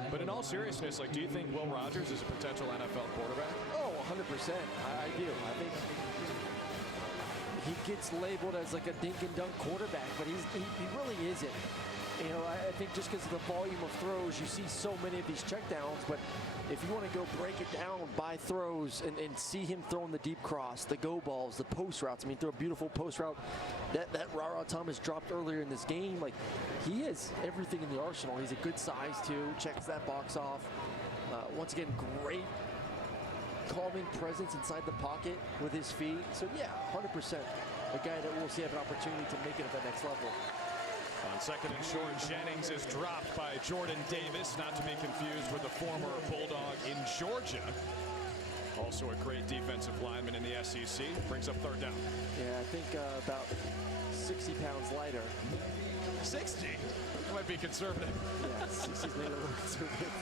But in all seriousness, like, do you think Will Rogers is a potential NFL quarterback? Oh, 100%. I do. I think he gets labeled as like a dink and dunk quarterback, but he really isn't. You know, I think just because of the volume of throws, you see so many of these checkdowns, but if you want to go break it down by throws and see him throwing the deep cross, the go balls, the post routes. I mean, throw a beautiful post route that Rara Thomas dropped earlier in this game. Like, he has everything in the arsenal. He's a good size too. Checks that box off. Once again, great calming presence inside the pocket with his feet. So yeah, 100%. A guy that we'll see have an opportunity to make it at the next level. On second and short, Jennings is dropped by Jordan Davis, not to be confused with the former Bulldog in Georgia. Also a great defensive lineman in the SEC. Brings up third down. Yeah, I think about 60 pounds lighter. 60? That might be conservative. Yeah, 60's maybe a little conservative.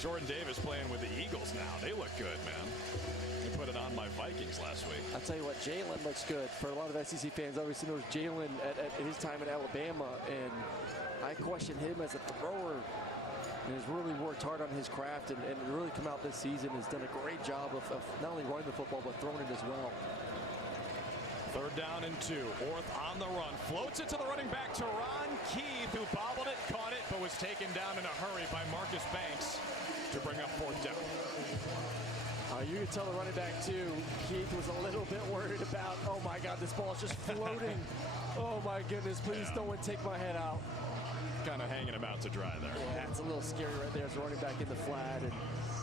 Jordan Davis playing with the Eagles now. They look good, man. He put it on my Vikings last week. I'll tell you what, Jalen looks good. For a lot of SEC fans, obviously knows Jalen at his time in Alabama, and I question him as a thrower. And has really worked hard on his craft and really come out this season. Has done a great job of not only running the football, but throwing it as well. Third down and 2. Orth on the run. Floats it to the running back, Teron Keith, who bobbled it, caught it, but was taken down in a hurry by Marcus Banks to bring up fourth down. You could tell the running back, too. Keith was a little bit worried about, oh, my God, this ball is just floating. Oh, my goodness, please no one take my head out. Kind of hanging him out to dry there. Yeah, it's a little scary right there as a running back in the flat. And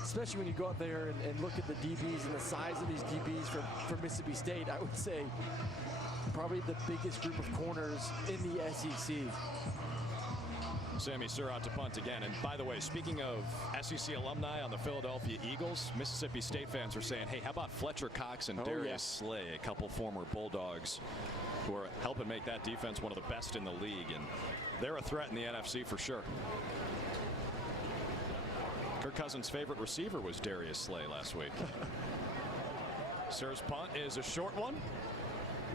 especially when you go out there and look at the DBs and the size of these DBs for Mississippi State, I would say probably the biggest group of corners in the SEC. Sammy Surratt to punt again. And by the way, speaking of SEC alumni on the Philadelphia Eagles, Mississippi State fans are saying, hey, how about Fletcher Cox and Darius Slay, a couple former Bulldogs who are helping make that defense one of the best in the league. And they're a threat in the NFC for sure. Kirk Cousins' favorite receiver was Darius Slay last week. Sur's punt is a short one.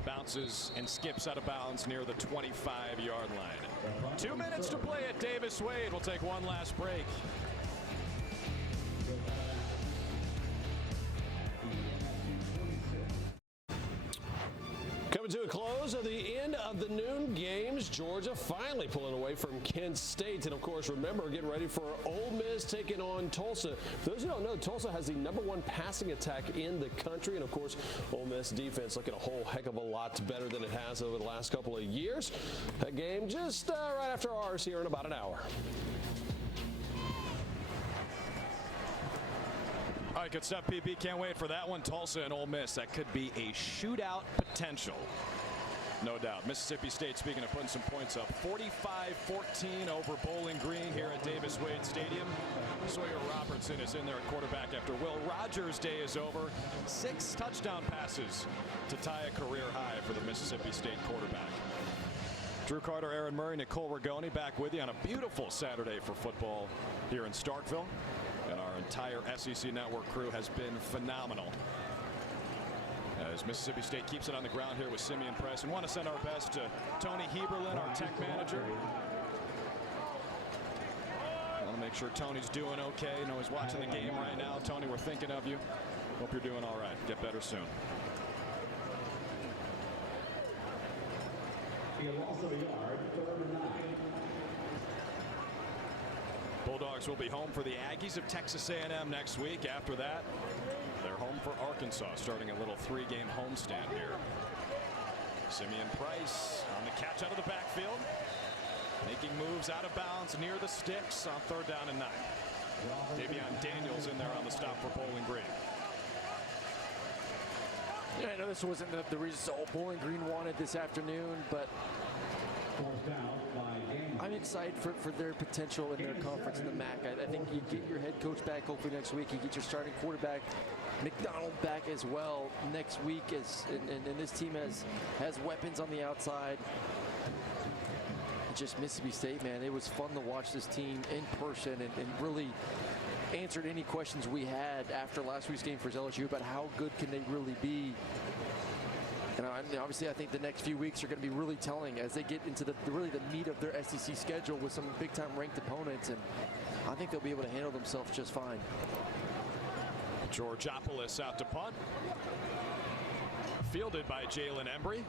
Bounces and skips out of bounds near the 25-yard line. 2 minutes to play at Davis Wade. We'll take one last break. Coming to a close of the end of the noon games. Georgia finally pulling away from Kent State. And, of course, remember, getting ready for Ole Miss taking on Tulsa. For those who don't know, Tulsa has the #1 passing attack in the country. And, of course, Ole Miss defense looking a whole heck of a lot better than it has over the last couple of years. That game just right after ours here in about an hour. All right, good stuff, PP. Can't wait for that one. Tulsa and Ole Miss. That could be a shootout potential. No doubt. Mississippi State, speaking of putting some points up, 45-14 over Bowling Green here at Davis Wade Stadium. Sawyer Robertson is in there at quarterback after Will Rogers' day is over. 6 touchdown passes to tie a career high for the Mississippi State quarterback. Drew Carter, Aaron Murray, Nicole Rigoni back with you on a beautiful Saturday for football here in Starkville. And our entire SEC Network crew has been phenomenal as Mississippi State keeps it on the ground here with Simeon Price. And want to send our best to Tony Heberlin, our tech manager. Want to make sure Tony's doing okay. I know he's watching the game right now. Tony, we're thinking of you. Hope you're doing all right. Get better soon. Bulldogs will be home for the Aggies of Texas A&M next week. After that, they're home for Arkansas, starting a little 3-game homestand here. Simeon Price on the catch out of the backfield, making moves out of bounds near the sticks on 3rd down and 9. Davion Daniels in there on the stop for Bowling Green. Yeah, I know this wasn't the result Bowling Green wanted this afternoon, but I'm excited for their potential in their conference in the MAC. I think you get your head coach back hopefully next week. You get your starting quarterback McDonald back as well next week, and this team has weapons on the outside. Just Mississippi State, man, it was fun to watch this team in person and really answered any questions we had after last week's game for LSU about how good can they really be. And obviously, I think the next few weeks are going to be really telling as they get into the meat of their SEC schedule with some big-time ranked opponents, and I think they'll be able to handle themselves just fine. Georgopoulos out to punt. Fielded by Jalen Embry.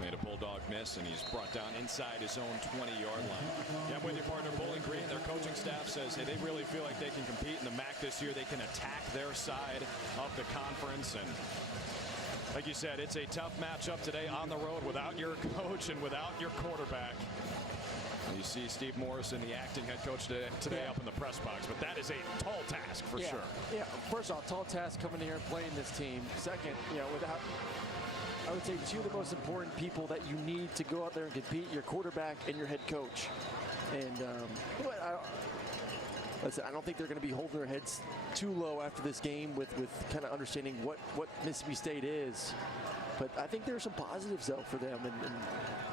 Made a Bulldog miss, and he's brought down inside his own 20-yard line. Yeah, I'm with your partner, Bowling Green. Their coaching staff says, hey, they really feel like they can compete in the MAC this year. They can attack their side of the conference, and like you said, it's a tough matchup today on the road without your coach and without your quarterback. You see Steve Morrison, the acting head coach today up in the press box, but that is a tall task for sure. Yeah, first off, tall task coming here and playing this team. Second, without, I would say, two of the most important people that you need to go out there and compete, your quarterback and your head coach. And listen, I don't think they're going to be holding their heads too low after this game with kind of understanding what Mississippi State is. But I think there are some positives, though, for them. And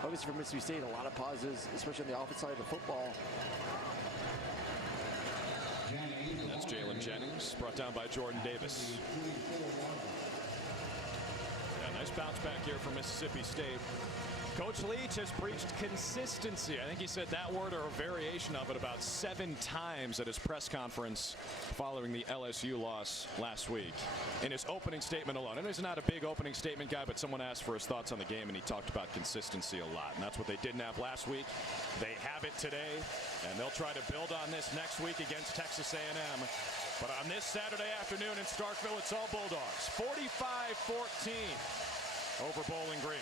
obviously for Mississippi State, a lot of positives, especially on the offensive side of the football. That's Jalen Jennings, brought down by Jordan Davis. Yeah, nice bounce back here for Mississippi State. Coach Leach has preached consistency. I think he said that word or a variation of it about 7 times at his press conference following the LSU loss last week. In his opening statement alone, I know he's not a big opening statement guy, but someone asked for his thoughts on the game, and he talked about consistency a lot. And that's what they didn't have last week. They have it today, and they'll try to build on this next week against Texas A&M. But on this Saturday afternoon in Starkville, it's all Bulldogs. 45-14 over Bowling Green.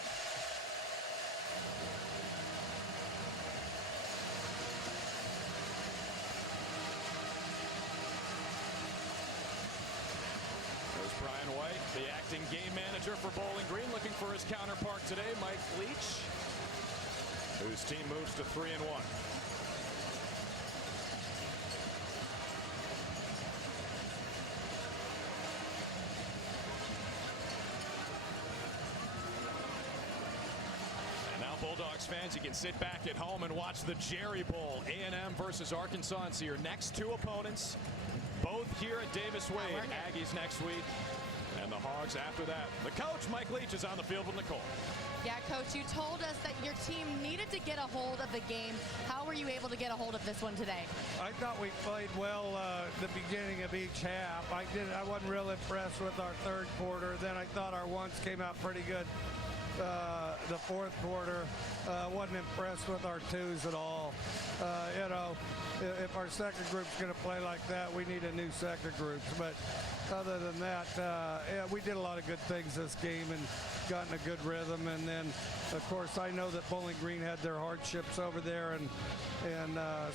Brian White, the acting game manager for Bowling Green, looking for his counterpart today, Mike Leach, whose team moves to 3-1. And now, Bulldogs fans, you can sit back at home and watch the Jerry Bowl, A&M versus Arkansas, and see your next 2 opponents. Both here at Davis Wade. Aggies next week, and the Hogs after that. The coach, Mike Leach, is on the field with Nicole. Yeah, Coach, you told us that your team needed to get a hold of the game. How were you able to get a hold of this one today? I thought we played well the beginning of each half. I wasn't real impressed with our third quarter. Then I thought our ones came out pretty good. The fourth quarter, wasn't impressed with our twos at all. If our second group's going to play like that, we need a new second group. But other than that, we did a lot of good things this game and got in a good rhythm. And then, of course, I know that Bowling Green had their hardships over there, and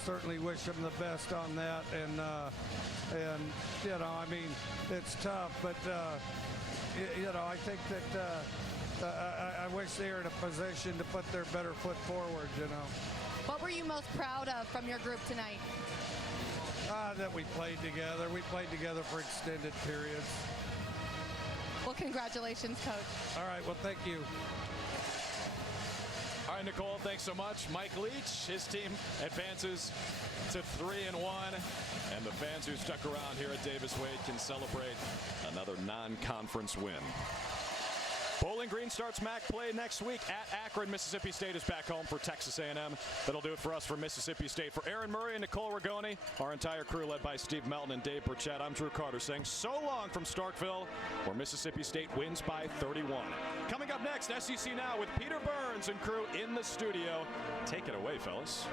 certainly wish them the best on that. And I mean, it's tough, but I think that. I wish they were in a position to put their better foot forward, What were you most proud of from your group tonight? That we played together. We played together for extended periods. Well, congratulations, Coach. All right, well, thank you. All right, Nicole, thanks so much. Mike Leach, his team advances to 3-1, and the fans who stuck around here at Davis Wade can celebrate another non-conference win. Bowling Green starts MAC play next week at Akron. Mississippi State is back home for Texas A&M. That'll do it for us from Mississippi State. For Aaron Murray and Nicole Rigoni, our entire crew led by Steve Melton and Dave Burchett, I'm Drew Carter saying so long from Starkville, where Mississippi State wins by 31. Coming up next, SEC Now with Peter Burns and crew in the studio. Take it away, fellas.